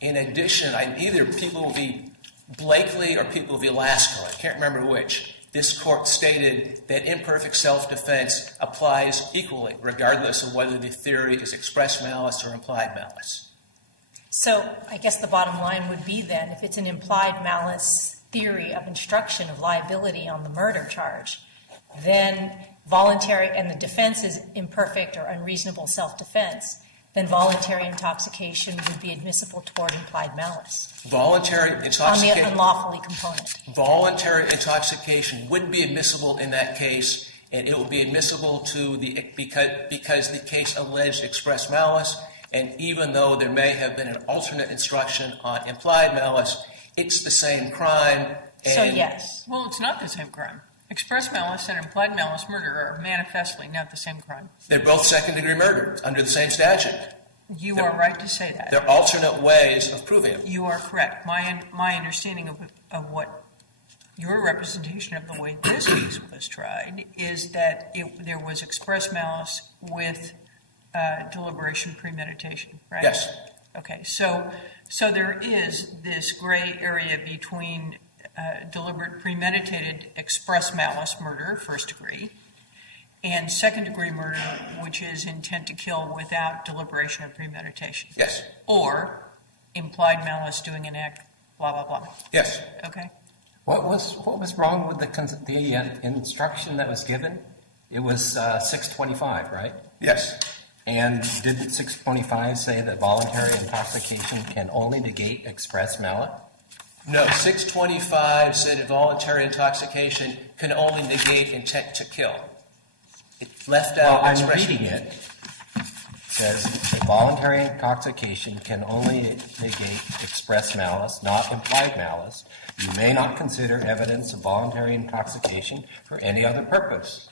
In addition, either People v. Blakely or People v. Lasker, I can't remember which, this court stated that imperfect self-defense applies equally, regardless of whether the theory is express malice or implied malice. So I guess the bottom line would be then, if it's an implied malice theory of instruction of liability on the murder charge, then voluntary, and the defense is imperfect or unreasonable self-defense, then voluntary intoxication would be admissible toward implied malice. Voluntary intoxication. On the unlawfully component. Voluntary intoxication would be admissible in that case, and it would be admissible because the case alleged express malice, and even though there may have been an alternate instruction on implied malice, it's the same crime, So yes. Well, it's not the same crime. Express malice and implied malice murder are manifestly not the same crime. They're both second-degree murder under the same statute. You are right to say that. They're alternate ways of proving it. You are correct. My understanding of what your representation of the way this case was tried is that there was express malice with deliberation premeditation, right? Yes. Okay, so there is this gray area between deliberate premeditated express malice murder, first degree, and second degree murder, which is intent to kill without deliberation or premeditation. Yes. Or implied malice doing an act, blah, blah, blah. Yes. Okay? What was wrong with the instruction that was given? It was 625, right? Yes. And didn't 625 say that voluntary intoxication can only negate express malice? No, 625 said voluntary intoxication can only negate intent to kill. It left out I'm expression. reading it. It says that voluntary intoxication can only negate express malice, not implied malice. You may not consider evidence of voluntary intoxication for any other purpose.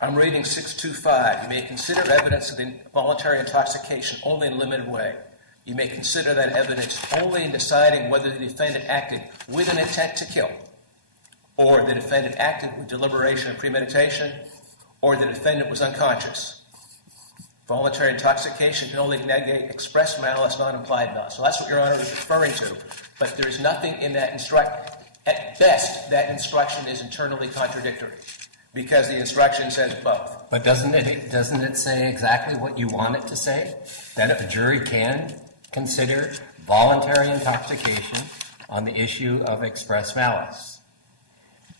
I'm reading 625. You may consider evidence of voluntary intoxication only in a limited way. You may consider that evidence only in deciding whether the defendant acted with an intent to kill, or the defendant acted with deliberation and premeditation, or the defendant was unconscious. Voluntary intoxication can only negate express malice, not implied malice. So that's what Your Honor is referring to. But there's nothing in that instruction. At best, that instruction is internally contradictory, because the instruction says both. But doesn't it say exactly what you want it to say? That a jury can consider voluntary intoxication on the issue of express malice.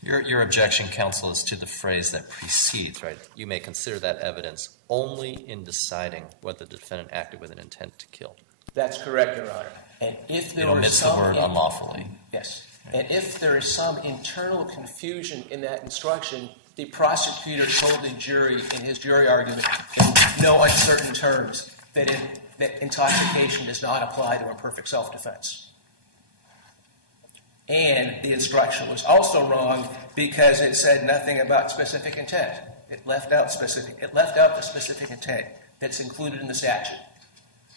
Your objection, counsel, is to the phrase that precedes, right? You may consider that evidence only in deciding whether the defendant acted with an intent to kill. That's correct, Your Honor. And if there It omits the word unlawfully. Yes. And if there is some internal confusion in that instruction, the prosecutor told the jury in his jury argument in no uncertain terms that intoxication does not apply to imperfect self-defense. And the instruction was also wrong because it said nothing about specific intent. It left out the specific intent that's included in the statute.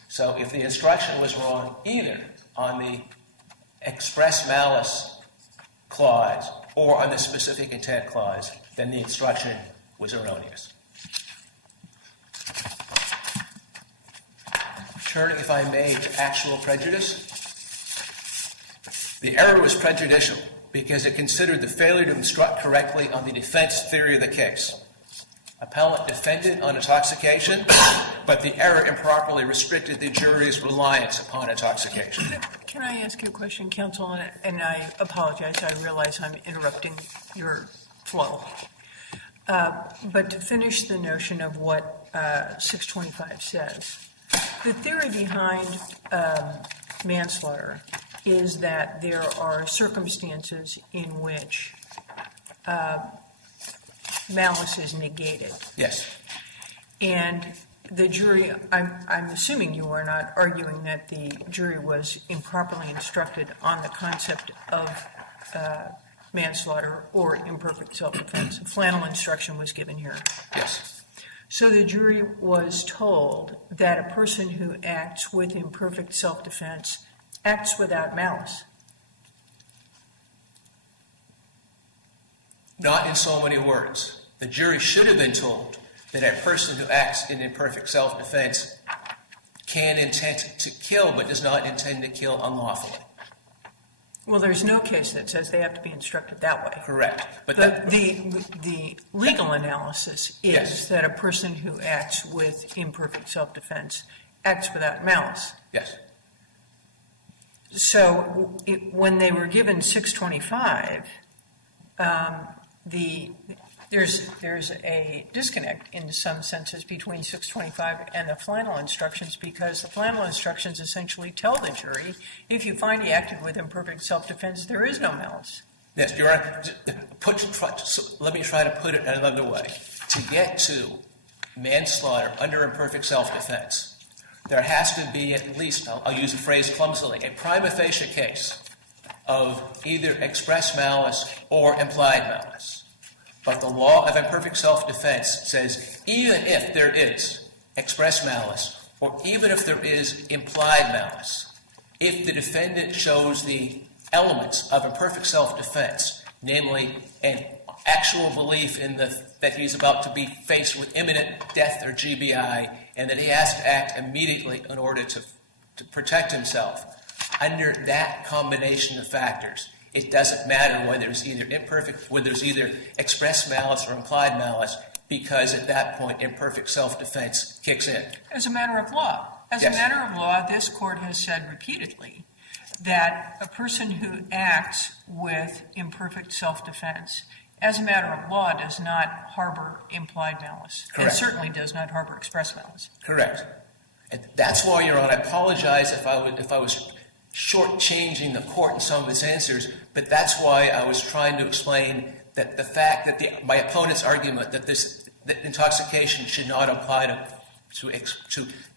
So if the instruction was wrong either on the express malice clause or on the specific intent clause, then the instruction was erroneous. Turning, if I may, to actual prejudice. The error was prejudicial because it considered the failure to instruct correctly on the defense theory of the case. Appellant defended on intoxication, but the error improperly restricted the jury's reliance upon intoxication. Can I ask you a question, counsel? And I apologize. I realize I'm interrupting your flow. But to finish the notion of what 625 says, the theory behind manslaughter is that there are circumstances in which malice is negated. Yes. And the jury, I'm assuming you are not arguing that the jury was improperly instructed on the concept of manslaughter or imperfect self-defense. A flannel instruction was given here. Yes. So the jury was told that a person who acts with imperfect self-defense acts without malice. Not in so many words. The jury should have been told that a person who acts in imperfect self-defense can intend to kill but does not intend to kill unlawfully. Well, there's no case that says they have to be instructed that way. Correct. But the legal analysis is Yes. that a person who acts with imperfect self-defense acts without malice. Yes. So when they were given 625, there's a disconnect in some senses between 625 and the flannel instructions, because the flannel instructions essentially tell the jury, if you find he acted with imperfect self-defense, there is no malice. Yes, Your Honor. Let me try to put it another way. To get to manslaughter under imperfect self-defense, there has to be at least, I'll use the phrase clumsily, a prima facie case of either express malice or implied malice. But the law of imperfect self-defense says even if there is express malice or even if there is implied malice, if the defendant shows the elements of imperfect self-defense, namely an actual belief in that he's about to be faced with imminent death or GBI, and that he has to act immediately in order to protect himself, under that combination of factors, it doesn't matter whether there's either express malice or implied malice, because at that point imperfect self-defense kicks in. As a matter of law. As a matter of law, this court has said repeatedly that a person who acts with imperfect self-defense, as a matter of law, does not harbor implied malice. Correct. And certainly does not harbor express malice. Correct. And that's why, Your Honor, I apologize if I was shortchanging the court in some of its answers, but that's why I was trying to explain that the fact that my opponent's argument that intoxication should not apply to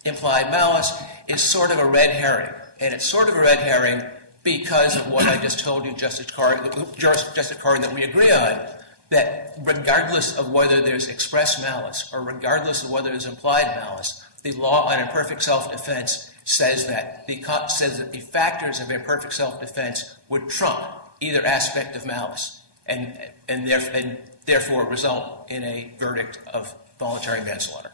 implied malice is sort of a red herring. And it's sort of a red herring because of what I just told you, Justice Carr, that we agree on, that regardless of whether there's express malice or regardless of whether there's implied malice, the law on imperfect self-defense says that the factors of imperfect self-defense would trump either aspect of malice and therefore result in a verdict of voluntary manslaughter.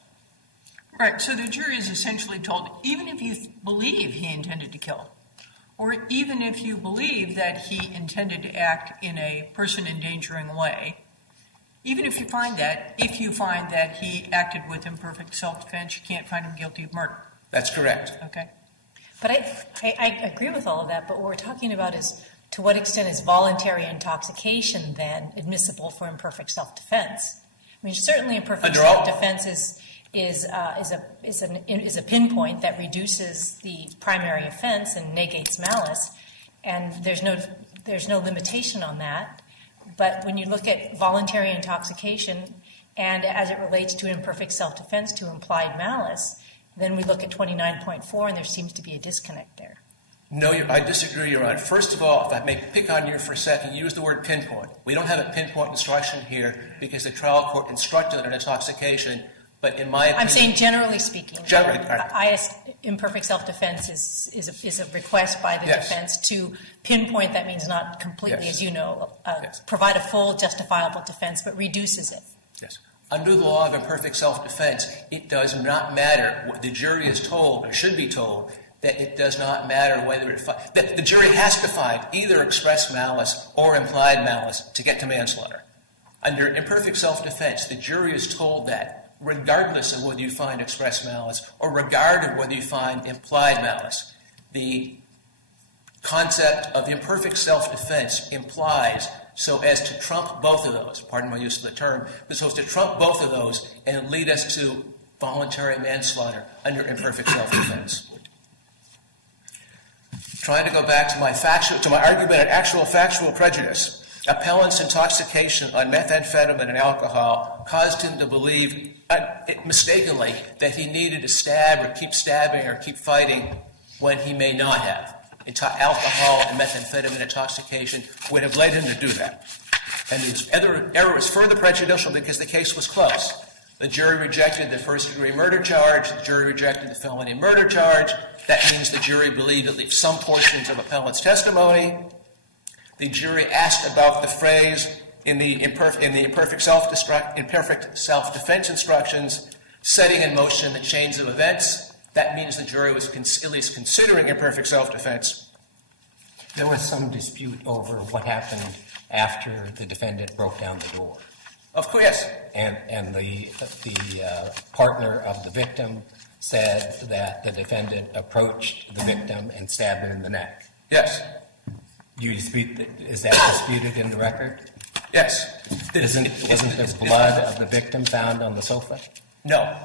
Right, so the jury is essentially told, even if you believe he intended to kill, or even if you believe that he intended to act in a person-endangering way, even if you find that he acted with imperfect self-defense, you can't find him guilty of murder. That's correct. Okay. But I agree with all of that, but what we're talking about is to what extent is voluntary intoxication then admissible for imperfect self-defense? I mean, certainly imperfect self-defense is a pinpoint that reduces the primary offense and negates malice, and there's no limitation on that. But when you look at voluntary intoxication and as it relates to imperfect self-defense to implied malice, then we look at 29.4 and there seems to be a disconnect there. No, I disagree, Your Honor. First of all, if I may pick on you for a second, use the word pinpoint. We don't have a pinpoint instruction here because the trial court instructed on intoxication, but in my opinion... I'm saying generally speaking. Generally. Imperfect self-defense is a request by the defense to pinpoint. That means not completely, as you know, provide a full justifiable defense, but reduces it. Yes. Under the law of imperfect self-defense, it does not matter what the jury is told or should be told, that it does not matter whether that the jury has to find either express malice or implied malice to get to manslaughter. Under imperfect self-defense, the jury is told that regardless of whether you find express malice or regardless of whether you find implied malice, the concept of imperfect self-defense implies so as to trump both of those, pardon my use of the term, but so as to trump both of those and lead us to voluntary manslaughter under imperfect self-defense. Trying to go back to my argument on actual factual prejudice, appellant's intoxication on methamphetamine and alcohol caused him to believe mistakenly that he needed to stab or keep stabbing or keep fighting when he may not have. Alcohol and methamphetamine intoxication would have led him to do that. And his error was further prejudicial because the case was close. The jury rejected the first-degree murder charge. The jury rejected the felony murder charge. That means the jury believed at least some portions of appellant's testimony. The jury asked about the phrase in the imperfect self-defense instructions, setting in motion the chains of events. That means the jury was at least considering imperfect self-defense. There was some dispute over what happened after the defendant broke down the door. Of course, yes. And the partner of the victim said that the defendant approached the victim and stabbed her in the neck. Yes. Do you dispute that? Is that disputed in the record? Yes. Wasn't the blood of the victim found on the sofa? No.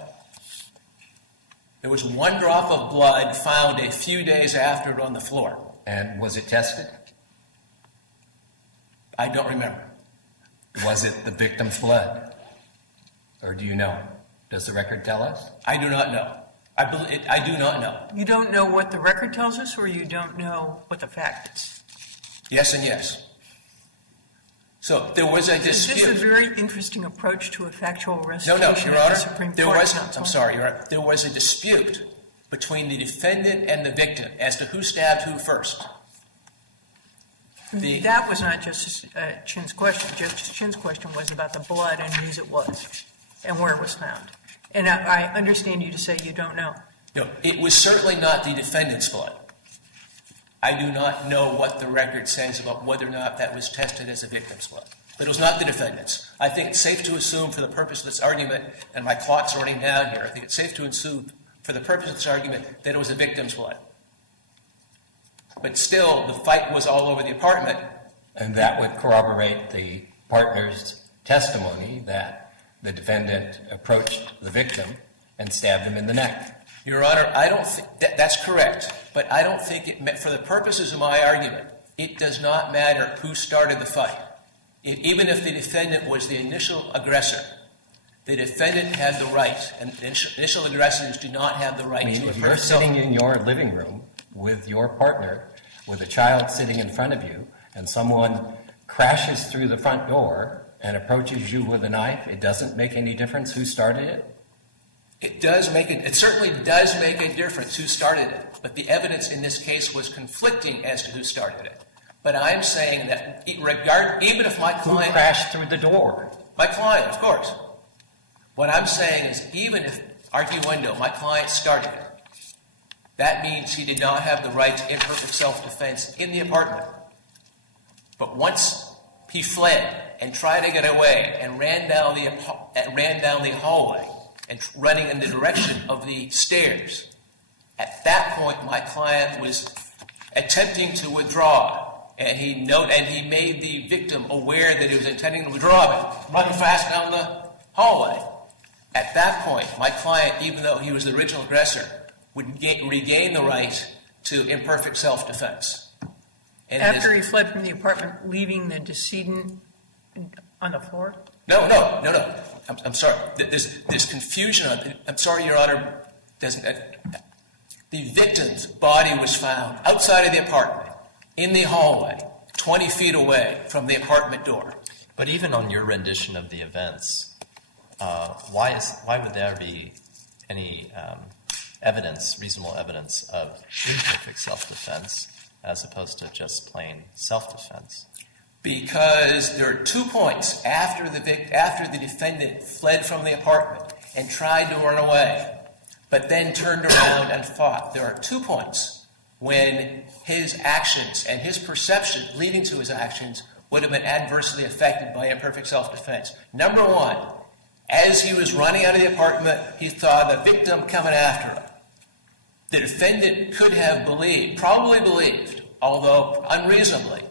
There was one drop of blood found a few days after it on the floor. And was it tested? I don't remember. Was it the victim's blood? Or do you know? Does the record tell us? I do not know. I do not know. You don't know what the record tells us, or you don't know what the fact is? Yes and yes. So there was a dispute. This is a very interesting approach to a factual No, recitation Your of the Honor. Supreme There Court. was. Counsel. I'm sorry, Your Honor. There was a dispute between the defendant and the victim as to who stabbed who first. That was not Justice Chin's question. Justice Chin's question was about the blood and whose it was and where it was found. And I understand you to say you don't know. No, it was certainly not the defendant's blood. I do not know what the record says about whether or not that was tested as a victim's blood. But it was not the defendant's. I think it's safe to assume for the purpose of this argument, and my clock's running down here, I think it's safe to assume for the purpose of this argument that it was a victim's blood. But still, the fight was all over the apartment. And that would corroborate the partner's testimony that the defendant approached the victim and stabbed him in the neck. Your Honor, I don't think that's correct, but I don't think it meant, for the purposes of my argument, it does not matter who started the fight. Even if the defendant was the initial aggressor, the defendant had the right, and initial aggressors do not have the right to if you're sitting in your living room with your partner, with a child sitting in front of you, and someone crashes through the front door and approaches you with a knife, it doesn't make any difference who started it? It certainly does make a difference who started it, but the evidence in this case was conflicting as to who started it. But I'm saying that even if my client... Who crashed through the door? My client, of course. What I'm saying is even if, arguendo, my client started it, that means he did not have the right to imperfect self-defense in the apartment. But once he fled and tried to get away and ran down the hallway and running in the direction of the stairs, at that point my client was attempting to withdraw, and he made the victim aware that he was intending to withdraw, running fast down the hallway. At that point, my client, even though he was the original aggressor, would regain the right to imperfect self-defense. After he fled from the apartment, leaving the decedent on the floor? No. I'm sorry. There's confusion. I'm sorry, Your Honor. The victim's body was found outside of the apartment, in the hallway, 20 feet away from the apartment door. But even on your rendition of the events, why would there be any reasonable evidence of imperfect self-defense as opposed to just plain self-defense? Because there are 2 points after the defendant fled from the apartment and tried to run away, but then turned around and fought. There are 2 points when his actions and his perception leading to his actions would have been adversely affected by imperfect self-defense. Number 1, as he was running out of the apartment, he saw the victim coming after him. The defendant could have probably believed, although unreasonably,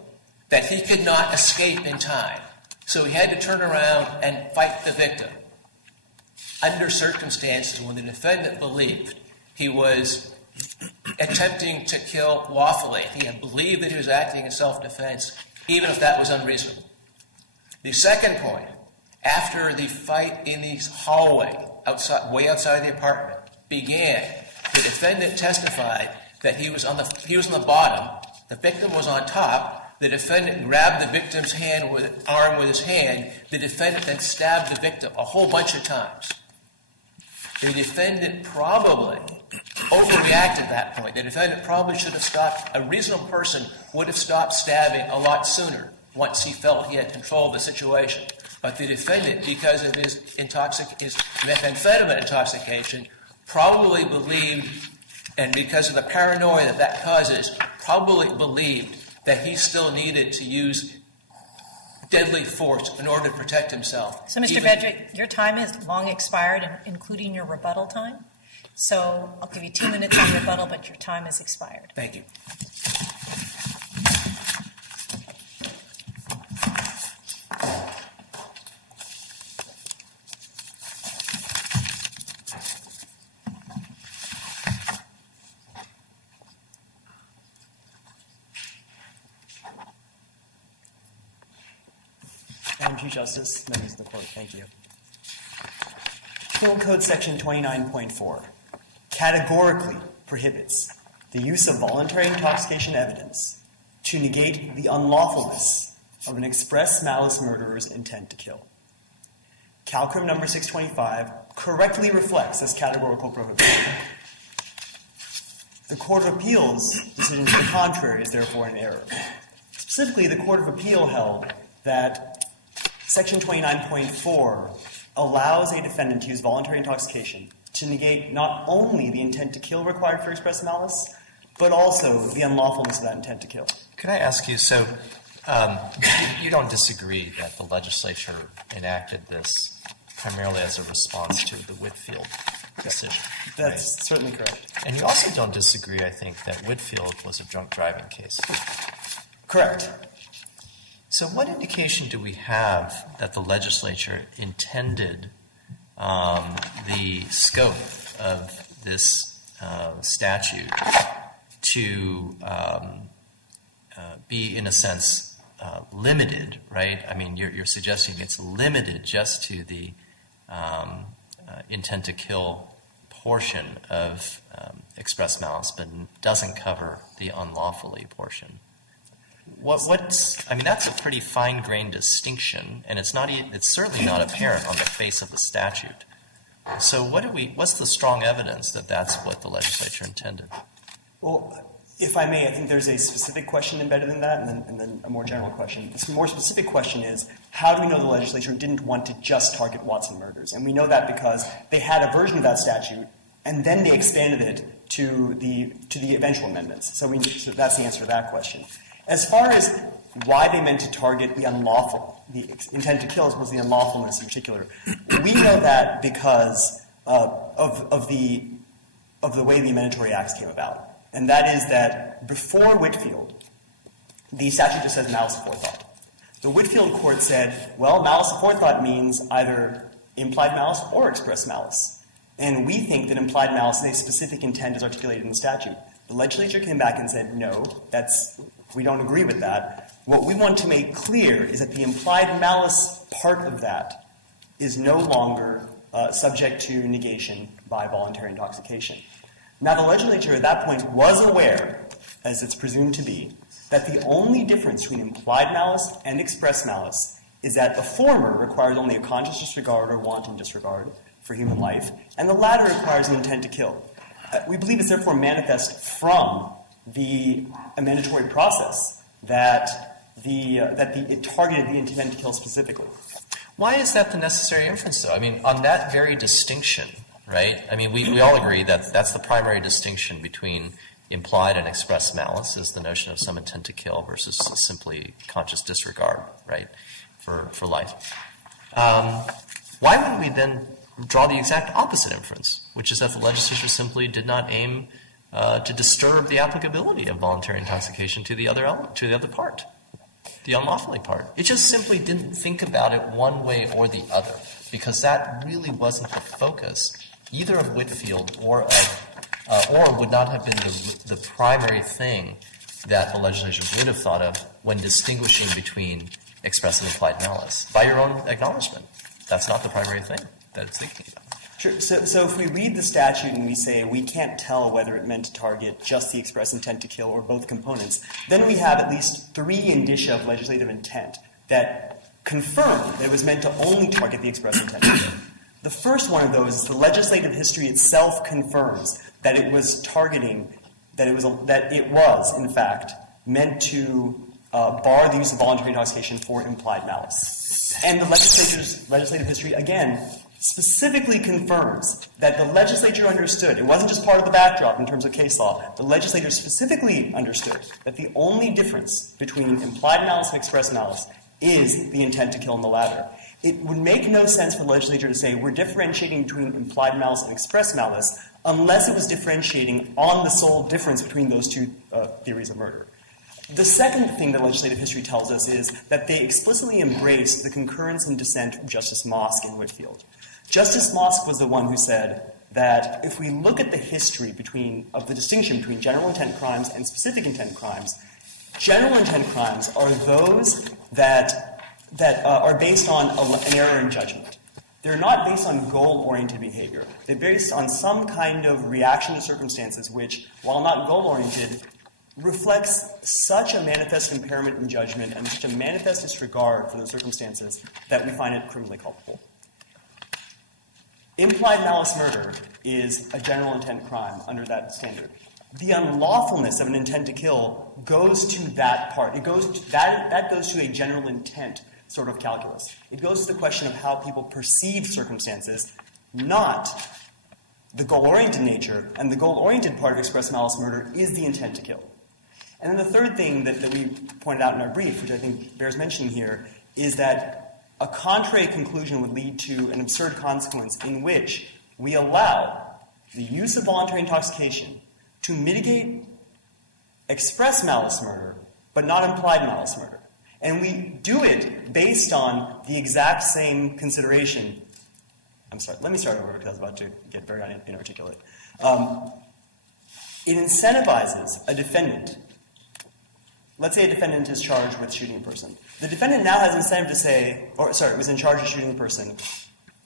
that he could not escape in time. So he had to turn around and fight the victim. Under circumstances when the defendant believed he was attempting to kill lawfully, he had believed that he was acting in self-defense, even if that was unreasonable. The second point, after the fight in the hallway, way outside the apartment, began, the defendant testified that he was on the bottom, the victim was on top, the defendant grabbed the victim's arm with his hand, the defendant then stabbed the victim a whole bunch of times. The defendant probably overreacted at that point. The defendant probably should have stopped. A reasonable person would have stopped stabbing a lot sooner once he felt he had control of the situation. But the defendant, because of his methamphetamine intoxication, probably believed, and because of the paranoia that causes, probably believed that he still needed to use deadly force in order to protect himself. So, Mr. Bedrick, your time has long expired, including your rebuttal time. So I'll give you 2 minutes on rebuttal, but your time has expired. Thank you. Madam Chief Justice, members of the court, thank you. Penal Code Section 29.4 categorically prohibits the use of voluntary intoxication evidence to negate the unlawfulness of an express malice murderer's intent to kill. CalCrim number 625 correctly reflects this categorical prohibition. The Court of Appeals' decision to the contrary is therefore an error. Specifically, the Court of Appeal held that Section 29.4 allows a defendant to use voluntary intoxication to negate not only the intent to kill required for express malice, but also the unlawfulness of that intent to kill. Could I ask you, so you don't disagree that the legislature enacted this primarily as a response to the Whitfield decision? That's right? Certainly correct. And you also don't disagree, I think, that Whitfield was a drunk driving case. Correct. So what indication do we have that the legislature intended the scope of this statute to be, in a sense, limited, right? I mean, you're suggesting it's limited just to the intent to kill portion of express malice, but doesn't cover the unlawfully portion. I mean, that's a pretty fine-grained distinction, and it's certainly not apparent on the face of the statute. So what's the strong evidence that that's what the legislature intended? Well, if I may, I think there's a specific question embedded in that, and then a more general question. The more specific question is, how do we know the legislature didn't want to just target Watson murders? And we know that because they had a version of that statute, and then they expanded it to the eventual amendments. So that's the answer to that question. As far as why they meant to target the unlawful, the intent to kill as well as the unlawfulness in particular, we know that because of the way the Amendatory Acts came about. And that is that before Whitfield, the statute just says malice aforethought. The Whitfield court said, well, malice aforethought means either implied malice or express malice. And we think that implied malice is a specific intent as articulated in the statute. The legislature came back and said, no, we don't agree with that. What we want to make clear is that the implied malice part of that is no longer subject to negation by voluntary intoxication. Now, the legislature at that point was aware, as it's presumed to be, that the only difference between implied malice and express malice is that the former requires only a conscious disregard or wanton disregard for human life, and the latter requires an intent to kill. We believe it's therefore manifest from the amendatory process that it targeted the intent to kill specifically. Why is that the necessary inference, though? I mean, on that very distinction, right? I mean, we all agree that that's the primary distinction between implied and express malice is the notion of some intent to kill versus simply conscious disregard, right, for life. Why wouldn't we then draw the exact opposite inference, which is that the legislature simply did not aim to disturb the applicability of voluntary intoxication to the other part, the unlawfully part? It just simply didn't think about it one way or the other, because that really wasn't the focus either of Whitfield or would not have been the primary thing that the legislature would have thought of when distinguishing between express and implied malice. By your own acknowledgement, that's not the primary thing that it's thinking about. Sure. So if we read the statute and we say we can't tell whether it meant to target just the express intent to kill or both components, then we have at least three indicia of legislative intent that confirm that it was meant to only target the express intent to kill. The first one of those is the legislative history itself confirms that it was targeting, that it was in fact meant to bar the use of voluntary intoxication for implied malice. And the legislature's legislative history, again, specifically confirms that the legislature understood, it wasn't just part of the backdrop in terms of case law, the legislature specifically understood that the only difference between implied malice and express malice is the intent to kill in the latter. It would make no sense for the legislature to say we're differentiating between implied malice and express malice unless it was differentiating on the sole difference between those two theories of murder. The second thing that legislative history tells us is that they explicitly embraced the concurrence and dissent of Justice Mosk in Whitfield. Justice Mosk was the one who said that if we look at the history of the distinction between general intent crimes and specific intent crimes, general intent crimes are those that are based on an error in judgment. they're not based on goal-oriented behavior. They're based on some kind of reaction to circumstances which, while not goal-oriented, reflects such a manifest impairment in judgment and such a manifest disregard for those circumstances that we find it criminally culpable. Implied malice murder is a general intent crime under that standard. The unlawfulness of an intent to kill goes to that part. That goes to a general intent sort of calculus. It goes to the question of how people perceive circumstances, not the goal-oriented nature. And the goal-oriented part of express malice murder is the intent to kill. And then the third thing that we pointed out in our brief, which I think bears mentioning here, is that a contrary conclusion would lead to an absurd consequence in which we allow the use of voluntary intoxication to mitigate express malice murder, but not implied malice murder. And we do it based on the exact same consideration. I'm sorry, let me start over because I was about to get very inarticulate. It incentivizes a defendant. Let's say a defendant is charged with shooting a person. The defendant now has incentive to say, was in charge of shooting a person,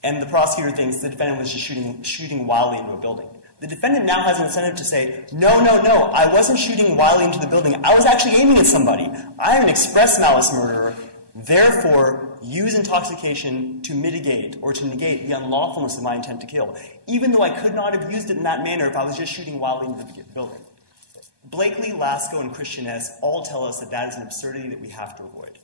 and the prosecutor thinks the defendant was just shooting wildly into a building. The defendant now has an incentive to say, no, I wasn't shooting wildly into the building. I was actually aiming at somebody. I am an express malice murderer. Therefore, use intoxication to mitigate or to negate the unlawfulness of my intent to kill, even though I could not have used it in that manner if I was just shooting wildly into the building. Blakely, Lasko, and Christian S. all tell us that that is an absurdity that we have to avoid.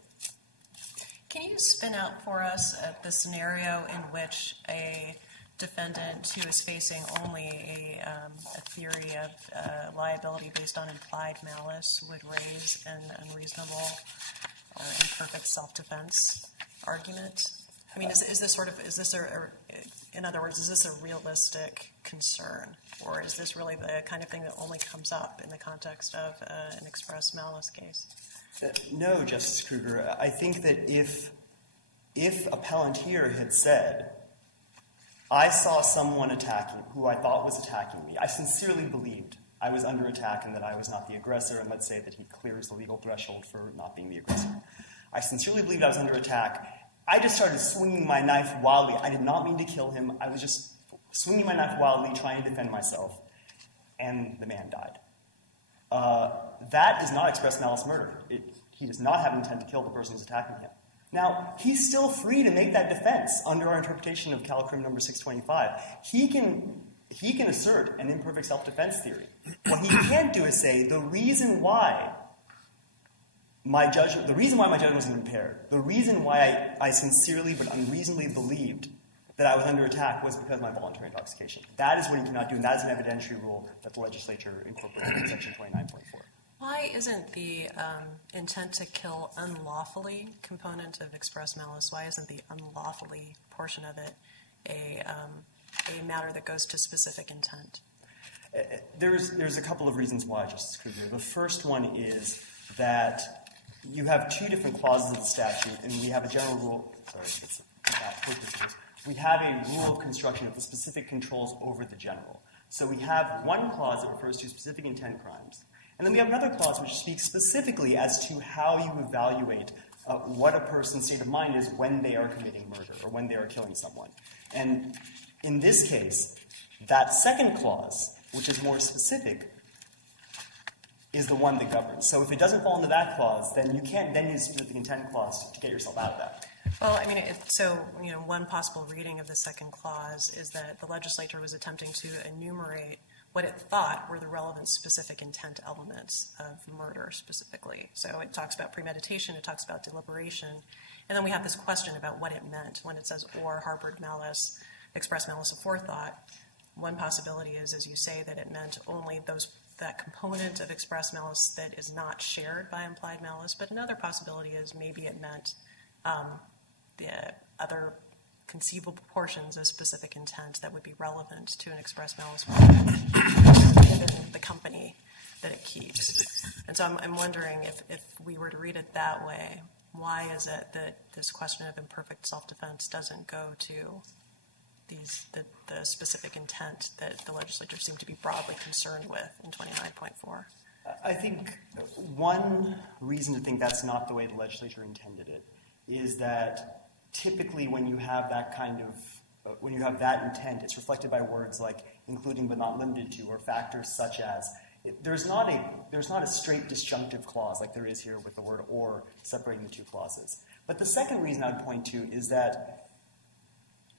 Can you spin out for us the scenario in which a defendant who is facing only a theory of liability based on implied malice would raise an unreasonable or imperfect self-defense argument? I mean, is this in other words, is this a realistic concern, or is this really the kind of thing that only comes up in the context of an express malice case? No, Justice Kruger. I think that if appellant here had said, I saw someone attacking, who I thought was attacking me. I sincerely believed I was under attack and that I was not the aggressor, and let's say that he clears the legal threshold for not being the aggressor. I sincerely believed I was under attack. I just started swinging my knife wildly. I did not mean to kill him. I was just swinging my knife wildly, trying to defend myself, and the man died. That is not express malice murder. He does not have intent to kill the person who's attacking him. Now, he's still free to make that defense under our interpretation of Calicrim number 625. He can assert an imperfect self-defense theory. What he can't do is say, the reason why my judgment was impaired, the reason why I sincerely but unreasonably believed that I was under attack was because of my voluntary intoxication. That is what he cannot do, and that is an evidentiary rule that the legislature incorporated in Section 29.4. Why isn't the intent to kill unlawfully component of express malice, why isn't the unlawfully portion of it a matter that goes to specific intent? There's a couple of reasons why, Justice Kruger. The first one is that you have two different clauses of the statute, and we have a general rule. We have a rule of construction of the specific controls over the general. So we have one clause that refers to specific intent crimes. And then we have another clause which speaks specifically as to how you evaluate what a person's state of mind is when they are committing murder or when they are killing someone. And in this case, that second clause, which is more specific, is the one that governs. So if it doesn't fall into that clause, then you can't then use the intent clause to get yourself out of that. Well, I mean, one possible reading of the second clause is that the legislature was attempting to enumerate what it thought were the relevant specific intent elements of murder specifically. So it talks about premeditation, it talks about deliberation, and then we have this question about what it meant when it says or harbored malice, express malice of forethought. One possibility is, as you say, that it meant only that component of express malice that is not shared by implied malice, but another possibility is maybe it meant the other conceivable portions of specific intent that would be relevant to an express malice within the company that it keeps. And so I'm wondering if we were to read it that way, why is it that this question of imperfect self-defense doesn't go to the specific intent that the legislature seemed to be broadly concerned with in 29.4? I think one reason to think that's not the way the legislature intended it is that typically when you have that kind of when you have that intent, it's reflected by words like including but not limited to, or factors such as. There's not a straight disjunctive clause like there is here with the word or separating the two clauses. But the second reason I would point to is that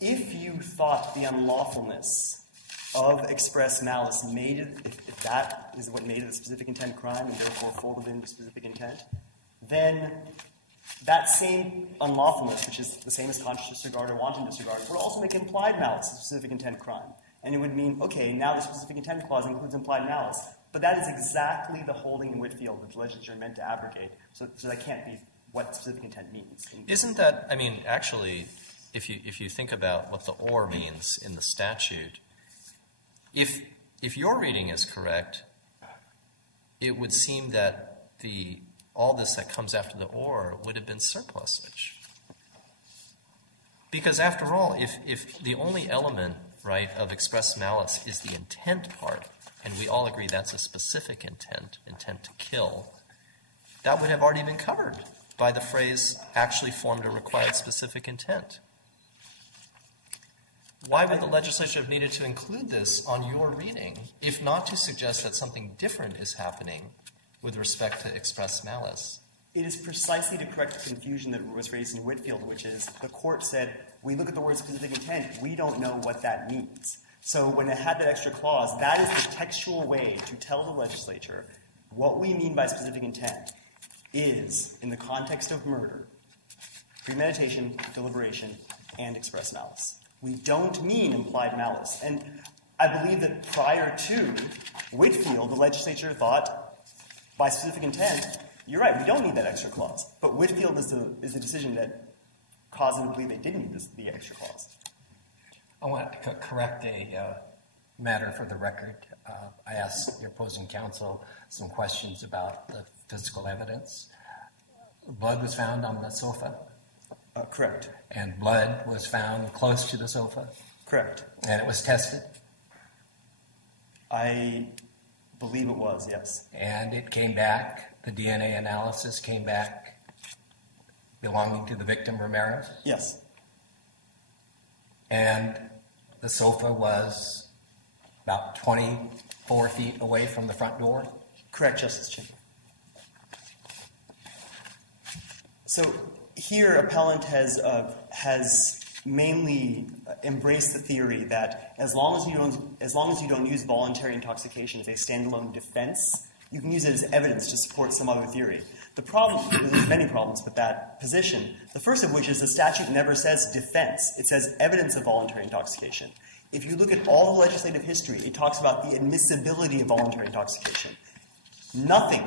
if you thought the unlawfulness of express malice made it, if that is what made it a specific intent crime and therefore folded into specific intent, then that same unlawfulness, which is the same as conscious disregard or wanton disregard, would also make implied malice a specific intent crime. And it would mean, okay, now the specific intent clause includes implied malice. But that is exactly the holding in Whitfield that the legislature meant to abrogate. So that can't be what specific intent means. Isn't that, I mean, actually, if you think about what the or means in the statute, if your reading is correct, it would seem that all this that comes after the or would have been surplusage. Because after all, if the only element, right, of express malice is the intent part, and we all agree that's a specific intent to kill, that would have already been covered by the phrase actually formed a required specific intent. Why would the legislature have needed to include this on your reading, if not to suggest that something different is happening with respect to express malice? It is precisely to correct the confusion that was raised in Whitfield, which is the court said, we look at the word specific intent, we don't know what that means. So when it had that extra clause, that is the textual way to tell the legislature what we mean by specific intent is, in the context of murder, premeditation, deliberation, and express malice. We don't mean implied malice. And I believe that prior to Whitfield, the legislature thought, by specific intent, you're right, we don't need that extra clause. But Whitfield is the decision that caused them to believe they didn't need the extra clause. I want to correct a matter for the record. I asked your opposing counsel some questions about the physical evidence. Blood was found on the sofa? Correct. And blood was found close to the sofa? Correct. And it was tested? I believe it was, yes. And it came back, the DNA analysis came back belonging to the victim, Ramirez? Yes. And the sofa was about 24 feet away from the front door? Correct, Justice Chin. So here, appellant has mainly embraced the theory that as long as you don't use voluntary intoxication as a standalone defense, you can use it as evidence to support some other theory. The problem, there's many problems with that position. The first of which is the statute never says defense. It says evidence of voluntary intoxication. If you look at all the legislative history, it talks about the admissibility of voluntary intoxication. Nothing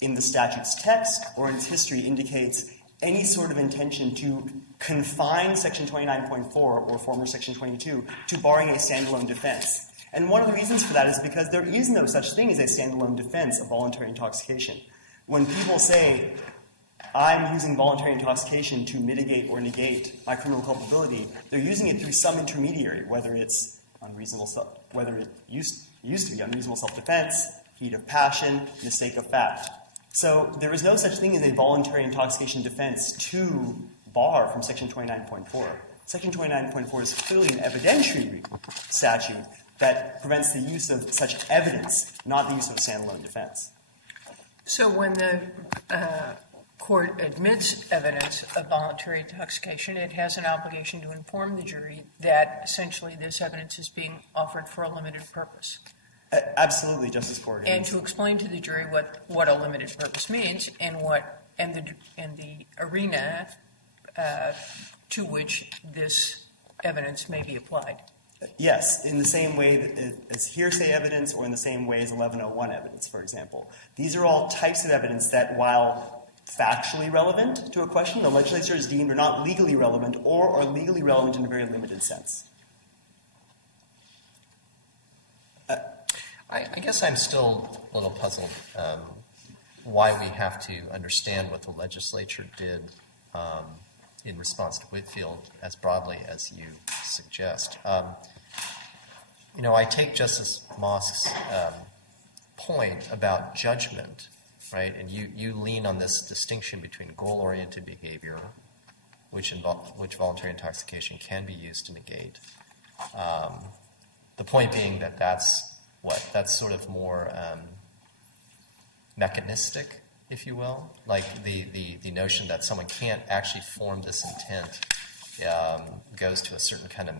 in the statute's text or in its history indicates any sort of intention to confine Section 29.4 or former Section 22 to barring a standalone defense. And one of the reasons for that is because there is no such thing as a standalone defense of voluntary intoxication. When people say, I'm using voluntary intoxication to mitigate or negate my criminal culpability, they're using it through some intermediary, whether it's whether it used to be unreasonable self-defense, heat of passion, mistake of fact. So there is no such thing as a voluntary intoxication defense to bar from Section 29.4. Section 29.4 is clearly an evidentiary statute that prevents the use of such evidence, not the use of a standalone defense. So when the court admits evidence of voluntary intoxication, it has an obligation to inform the jury that essentially this evidence is being offered for a limited purpose. Absolutely, Justice Corrigan. And to explain to the jury what a limited purpose means and the arena to which this evidence may be applied. Yes, in the same way as hearsay evidence or in the same way as 1101 evidence, for example. These are all types of evidence that, while factually relevant to a question, the legislature has deemed are not legally relevant or are legally relevant in a very limited sense. I guess I'm still a little puzzled why we have to understand what the legislature did in response to Whitfield as broadly as you suggest. I take Justice Mosk's point about judgment, right? And you lean on this distinction between goal-oriented behavior which voluntary intoxication can be used to negate. The point being that that's sort of more mechanistic, if you will, like the notion that someone can't actually form this intent goes to a certain kind of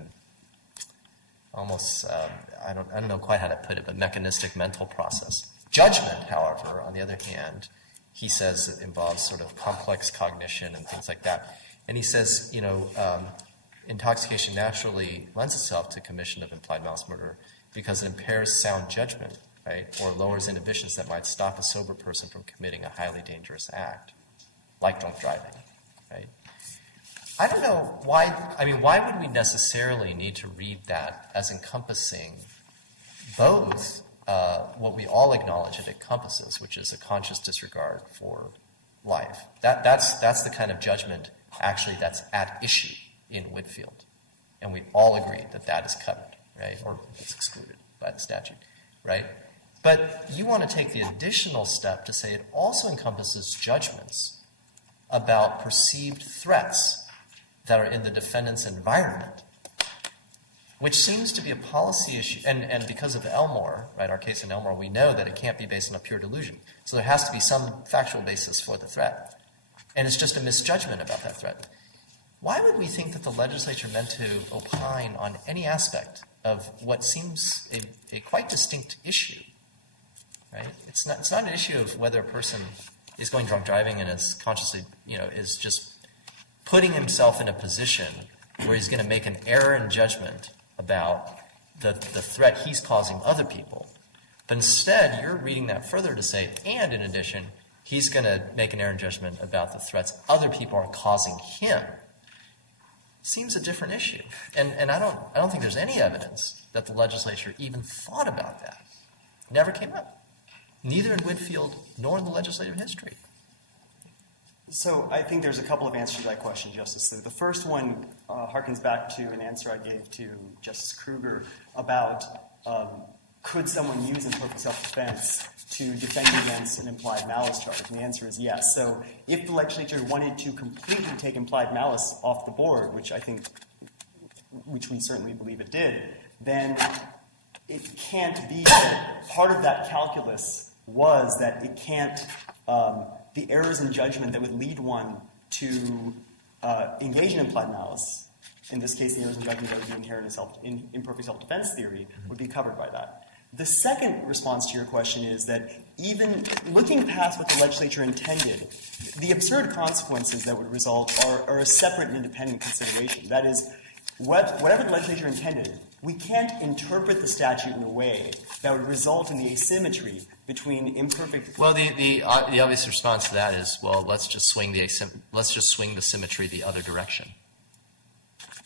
almost I don't know quite how to put it, but mechanistic mental process. Judgment, however, on the other hand, he says it involves sort of complex cognition and things like that. And he says, intoxication naturally lends itself to commission of implied malice murder because it impairs sound judgment, right, or lowers inhibitions that might stop a sober person from committing a highly dangerous act, like drunk driving, right? I don't know why. I mean, why would we necessarily need to read that as encompassing both what we all acknowledge it encompasses, which is a conscious disregard for life? That's the kind of judgment actually that's at issue in Whitfield, and we all agree that that is covered, right, or it's excluded by the statute, right? But you want to take the additional step to say it also encompasses judgments about perceived threats that are in the defendant's environment, which seems to be a policy issue. And because of Elmore, right, our case in Elmore, we know that it can't be based on a pure delusion. So there has to be some factual basis for the threat. And it's just a misjudgment about that threat. Why would we think that the legislature meant to opine on any aspect of what seems a quite distinct issue, right? It's not an issue of whether a person is going drunk driving and is consciously, is just putting himself in a position where he's going to make an error in judgment about the threat he's causing other people. But instead, you're reading that further to say, and in addition, he's going to make an error in judgment about the threats other people are causing him. Seems a different issue. And I don't think there's any evidence that the legislature even thought about that. Never came up. Neither in Whitfield nor in the legislative history. So I think there's a couple of answers to that question, Justice. The first one harkens back to an answer I gave to Justice Kruger about could someone use imperfect self-defense to defend against an implied malice charge? And the answer is yes. So if the legislature wanted to completely take implied malice off the board, which we certainly believe it did, then it can't be that part of that calculus was that it can't the errors in judgment that would lead one to engage in implied malice, in this case the errors in judgment that would be inherent in imperfect self-defense theory, would be covered by that. The second response to your question is that even looking past what the legislature intended, the absurd consequences that would result are a separate and independent consideration. That is, whatever the legislature intended, we can't interpret the statute in a way that would result in the asymmetry between imperfect. Well, the obvious response to that is, well, let's just swing the symmetry the other direction.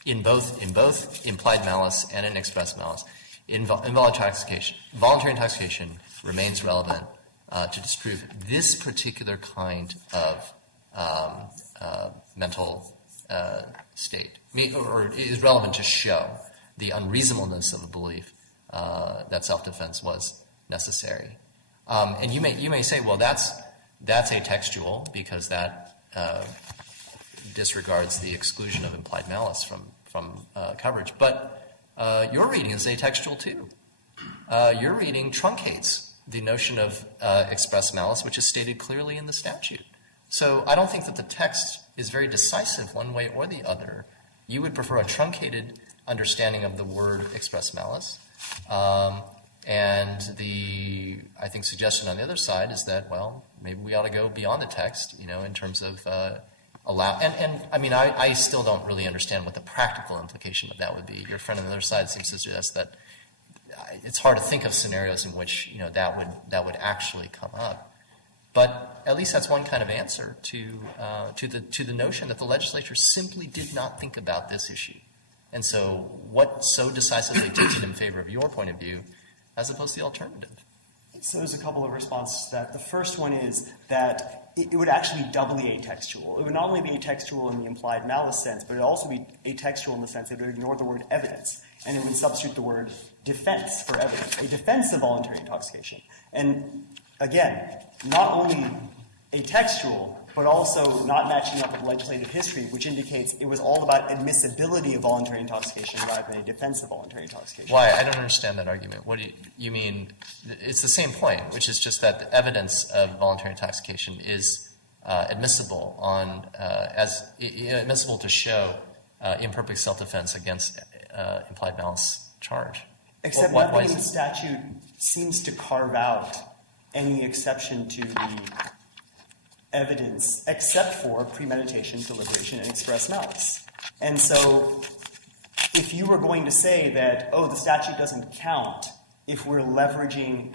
In both implied malice and in express malice, voluntary intoxication remains relevant to disprove this particular kind of mental state, or is relevant to show the unreasonableness of a belief that self-defense was necessary. And you may say, well, that's atextual because that disregards the exclusion of implied malice from coverage. But your reading is atextual too. Your reading truncates the notion of express malice, which is stated clearly in the statute. So I don't think that the text is very decisive one way or the other. You would prefer a truncated understanding of the word express malice. And the, I think, suggestion on the other side is that, well, maybe we ought to go beyond the text, in terms of allow. And I mean, I still don't really understand what the practical implication of that would be. Your friend on the other side seems to suggest that it's hard to think of scenarios in which, that would actually come up. But at least that's one kind of answer to the notion that the legislature simply did not think about this issue. And so what so decisively takes it in favor of your point of view as opposed to the alternative? So there's a couple of responses to that. The first one is that it would actually be doubly atextual. It would not only be atextual in the implied malice sense, but it would also be atextual in the sense that it would ignore the word evidence, and it would substitute the word defense for evidence, a defense of voluntary intoxication. And again, not only atextual, but also not matching up with legislative history, which indicates it was all about admissibility of voluntary intoxication rather than a defense of voluntary intoxication. Why? I don't understand that argument. What do you mean? It's the same point, which is just that the evidence of voluntary intoxication is admissible admissible to show imperfect self-defense against implied malice charge. Except nothing in the statute seems to carve out any exception to the evidence except for premeditation, deliberation, and express malice. And so if you were going to say that, the statute doesn't count if we're leveraging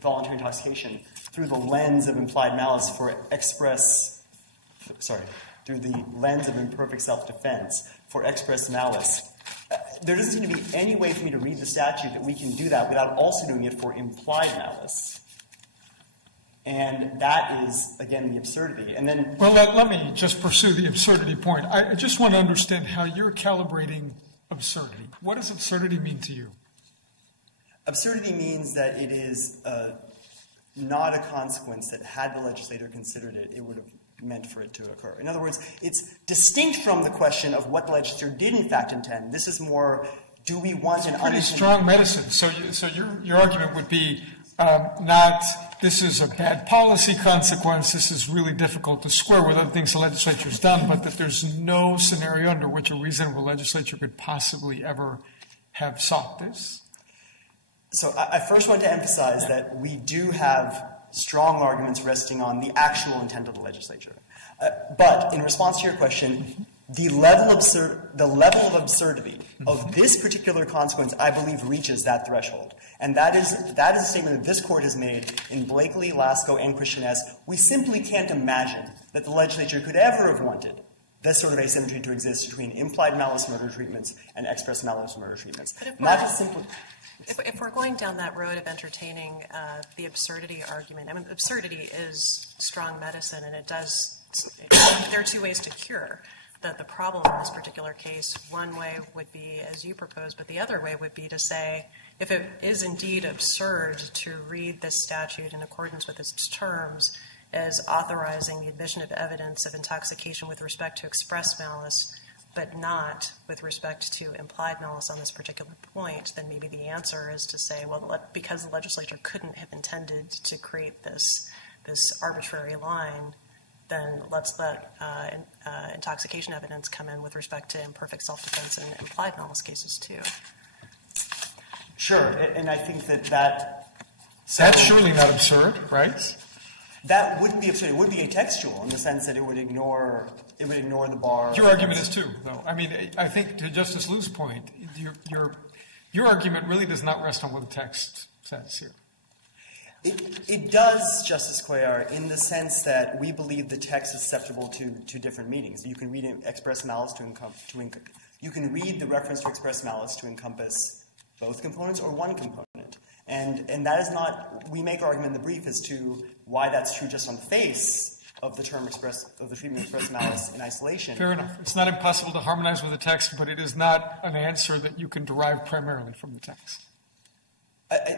voluntary intoxication through the lens of implied malice through the lens of imperfect self-defense for express malice, there doesn't seem to be any way for me to read the statute that we can do that without also doing it for implied malice. And that is, again, the absurdity. And then, well, let me just pursue the absurdity point. I just want to understand how you're calibrating absurdity. What does absurdity mean to you? Absurdity means that it is not a consequence that, had the legislator considered it, it would have meant for it to occur. In other words, it's distinct from the question of what the legislature did in fact intend. This is more, do we want an pretty strong medicine. So your argument would be not this is a bad policy consequence, this is really difficult to square with other things the legislature's done, but that there's no scenario under which a reasonable legislature could possibly ever have sought this? So I first want to emphasize that we do have strong arguments resting on the actual intent of the legislature. But in response to your question, the level of absurdity of this particular consequence, I believe, reaches that threshold. And that is a statement that this Court has made in Blakely, Lasko, and Christianese. We simply can't imagine that the legislature could ever have wanted this sort of asymmetry to exist between implied malice murder treatments and express malice murder treatments. If we're going down that road of entertaining the absurdity argument, I mean, absurdity is strong medicine, and there are two ways to cure the problem in this particular case. One way would be, as you propose, but the other way would be to say, if it is indeed absurd to read this statute in accordance with its terms as authorizing the admission of evidence of intoxication with respect to express malice, but not with respect to implied malice on this particular point, then maybe the answer is to say, well, because the legislature couldn't have intended to create this arbitrary line, then let's let intoxication evidence come in with respect to imperfect self-defense and implied malice cases too. Sure, and I think that's surely not absurd, right? That wouldn't be absurd. It would be atextual in the sense that it would ignore the bar. Your argument is too, though. I mean, I think to Justice Liu's point, your argument really does not rest on what the text says here. It does, Justice Cuellar, in the sense that we believe the text is susceptible to different meanings. You can read express malice you can read the reference to express malice to encompass both components or one component. And that is not, we make our argument in the brief as to why that's true just on the face of the term of the treatment of express malice in isolation. Fair enough. It's not impossible to harmonize with the text, but it is not an answer that you can derive primarily from the text.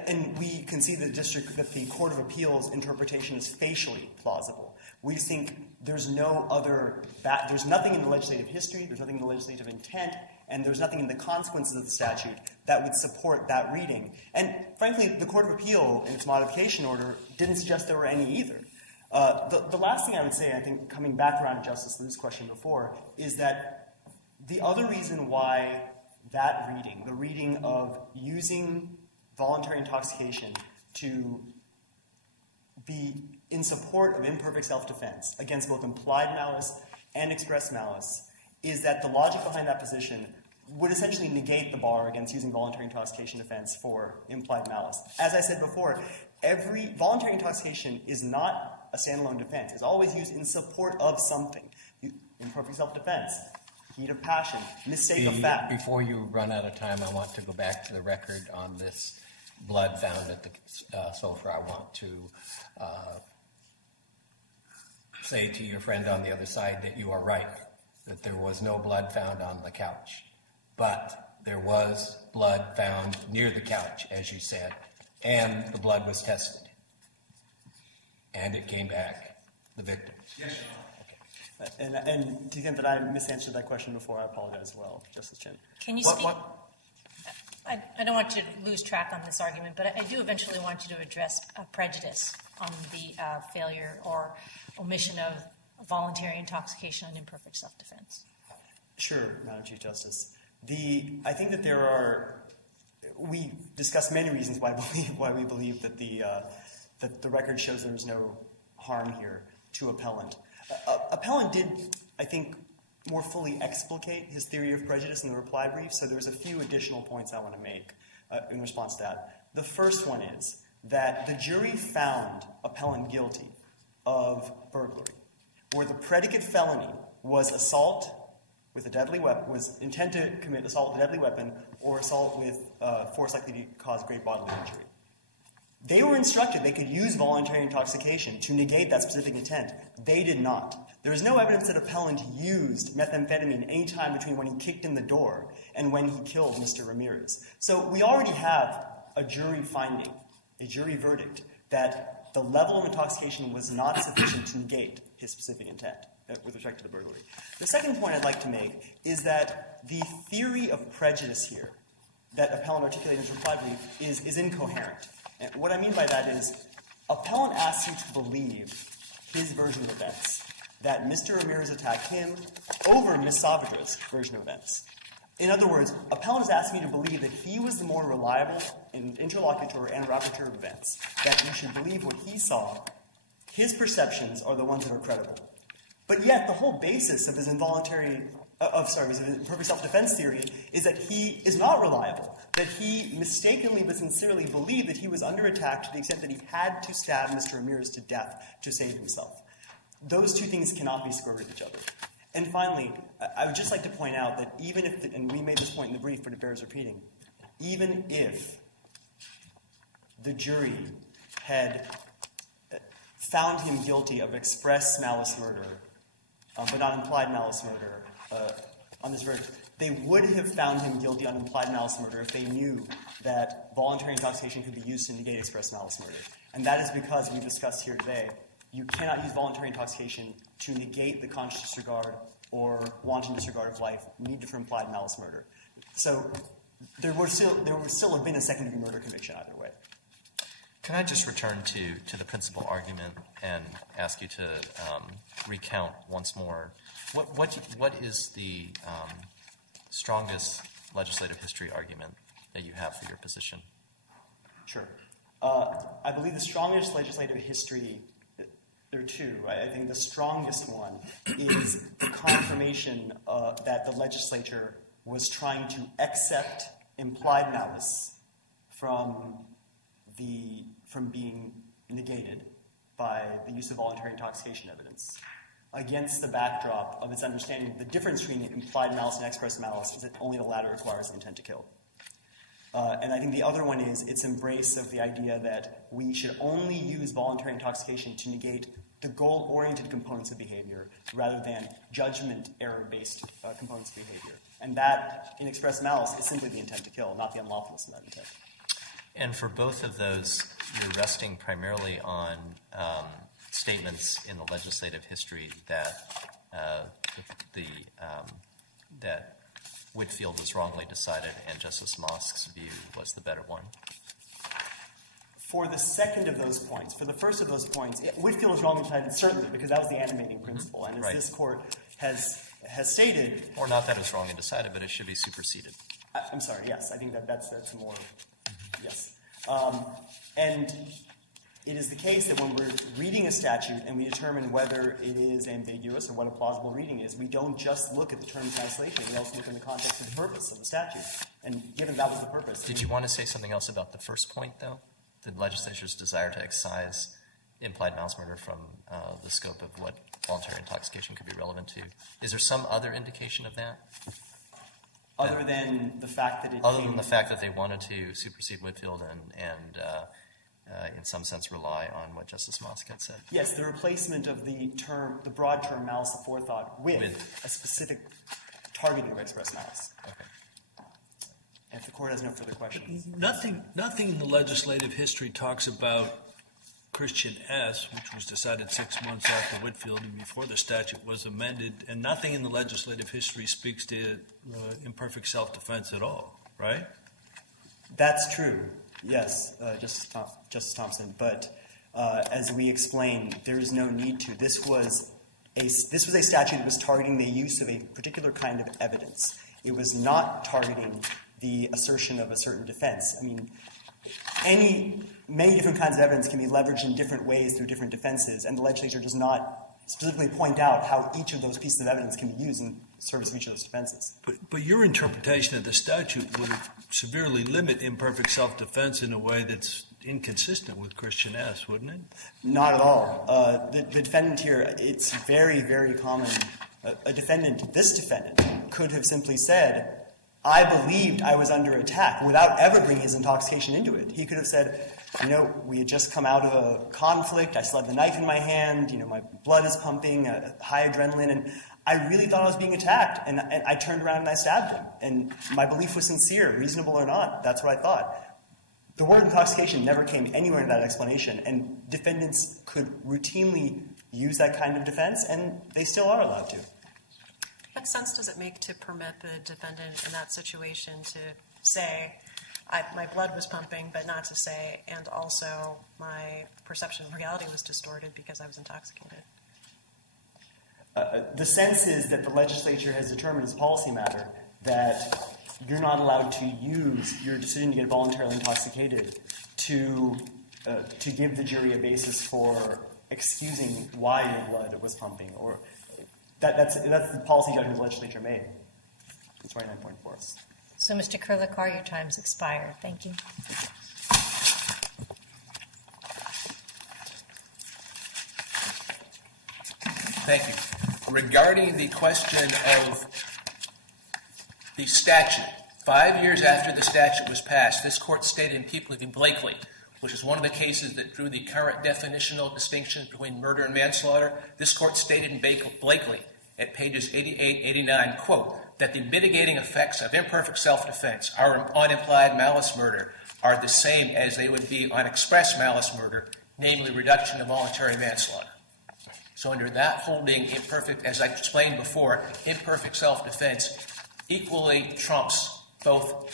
And we can see that the Court of Appeals interpretation is facially plausible. We think there's nothing in the legislative history, there's nothing in the legislative intent, and there's nothing in the consequences of the statute that would support that reading. And frankly, the Court of Appeal, in its modification order, didn't suggest there were any either. The last thing I would say, I think, coming back around to Justice Liu's question before, is that the other reason why that reading, the reading of using voluntary intoxication to be in support of imperfect self-defense against both implied malice and express malice, is that the logic behind that position would essentially negate the bar against using voluntary intoxication defense for implied malice. As I said before, every voluntary intoxication is not a standalone defense. It's always used in support of something. Imperfect self-defense, heat of passion, mistake of fact. Before you run out of time, I want to go back to the record on this blood found at the sofa. I want to say to your friend on the other side that you are right, that there was no blood found on the couch. But there was blood found near the couch, as you said, and the blood was tested. And it came back the victim. Yes, Your Honor. And to the extent that I misanswered that question before, I apologize as well, Justice Chin. Can you speak? I don't want you to lose track on this argument, but I do eventually want you to address prejudice on the failure or omission of voluntary intoxication and imperfect self-defense. Sure, Madam Chief Justice. I think that we discussed many reasons why we believe that the record shows there was no harm here to appellant. Appellant did, I think, more fully explicate his theory of prejudice in the reply brief, so there's a few additional points I want to make in response to that. The first one is that the jury found appellant guilty of burglary, where the predicate felony was assault with a deadly weapon, was intent to commit assault with a deadly weapon, or assault with force likely to cause great bodily injury. They were instructed they could use voluntary intoxication to negate that specific intent. They did not. There is no evidence that appellant used methamphetamine any time between when he kicked in the door and when he killed Mr. Ramirez. So we already have a jury finding, a jury verdict, that the level of intoxication was not sufficient to negate his specific intent with respect to the burglary. The second point I'd like to make is that the theory of prejudice here that appellant articulated in his reply brief is incoherent. And what I mean by that is appellant asks you to believe his version of events, that Mr. Ramirez attacked him over Ms. Savadra's version of events. In other words, appellant is asking me to believe that he was the more reliable interlocutor and rapporteur of events, that you should believe what he saw. His perceptions are the ones that are credible. But yet, the whole basis of his his imperfect self-defense theory is that he is not reliable, that he mistakenly but sincerely believed that he was under attack to the extent that he had to stab Mr. Ramirez to death to save himself. Those two things cannot be squared with each other. And finally, I would just like to point out that even if, and we made this point in the brief, but it bears repeating, even if the jury had found him guilty of express malice murder, but not implied malice murder on this verdict, they would have found him guilty on implied malice murder if they knew that voluntary intoxication could be used to negate express malice murder. And that is because, we discussed here today, you cannot use voluntary intoxication to negate the conscious disregard or wanton disregard of life needed for implied malice murder. So there would still have been a second-degree murder conviction either way. Can I just return to the principal argument and ask you to recount once more what is the strongest legislative history argument that you have for your position? Sure. I believe the strongest legislative history, there are two. I think the strongest one is the confirmation that the legislature was trying to accept implied malice from being negated by the use of voluntary intoxication evidence, against the backdrop of its understanding of the difference between implied malice and express malice is that only the latter requires the intent to kill. And I think the other one is its embrace of the idea that we should only use voluntary intoxication to negate the goal-oriented components of behavior rather than judgment error-based components of behavior. And that, in express malice, is simply the intent to kill, not the unlawfulness of that intent. And for both of those, you're resting primarily on statements in the legislative history that that Whitfield was wrongly decided and Justice Mosk's view was the better one. For the second of those points, for the first of those points, Whitfield was wrongly decided, certainly, because that was the animating principle. And as this court has stated... Or not that it was wrongly decided, but it should be superseded. I'm sorry, yes. I think that's more... Yes. And it is the case that when we're reading a statute and we determine whether it is ambiguous or what a plausible reading is, we don't just look at the term translation. We also look in the context of the purpose of the statute. And given that was the purpose... Did you want to say something else about the first point, though? The legislature's desire to excise implied malice murder from the scope of what voluntary intoxication could be relevant to. Is there some other indication of that? Other than the fact that it... Other than the fact that they wanted to supersede Whitfield and in some sense rely on what Justice Mosk had said? Yes, the replacement of the broad term malice aforethought with a specific targeting of express malice. Okay. And if the court has no further questions. Nothing in the legislative history talks about Christian S., which was decided 6 months after Whitfield and before the statute was amended, and nothing in the legislative history speaks to imperfect self-defense at all, right? That's true, yes, Justice Thompson. But as we explained, there is no need to. This was a statute that was targeting the use of a particular kind of evidence. It was not targeting the assertion of a certain defense. I mean, many different kinds of evidence can be leveraged in different ways through different defenses, and the legislature does not specifically point out how each of those pieces of evidence can be used in service of each of those defenses. But your interpretation of the statute would severely limit imperfect self-defense in a way that's inconsistent with Christian S., wouldn't it? Not at all. The defendant here, it's very, very common. This defendant could have simply said, I believed I was under attack without ever bringing his intoxication into it. He could have said, we had just come out of a conflict. I still had the knife in my hand. My blood is pumping, high adrenaline, and I really thought I was being attacked. And I turned around and I stabbed him. And my belief was sincere, reasonable or not. That's what I thought. The word intoxication never came anywhere in that explanation, and defendants could routinely use that kind of defense, and they still are allowed to. What sense does it make to permit the defendant in that situation to say, my blood was pumping, but not to say, and also my perception of reality was distorted because I was intoxicated? The sense is that the legislature has determined as a policy matter that you're not allowed to use your decision to get voluntarily intoxicated to give the jury a basis for excusing why your blood was pumping, or that's the policy judgment the legislature made. It's 29.4. So, Mr. Kerlikar, your time's expired. Thank you. Thank you. Regarding the question of the statute, 5 years after the statute was passed, this court stated in People v. Blakely, which is one of the cases that drew the current definitional distinction between murder and manslaughter, this court stated in Blakely at pages 88, 89, quote, that the mitigating effects of imperfect self-defense on implied malice murder are the same as they would be on express malice murder, namely reduction of voluntary manslaughter. So under that holding, imperfect, as I explained before, imperfect self-defense equally trumps both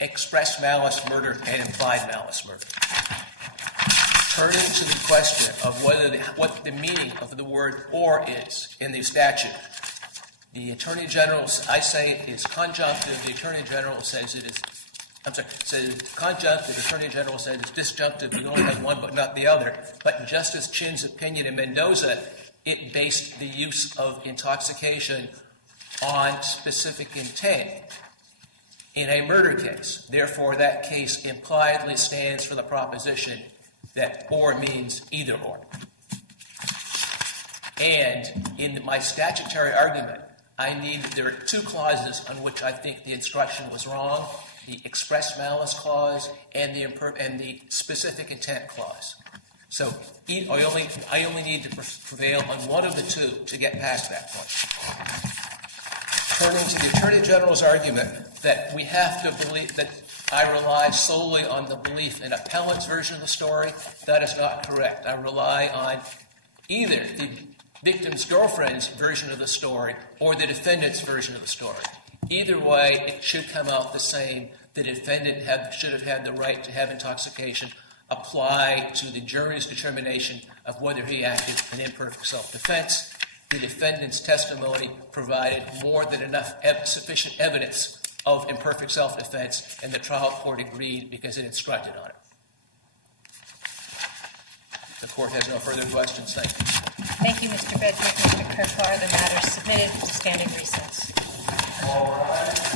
express malice murder and implied malice murder. Turning to the question of what the meaning of the word "or" is in the statute, the Attorney General, I say it is conjunctive. The Attorney General says it is. Says conjunctive. The Attorney General says it's disjunctive. You only have one, but not the other. But in Justice Chin's opinion in Mendoza, it based the use of intoxication on specific intent in a murder case. Therefore, that case impliedly stands for the proposition that "or" means either or. And in my statutory argument, there are two clauses on which I think the instruction was wrong: the express malice clause and the specific intent clause. So I only need to prevail on one of the two to get past that point. Turning to the Attorney General's argument that we have to believe that I rely solely on the belief in appellant's version of the story, that is not correct. I rely on either the victim's girlfriend's version of the story or the defendant's version of the story. Either way, it should come out the same. The defendant should have had the right to have intoxication apply to the jury's determination of whether he acted in imperfect self-defense. The defendant's testimony provided more than enough sufficient evidence of imperfect self-defense, and the trial court agreed because it instructed on it. The court has no further questions. Thank you. Thank you, Mr. Bedford. Mr. Kerlikar, the matter is submitted for standing recess. All right.